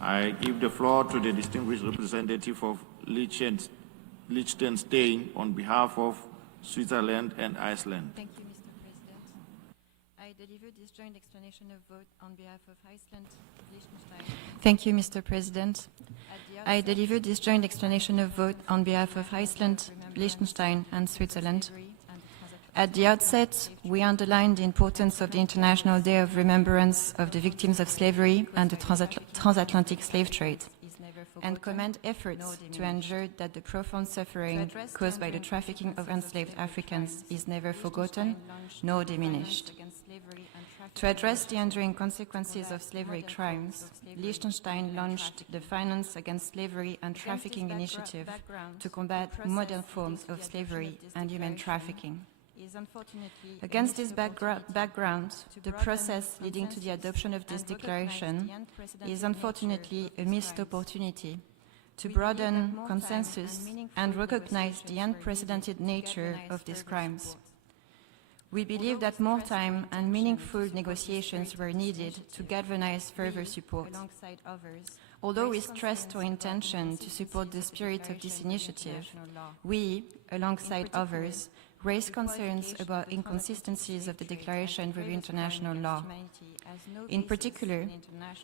I give the floor to the distinguished representative of Liechtenstein on behalf of Switzerland and Iceland. Thank you, Mr. President. I deliver this joint explanation of vote on behalf of Iceland, Liechtenstein. Thank you, Mr. President. I deliver this joint explanation of vote on behalf of Iceland, Liechtenstein and Switzerland. At the outset, we underline the importance of the International Day of Remembrance of the victims of slavery and the transatlantic slave trade, and commend efforts to ensure that the profound suffering caused by the trafficking of enslaved Africans is never forgotten nor diminished. To address the enduring consequences of slavery crimes, Liechtenstein launched the Finance Against Slavery and Trafficking Initiative to combat modern forms of slavery and human trafficking. Against this background, the process leading to the adoption of this declaration is unfortunately a missed opportunity to broaden consensus and recognize the unprecedented nature of these crimes. We believe that more time and meaningful negotiations were needed to galvanize further support. Although we stressed our intention to support the spirit of this initiative, we, alongside others, raised concerns about inconsistencies of the declaration with international law. In particular,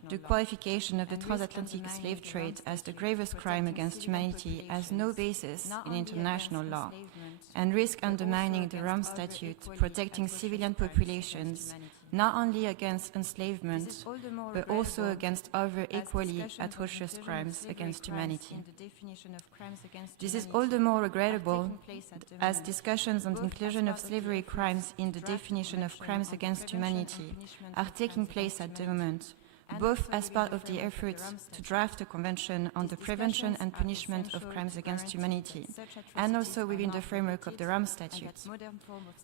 the qualification of the transatlantic slave trade as the gravest crime against humanity has no basis in international law and risk undermining the Rome Statute protecting civilian populations not only against enslavement, but also against other equally atrocious crimes against humanity. This is all the more regrettable as discussions on the inclusion of slavery crimes in the definition of crimes against humanity are taking place at the moment, both as part of the efforts to draft a convention on the prevention and punishment of crimes against humanity, and also within the framework of the Rome Statute.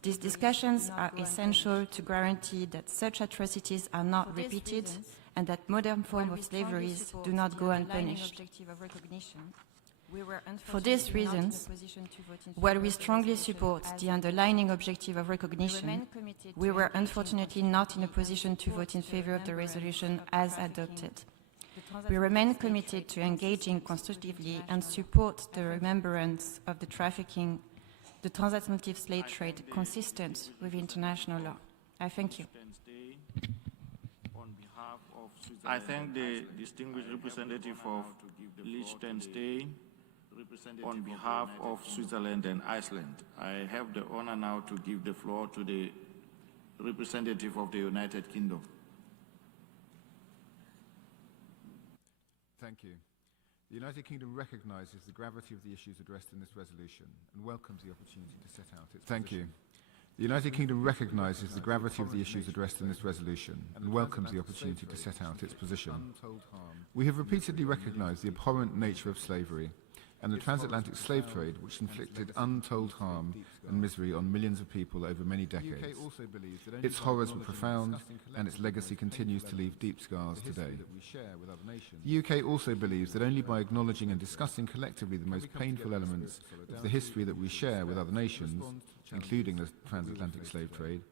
These discussions are essential to guarantee that such atrocities are not repeated and that modern forms of slavery do not go unpunished. For these reasons, while we strongly support the underlying objective of recognition, we were unfortunately not in a position to vote in favor of the resolution as adopted. We remain committed to engaging constructively and support the remembrance of the transatlantic slave trade consistent with international law. I thank you. I thank the distinguished representative of Liechtenstein. On behalf of Switzerland and Iceland, I have the honor now to give the floor to the representative of the United Kingdom. Thank you. The United Kingdom recognises the gravity of the issues addressed in this resolution and welcomes the opportunity to set out its position. The United Kingdom recognises the gravity of the issues addressed in this resolution and welcomes the opportunity to set out its position. We have repeatedly recognised the abhorrent nature of slavery and the transatlantic slave trade, which inflicted untold harm and misery on millions of people over many decades. Its horrors were profound, and its legacy continues to leave deep scars today. The UK also believes that only by acknowledging and discussing collectively the most painful elements of the history that we share with other nations, including the transatlantic slave trade,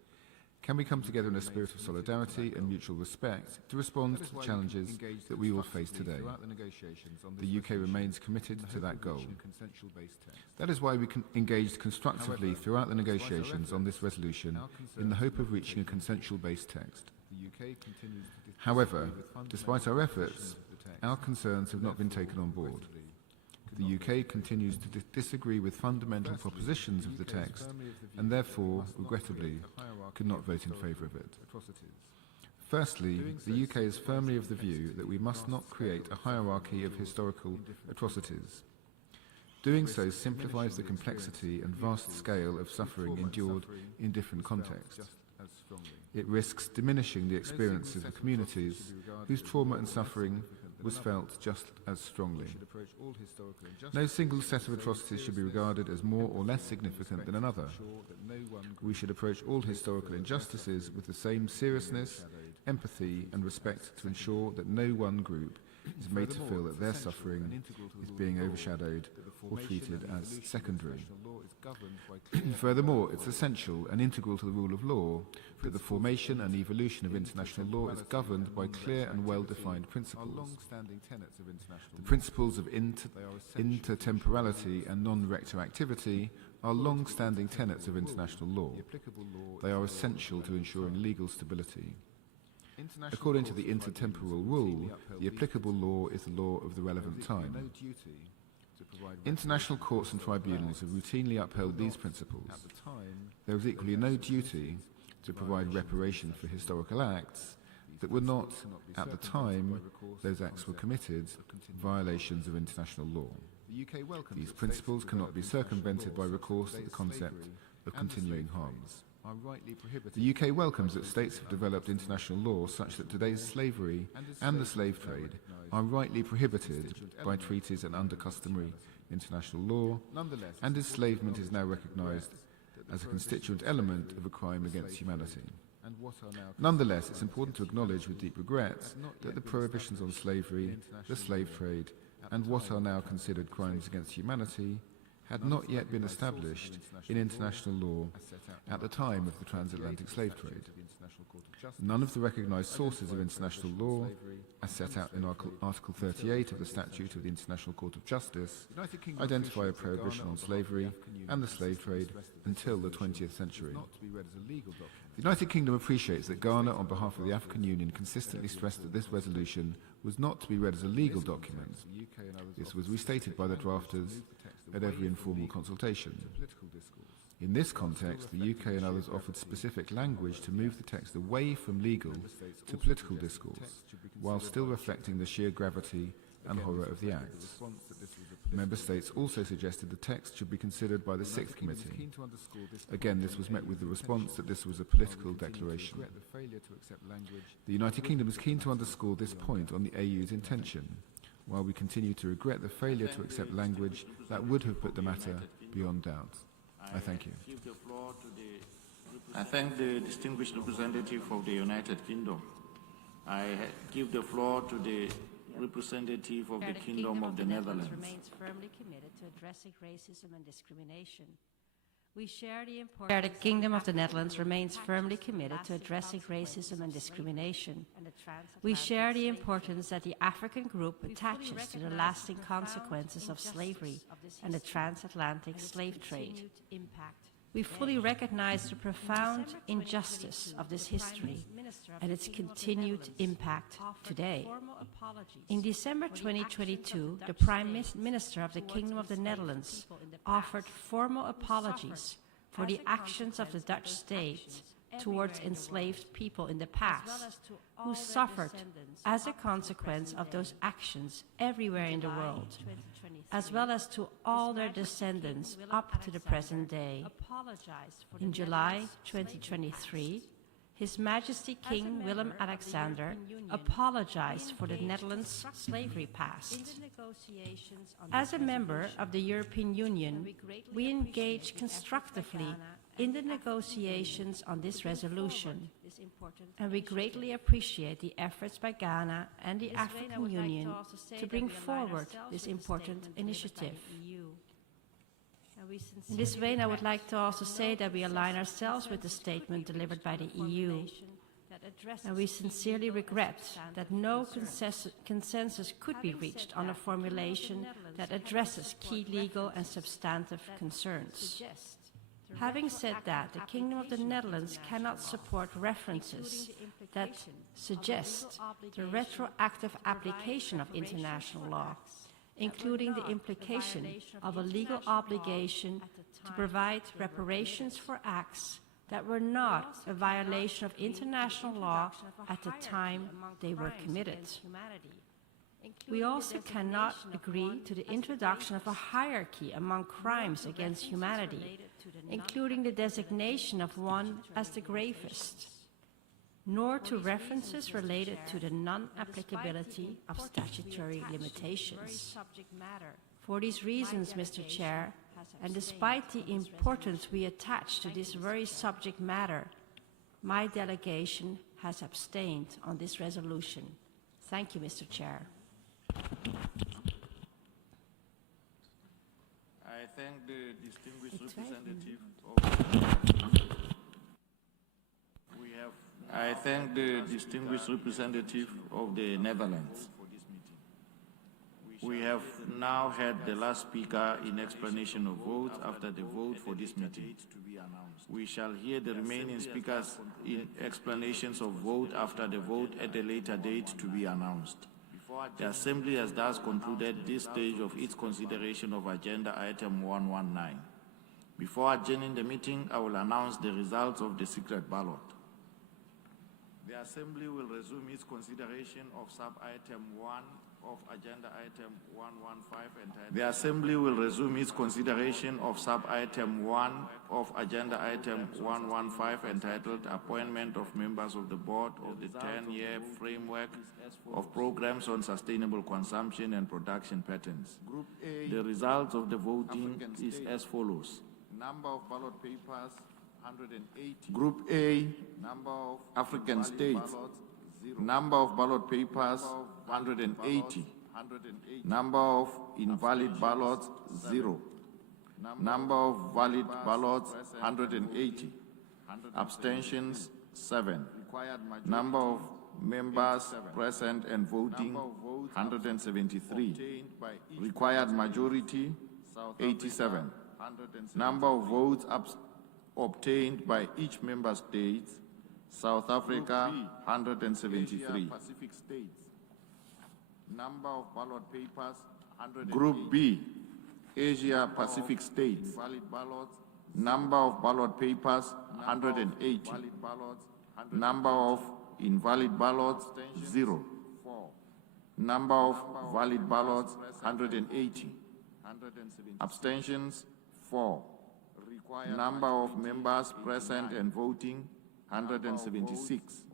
can we come together in a spirit of solidarity and mutual respect to respond to the challenges that we all face today. The UK remains committed to that goal. That is why we engaged constructively throughout the negotiations on this resolution in the hope of reaching a consensual-based text. However, despite our efforts, our concerns have not been taken on board. The UK continues to disagree with fundamental propositions of the text and therefore, regrettably, could not vote in favour of it. Firstly, the UK is firmly of the view that we must not create a hierarchy of historical atrocities. Doing so simplifies the complexity and vast scale of suffering endured in different contexts. It risks diminishing the experiences of communities whose trauma and suffering was felt just as strongly. No single set of atrocities should be regarded as more or less significant than another. We should approach all historical injustices with the same seriousness, empathy and respect to ensure that no one group is made to feel that their suffering is being overshadowed or treated as secondary. Furthermore, it's essential and integral to the rule of law that the formation and evolution of international law is governed by clear and well-defined principles. The principles of intertemporality and non-retroactivity are long-standing tenets of international law. They are essential to ensuring legal stability. According to the intertemporal rule, the applicable law is the law of the relevant time. International courts and tribunals have routinely upheld these principles. There is equally no duty to provide reparation for historical acts that were not, at the time those acts were committed, violations of international law. These principles cannot be circumvented by recourse to the concept of continuing harms. are rightly prohibited. The UK welcomes that states have developed international law such that today's slavery and the slave trade are rightly prohibited by treaties and under customary international law, and enslavement is now recognised as a constituent element of a crime against humanity. Nonetheless, it's important to acknowledge with deep regret that the prohibitions on slavery, the slave trade, and what are now considered crimes against humanity had not yet been established in international law at the time of the transatlantic slave trade. None of the recognised sources of international law, as set out in Article 38 of the Statute of the International Court of Justice, identify a prohibition on slavery and the slave trade until the 20th century. The United Kingdom appreciates that Ghana, on behalf of the African Union, consistently stressed that this resolution was not to be read as a legal document. This was restated by the drafters at every informal consultation. In this context, the UK and others offered specific language to move the text away from legal to political discourse, while still reflecting the sheer gravity and horror of the acts. Member States also suggested the text should be considered by the Sixth Committee. Again, this was met with the response that this was a political declaration. The United Kingdom is keen to underscore this point on the AU's intention, while we continue to regret the failure to accept language that would have put the matter beyond doubt. I thank you. I thank the distinguished representative of the United Kingdom. I give the floor to the representative of the Kingdom of the Netherlands. Remains firmly committed to addressing racism and discrimination. We share the importance. The Kingdom of the Netherlands remains firmly committed to addressing racism and discrimination. We share the importance that the African group attaches to the lasting consequences of slavery and the transatlantic slave trade. We fully recognize the profound injustice of this history and its continued impact today. In December 2022, the Prime Minister of the Kingdom of the Netherlands offered formal apologies for the actions of the Dutch state towards enslaved people in the past, who suffered as a consequence of those actions everywhere in the world, as well as to all their descendants up to the present day. In July 2023, His Majesty King Willem-Alexander apologized for the Netherlands' slavery past. As a member of the European Union, we engage constructively in the negotiations on this resolution, and we greatly appreciate the efforts by Ghana and the African Union to bring forward this important initiative. In this vein, I would like to also say that we align ourselves with the statement delivered by the EU, and we sincerely regret that no consensus could be reached on a formulation that addresses key legal and substantive concerns. Having said that, the Kingdom of the Netherlands cannot support references that suggest the retroactive application of international law, including the implication of a legal obligation to provide reparations for acts that were not a violation of international law at the time they were committed. We also cannot agree to the introduction of a hierarchy among crimes against humanity, including the designation of one as the gravest, nor to references related to the non-applicability of statutory limitations. For these reasons, Mr. Chair, and despite the importance we attach to this very subject matter, my delegation has abstained on this resolution. Thank you, Mr. Chair. I thank the distinguished representative of the Netherlands. We have now had the last speaker in explanation of vote after the vote for this meeting. We shall hear the remaining speakers in explanations of vote after the vote at a later date to be announced. The Assembly has thus concluded this stage of its consideration of Agenda Item 119. Before adjourning the meeting, I will announce the results of the secret ballot. The Assembly will resume its consideration of Sub-Item 1 of Agenda Item 115 entitled... The Assembly will resume its consideration of Sub-Item 1 of Agenda Item 115 entitled Appointment of Members of the Board of the 10-Year Framework of Programs on Sustainable Consumption and Production Patterns. Group A, the results of the voting is as follows. Number of ballot papers, 180. Group A, number of African states, number of ballot papers, 180. Number of invalid ballots, 0. Number of valid ballots, 180. Abstentions, 7. Number of members present and voting, 173. Required majority, 87. Number of votes obtained by each member state, South Africa, 173. Pacific states. Number of ballot papers, 108. Group B, Asia Pacific states. Valid ballots. Number of ballot papers, 180. Number of invalid ballots, 0. Number of valid ballots, 180. Abstentions, 4. Number of members present and voting, 176.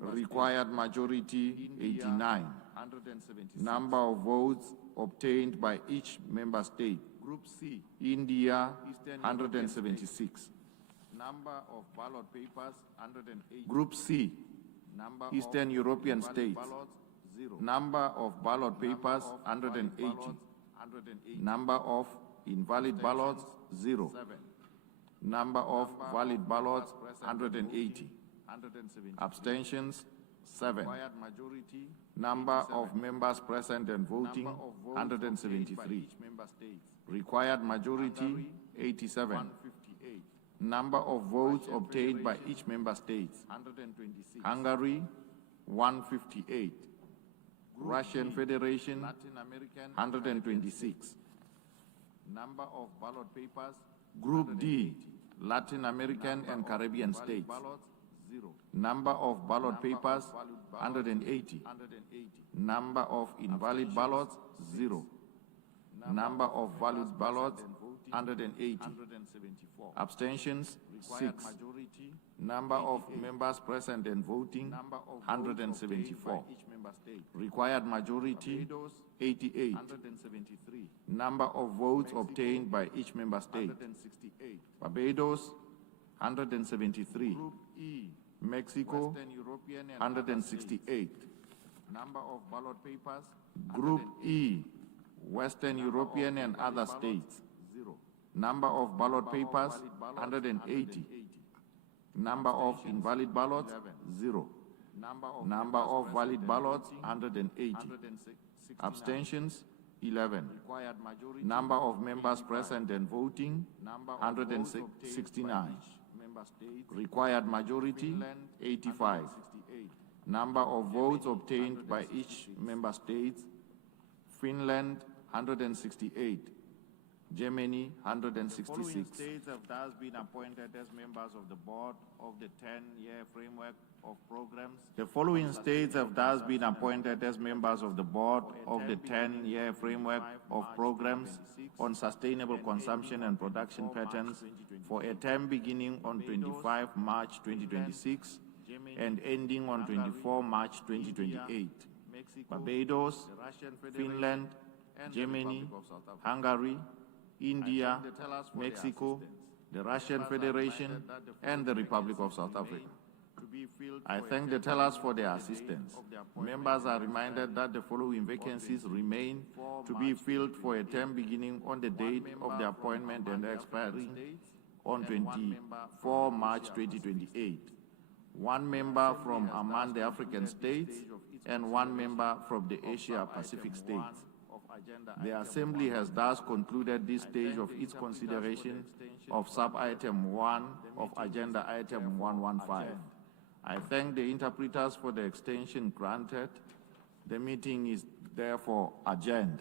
Required majority, 89. Number of votes obtained by each member state. Group C, India, 176. Number of ballot papers, 180. Group C, Eastern European states. Number of ballot papers, 180. Number of invalid ballots, 0. Number of valid ballots, 180. Abstentions, 7. Number of members present and voting, 173. Required majority, 87. Number of votes obtained by each member state. Hungary, 158. Russian Federation, 126. Number of ballot papers, Group D, Latin American and Caribbean states. Number of ballot papers, 180. Number of invalid ballots, 0. Number of valid ballots, 180. Abstentions, 6. Number of members present and voting, 174. Required majority, 88. Number of votes obtained by each member state. Barbados, 173. Mexico, 168. Number of ballot papers. Group E, Western European and other states. Number of ballot papers, 180. Number of invalid ballots, 0. Number of valid ballots, 180. Abstentions, 11. Number of members present and voting, 169. Required majority, 85. Number of votes obtained by each member state, Finland, 168. Germany, 166. The following states have thus been appointed as members of the board of the 10-year framework of programs. The following states have thus been appointed as members of the board of the 10-year framework of programs on sustainable consumption and production patterns for a term beginning on 25 March 2026 and ending on 24 March 2028. Barbados, Finland, Germany, Hungary, India, Mexico, the Russian Federation, and the Republic of South Africa. I thank the tellers for their assistance. Members are reminded that the following vacancies remain to be filled for a term beginning on the date of the appointment and expiring on 24 March 2028. 1 member from among the African states and 1 member from the Asia Pacific states. The Assembly has thus concluded this stage of its consideration of Sub-Item 1 of Agenda Item 115. I thank the interpreters for the extension granted. The meeting is therefore adjourned.